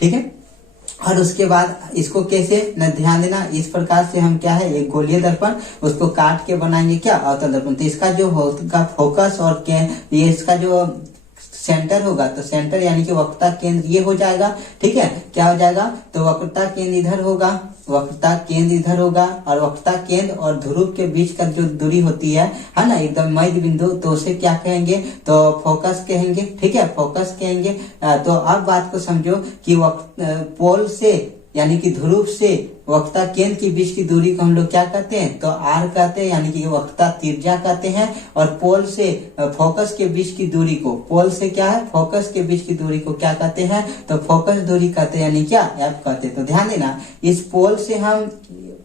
ठीक है, और उसके बाद इसको कैसे न ध्यान देना, इस प्रकार से हम क्या है, एक गोलीय दर्पण उसको काट के बनाएंगे क्या, अवतल दर्पण। तो इसका जो होगा फोकस और ये इसका जो सेंटर होगा, तो सेंटर यानी कि वक्रता केंद्र ये हो जाएगा। ठीक है, क्या हो जाएगा, तो वक्रता केंद्र इधर होगा, वक्रता केंद्र इधर होगा, और वक्रता केंद्र और ध्रुव के बीच का जो दूरी होती है ना, एकदम मध्य बिंदु, तो उसे क्या कहेंगे, तो फोकस कहेंगे। ठीक है, फोकस कहेंगे। तो अब बात को समझो कि पोल से यानी कि ध्रुव से वक्रता केंद्र के बीच की दूरी को हम लोग क्या कहते हैं, तो R कहते हैं, यानी कि वक्रता त्रिज्या कहते हैं। और पोल से फोकस के बीच की दूरी को, पोल से क्या है, फोकस के बीच की दूरी को क्या कहते हैं, तो फोकस दूरी कहते हैं, यानी क्या, F कहते हैं। तो ध्यान देना, इस पोल से हम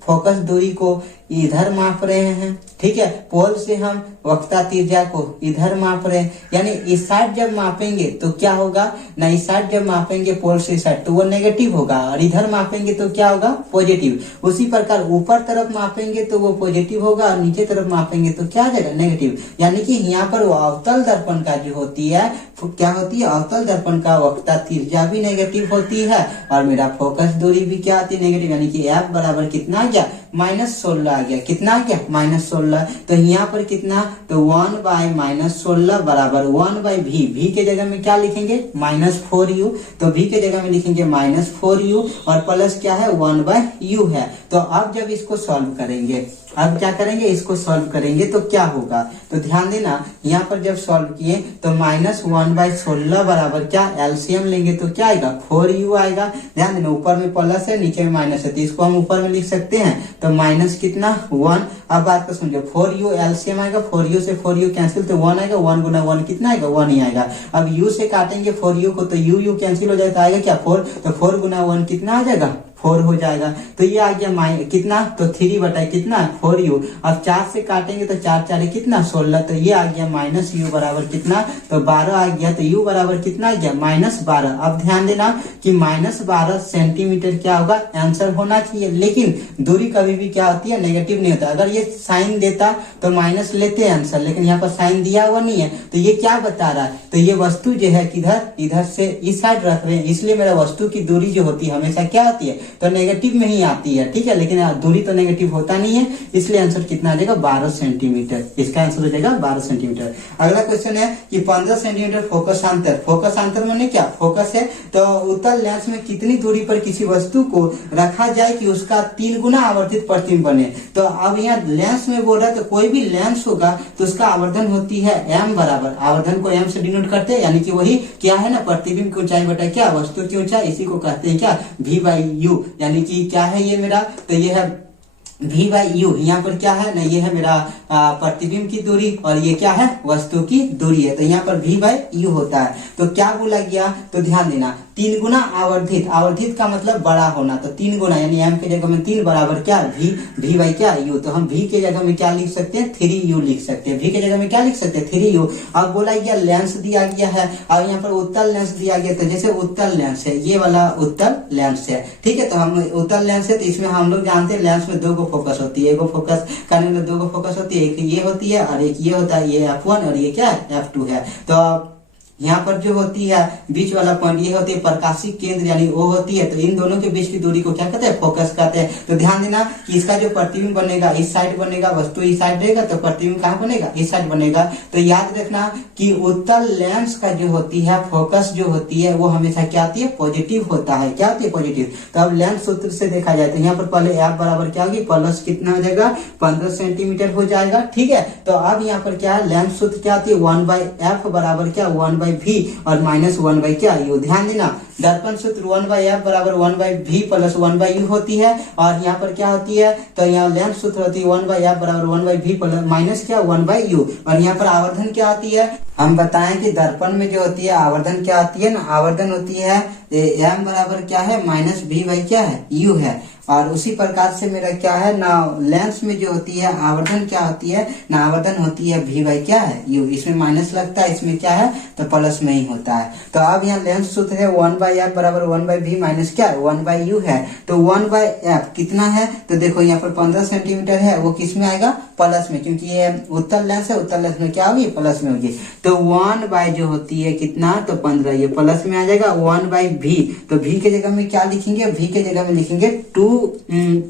फोकस दूरी को इधर माप रहे हैं। ठीक है, पोल से हम वक्रता त्रिज्या को इधर माप रहे हैं, यानी इस साइड जब मापेंगे तो क्या होगा ना, इस साइड जब मापेंगे पोल से इस साइड तो वो नेगेटिव होगा, और इधर मापेंगे तो क्या होगा, पॉजिटिव। उसी प्रकार ऊपर तरफ मापेंगे तो वो पॉजिटिव होगा, और नीचे तरफ मापेंगे तो क्या आ जाएगा, नेगेटिव। यानी कि यहाँ पर वो अवतल दर्पण का जो होती है, क्या होती है, अवतल दर्पण का वक्रता त्रिज्या भी नेगेटिव होती है, और मेरा फोकस दूरी भी क्या आती है, नेगेटिव। यानी कि F बराबर कितना आ गया, -16 आ गया, कितना आ गया, -16। तो यहाँ पर कितना, तो 1 बाय -16 बराबर 1 बाय v के जगह में क्या लिखेंगे, -4u। तो v के जगह में लिखेंगे -4u, और प्लस क्या है, 1 बाय u है। तो अब जब इसको सॉल्व करेंगे, अब क्या करेंगे, इसको सॉल्व करेंगे तो क्या होगा, तो ध्यान देना, यहाँ पर जब सॉल्व किए तो -1 बाय 16 बराबर क्या, एलसीएम लेंगे तो क्या आएगा, 4u आएगा। ध्यान देना, ऊपर में प्लस है, नीचे में माइनस है, तो इसको हम ऊपर में लिख सकते हैं, तो माइनस कितना, 1। अब बात को समझो, 4u एलसीएम आएगा, 4u से 4u कैंसिल, तो 1 आएगा, 1 गुना 1 कितना आएगा, 1 ही आएगा। अब u से काटेंगे 4u को, तो u कैंसिल हो जाएगा, आएगा क्या, 4। तो 4 गुना 1 कितना आ जाएगा, 4 हो जाएगा। तो ये आ गया कितना, तो 3 बटा कितना, 4u। अब 4 से काटेंगे तो 4 4 कितना, 16। तो ये आ गया -u बराबर कितना, तो 12 आ गया। तो u बराबर कितना आ गया, -12। अब ध्यान देना कि -12 सेंटीमीटर क्या होगा, आंसर होना चाहिए। लेकिन दूरी कभी भी क्या होती है, नेगेटिव नहीं होता। अगर ये साइन देता तो माइनस लेते हैं आंसर, लेकिन यहाँ पर साइन दिया हुआ नहीं है। तो ये क्या बता रहा है, तो ये वस्तु जो है किधर, इधर से इस साइड रख रहे हैं, इसलिए मेरा वस्तु की दूरी जो होती है हमेशा क्या होती है, तो नेगेटिव में ही आती है। ठीक है, लेकिन दूरी तो नेगेटिव होता नहीं है, इसलिए आंसर कितना आ जाएगा, 12 सेंटीमीटर। इसका आंसर हो जाएगा 12 सेंटीमीटर। अगला क्वेश्चन है कि 15 सेंटीमीटर फोकसांतर, फोकसांतर माने क्या, फोकस है, तो उत्तल लेंस में कितनी दूरी पर किसी वस्तु को रखा जाए कि उसका 3 गुना आवर्धित प्रतिबिंब बने। तो अब यहाँ लेंस में बोल रहा है, तो कोई भी लेंस होगा तो उसका आवर्धन होती है m बराबर, आवर्धन को m से डिनोट करते हैं, यानी कि वही क्या है ना, प्रतिबिंब की ऊंचाई बटा क्या, वस्तु की ऊंचाई, इसी को कहते हैं क्या, v बाई u। यानी कि क्या है ये मेरा, तो ये है v बाई u। यहाँ पर क्या है ना, ये है मेरा प्रतिबिंब की दूरी, और ये क्या है, वस्तु की दूरी है। तो यहाँ पर v बाई u होता है। तो क्या बोला गया, तो ध्यान देना, 3 गुना आवर्धित, आवर्धित का मतलब बड़ा होना, तो 3 गुना यानी m के जगह में 3 बराबर क्या, v बाई क्या, u। तो हम v के जगह में क्या लिख सकते हैं, 3u लिख सकते हैं। v के जगह में क्या लिख सकते हैं, 3u। अब बोला गया लेंस दिया गया है, और यहाँ पर उत्तल लेंस दिया गया, तो जैसे उत्तल लेंस है, ये वाला उत्तल लेंस है। ठीक है, तो हम उत्तल लेंस है, तो इसमें हम लोग जानते हैं लेंस में 2 गो फोकस होती है, एक फोकस करने में 2 गो फोकस होती है, एक ये होती है और एक ये होता है, ये f1 और ये क्या है, f2 है। तो यहाँ पर जो होती है बीच वाला पॉइंट, ये होती है प्रकाशिक केंद्र, यानी वो होती है। तो इन दोनों के बीच की दूरी को क्या कहते हैं, फोकस कहते हैं। तो ध्यान देना कि इसका जो प्रतिबिंब बनेगा इस साइड बनेगा, वस्तु इस साइड रहेगा, तो प्रतिबिंब कहाँ बनेगा, इस साइड बनेगा। तो याद रखना कि उत्तल लेंस का जो होती है फोकस जो होती है वो हमेशा क्या आती है, पॉजिटिव होता है। क्या होती है, पॉजिटिव। तो अब लेंस सूत्र से देखा जाए तो यहाँ पर पहले f बराबर क्या होगी, प्लस कितना हो जाएगा, 15 सेंटीमीटर हो जाएगा। ठीक है, तो अब यहाँ पर क्या है, लेंस सूत्र क्या आती है, 1 बाई f बराबर क्या, 1 बाई v और -1 बाई क्या, u। ध्यान देना, दर्पण सूत्र 1 बाई f बराबर 1 by v plus 1 by u होती है, और यहाँ पर क्या होती है, तो यहाँ लेंस सूत्र होती है 1 बाई f बराबर 1 बाई v प्लस माइनस क्या, 1 बाई u। और यहाँ पर आवर्धन क्या होती है, हम बताएं कि दर्पण में जो होती है आवर्धन क्या होती है ना, आवर्धन होती है m बराबर क्या है, -v बाई क्या है, u है। और उसी प्रकार से मेरा क्या है ना, लेंस में जो होती है आवर्धन क्या होती है ना, आवर्धन होती है v बाई क्या है u। इसमें माइनस लगता है, इसमें क्या है तो प्लस में ही होता है। तो अब यहाँ लेंस सूत्र है 1/f बराबर 1/v माइनस क्या है 1/u है। तो 1/f कितना है, तो देखो यहाँ पर 15 सेंटीमीटर है, वो किस में आएगा प्लस में, क्योंकि ये उत्तल लेंस है, उत्तल लेंस में क्या होगी प्लस में होगी। तो 1 जो होती है कितना तो 15, ये प्लस में आ जाएगा 1/v। तो v के जगह में क्या लिखेंगे, v के जगह में लिखेंगे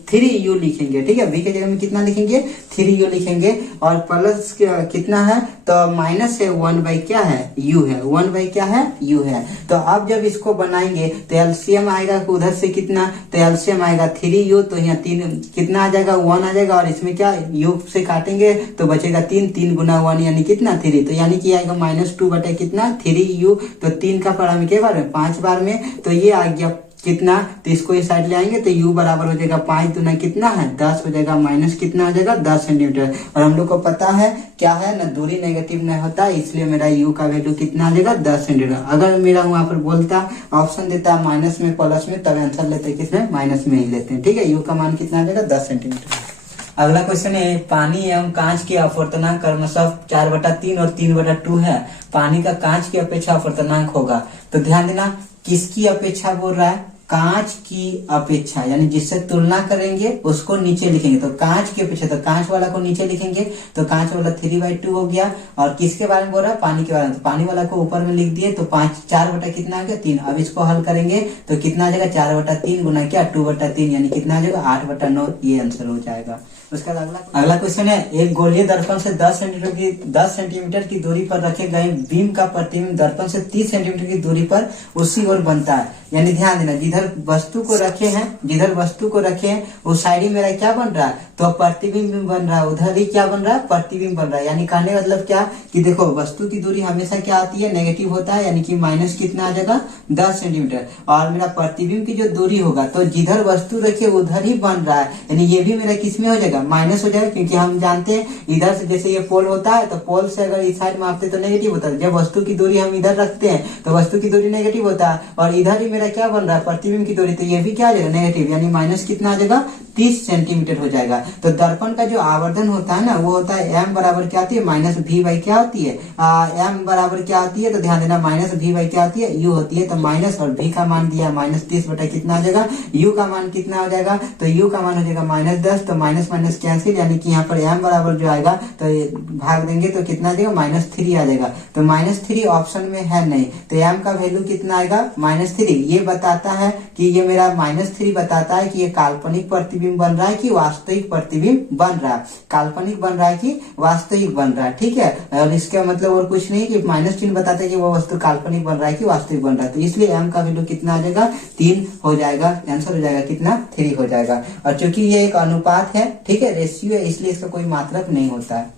3u लिखेंगे, ठीक है। v के जगह में कितना लिखेंगे 3u लिखेंगे, और प्लस कितना है तो माइनस है 1 क्या है u है, 1 क्या है u है। तो अब जब इसको बनाएंगे तो एलसीएम आएगा उधर से कितना, तो एलसीएम आएगा 3u, तो यहाँ 3 कितना आ जाएगा 1 आ जाएगा, और इसमें क्या u से काटेंगे तो बचेगा 3, 3 गुना 1 यानी कितना 3, तो यानी कि आएगा -2 बटे कितना 3u। तो 3 का पढ़ा में 5 बार में, तो ये आ गया कितना, तो इसको इस साइड ले आएंगे तो u बराबर हो जाएगा 5 दूना कितना है 10 हो जाएगा, माइनस कितना हो जाएगा 10 सेंटीमीटर। और हम लोग को पता है क्या है ना, दूरी नेगेटिव नहीं होता, इसलिए मेरा u का वैल्यू कितना आ जाएगा 10 सेंटीमीटर। अगर मेरा वहां पर बोलता ऑप्शन देता माइनस में प्लस में, तब आंसर लेते किसमें माइनस में ही लेते हैं, ठीक है। u का मान कितना आ जाएगा 10 सेंटीमीटर। अगला क्वेश्चन है, पानी एवं कांच के अपवर्तनांक क्रमशः 4/3 और 3/2 है, पानी का कांच की अपेक्षा अपवर्तनांक होगा। तो ध्यान देना किसकी अपेक्षा बोल रहा है, कांच की अपेक्षा, यानी जिससे तुलना करेंगे उसको नीचे लिखेंगे। तो कांच की अपेक्षा, तो कांच वाला को नीचे लिखेंगे, तो कांच वाला 3/2 हो गया। और किसके बारे में बोल रहा है, पानी के बारे में, तो पानी वाला को ऊपर में लिख दिए, तो 4 बटा कितना आ गया 3। अब इसको हल करेंगे तो कितना आ जाएगा 4/3 गुना क्या 2/3, यानी कितना आ जाएगा 8/9, ये आंसर हो जाएगा। उसका अगला क्वेश्चन है, एक गोलीय दर्पण से 10 सेंटीमीटर की दूरी पर रखे गए बीम का प्रतिबिंब दर्पण से 30 सेंटीमीटर की दूरी पर उसी ओर बनता है। यानी ध्यान देना, जिधर वस्तु को रखे हैं उस साइड ही मेरा क्या बन रहा है तो प्रतिबिंब बन रहा है, उधर ही क्या बन रहा है प्रतिबिंब बन रहा है। यानी कहने का मतलब क्या कि देखो वस्तु की दूरी हमेशा क्या आती है नेगेटिव होता है, यानी कि माइनस कितना आ जाएगा 10 सेंटीमीटर। और मेरा प्रतिबिंब की जो दूरी होगा तो जिधर वस्तु रखे उधर ही बन रहा है, यानी ये भी मेरा किस में हो जाएगा माइनस हो जाएगा, क्योंकि हम जानते हैं इधर से जैसे ये पोल होता है, तो पोल से अगर इस साइड मापते तो नेगेटिव होता है। जब वस्तु की दूरी हम इधर रखते हैं तो वस्तु की दूरी नेगेटिव होता है, और इधर ही मेरा क्या बन रहा है प्रतिबिंब की दूरी, तो ये भी क्या आ जाएगा नेगेटिव, यानी माइनस कितना आ जाएगा 30 सेंटीमीटर हो जाएगा। तो दर्पण का जो आवर्धन होता है ना वो होता है m बराबर क्या होती है -v/, क्या होती है m बराबर क्या होती है, तो ध्यान देना -v/, क्या होती है u होती है। तो माइनस और v का मान दिया -30 बटा कितना आ जाएगा, u का मान कितना हो जाएगा, तो u का मान हो जाएगा -10, तो माइनस माइनस कैंसिल, यानी कि यहाँ पर m बराबर जो आएगा तो भाग देंगे तो कितना आ जाएगा -3 आ जाएगा। तो -3 ऑप्शन में है नहीं, तो m का वैल्यू कितना आएगा -3। ये बताता है कि ये मेरा -3 बताता है कि ये काल्पनिक प्रतिबिंब बन रहा है कि वास्तविक प्रतिबिंब बन रहा है, काल्पनिक बन रहा है कि वास्तविक बन रहा है, ठीक है। और इसका मतलब और कुछ नहीं कि माइनस चिन्ह बताता है कि वो वस्तु काल्पनिक बन रहा है कि वास्तविक बन रहा है। तो इसलिए m का वैल्यू कितना आ जाएगा 3 हो जाएगा, आंसर हो जाएगा कितना 3 हो जाएगा। और चूंकि ये एक अनुपात है, ठीक है, रेशियो है, इसलिए इसका कोई मात्रक नहीं होता है।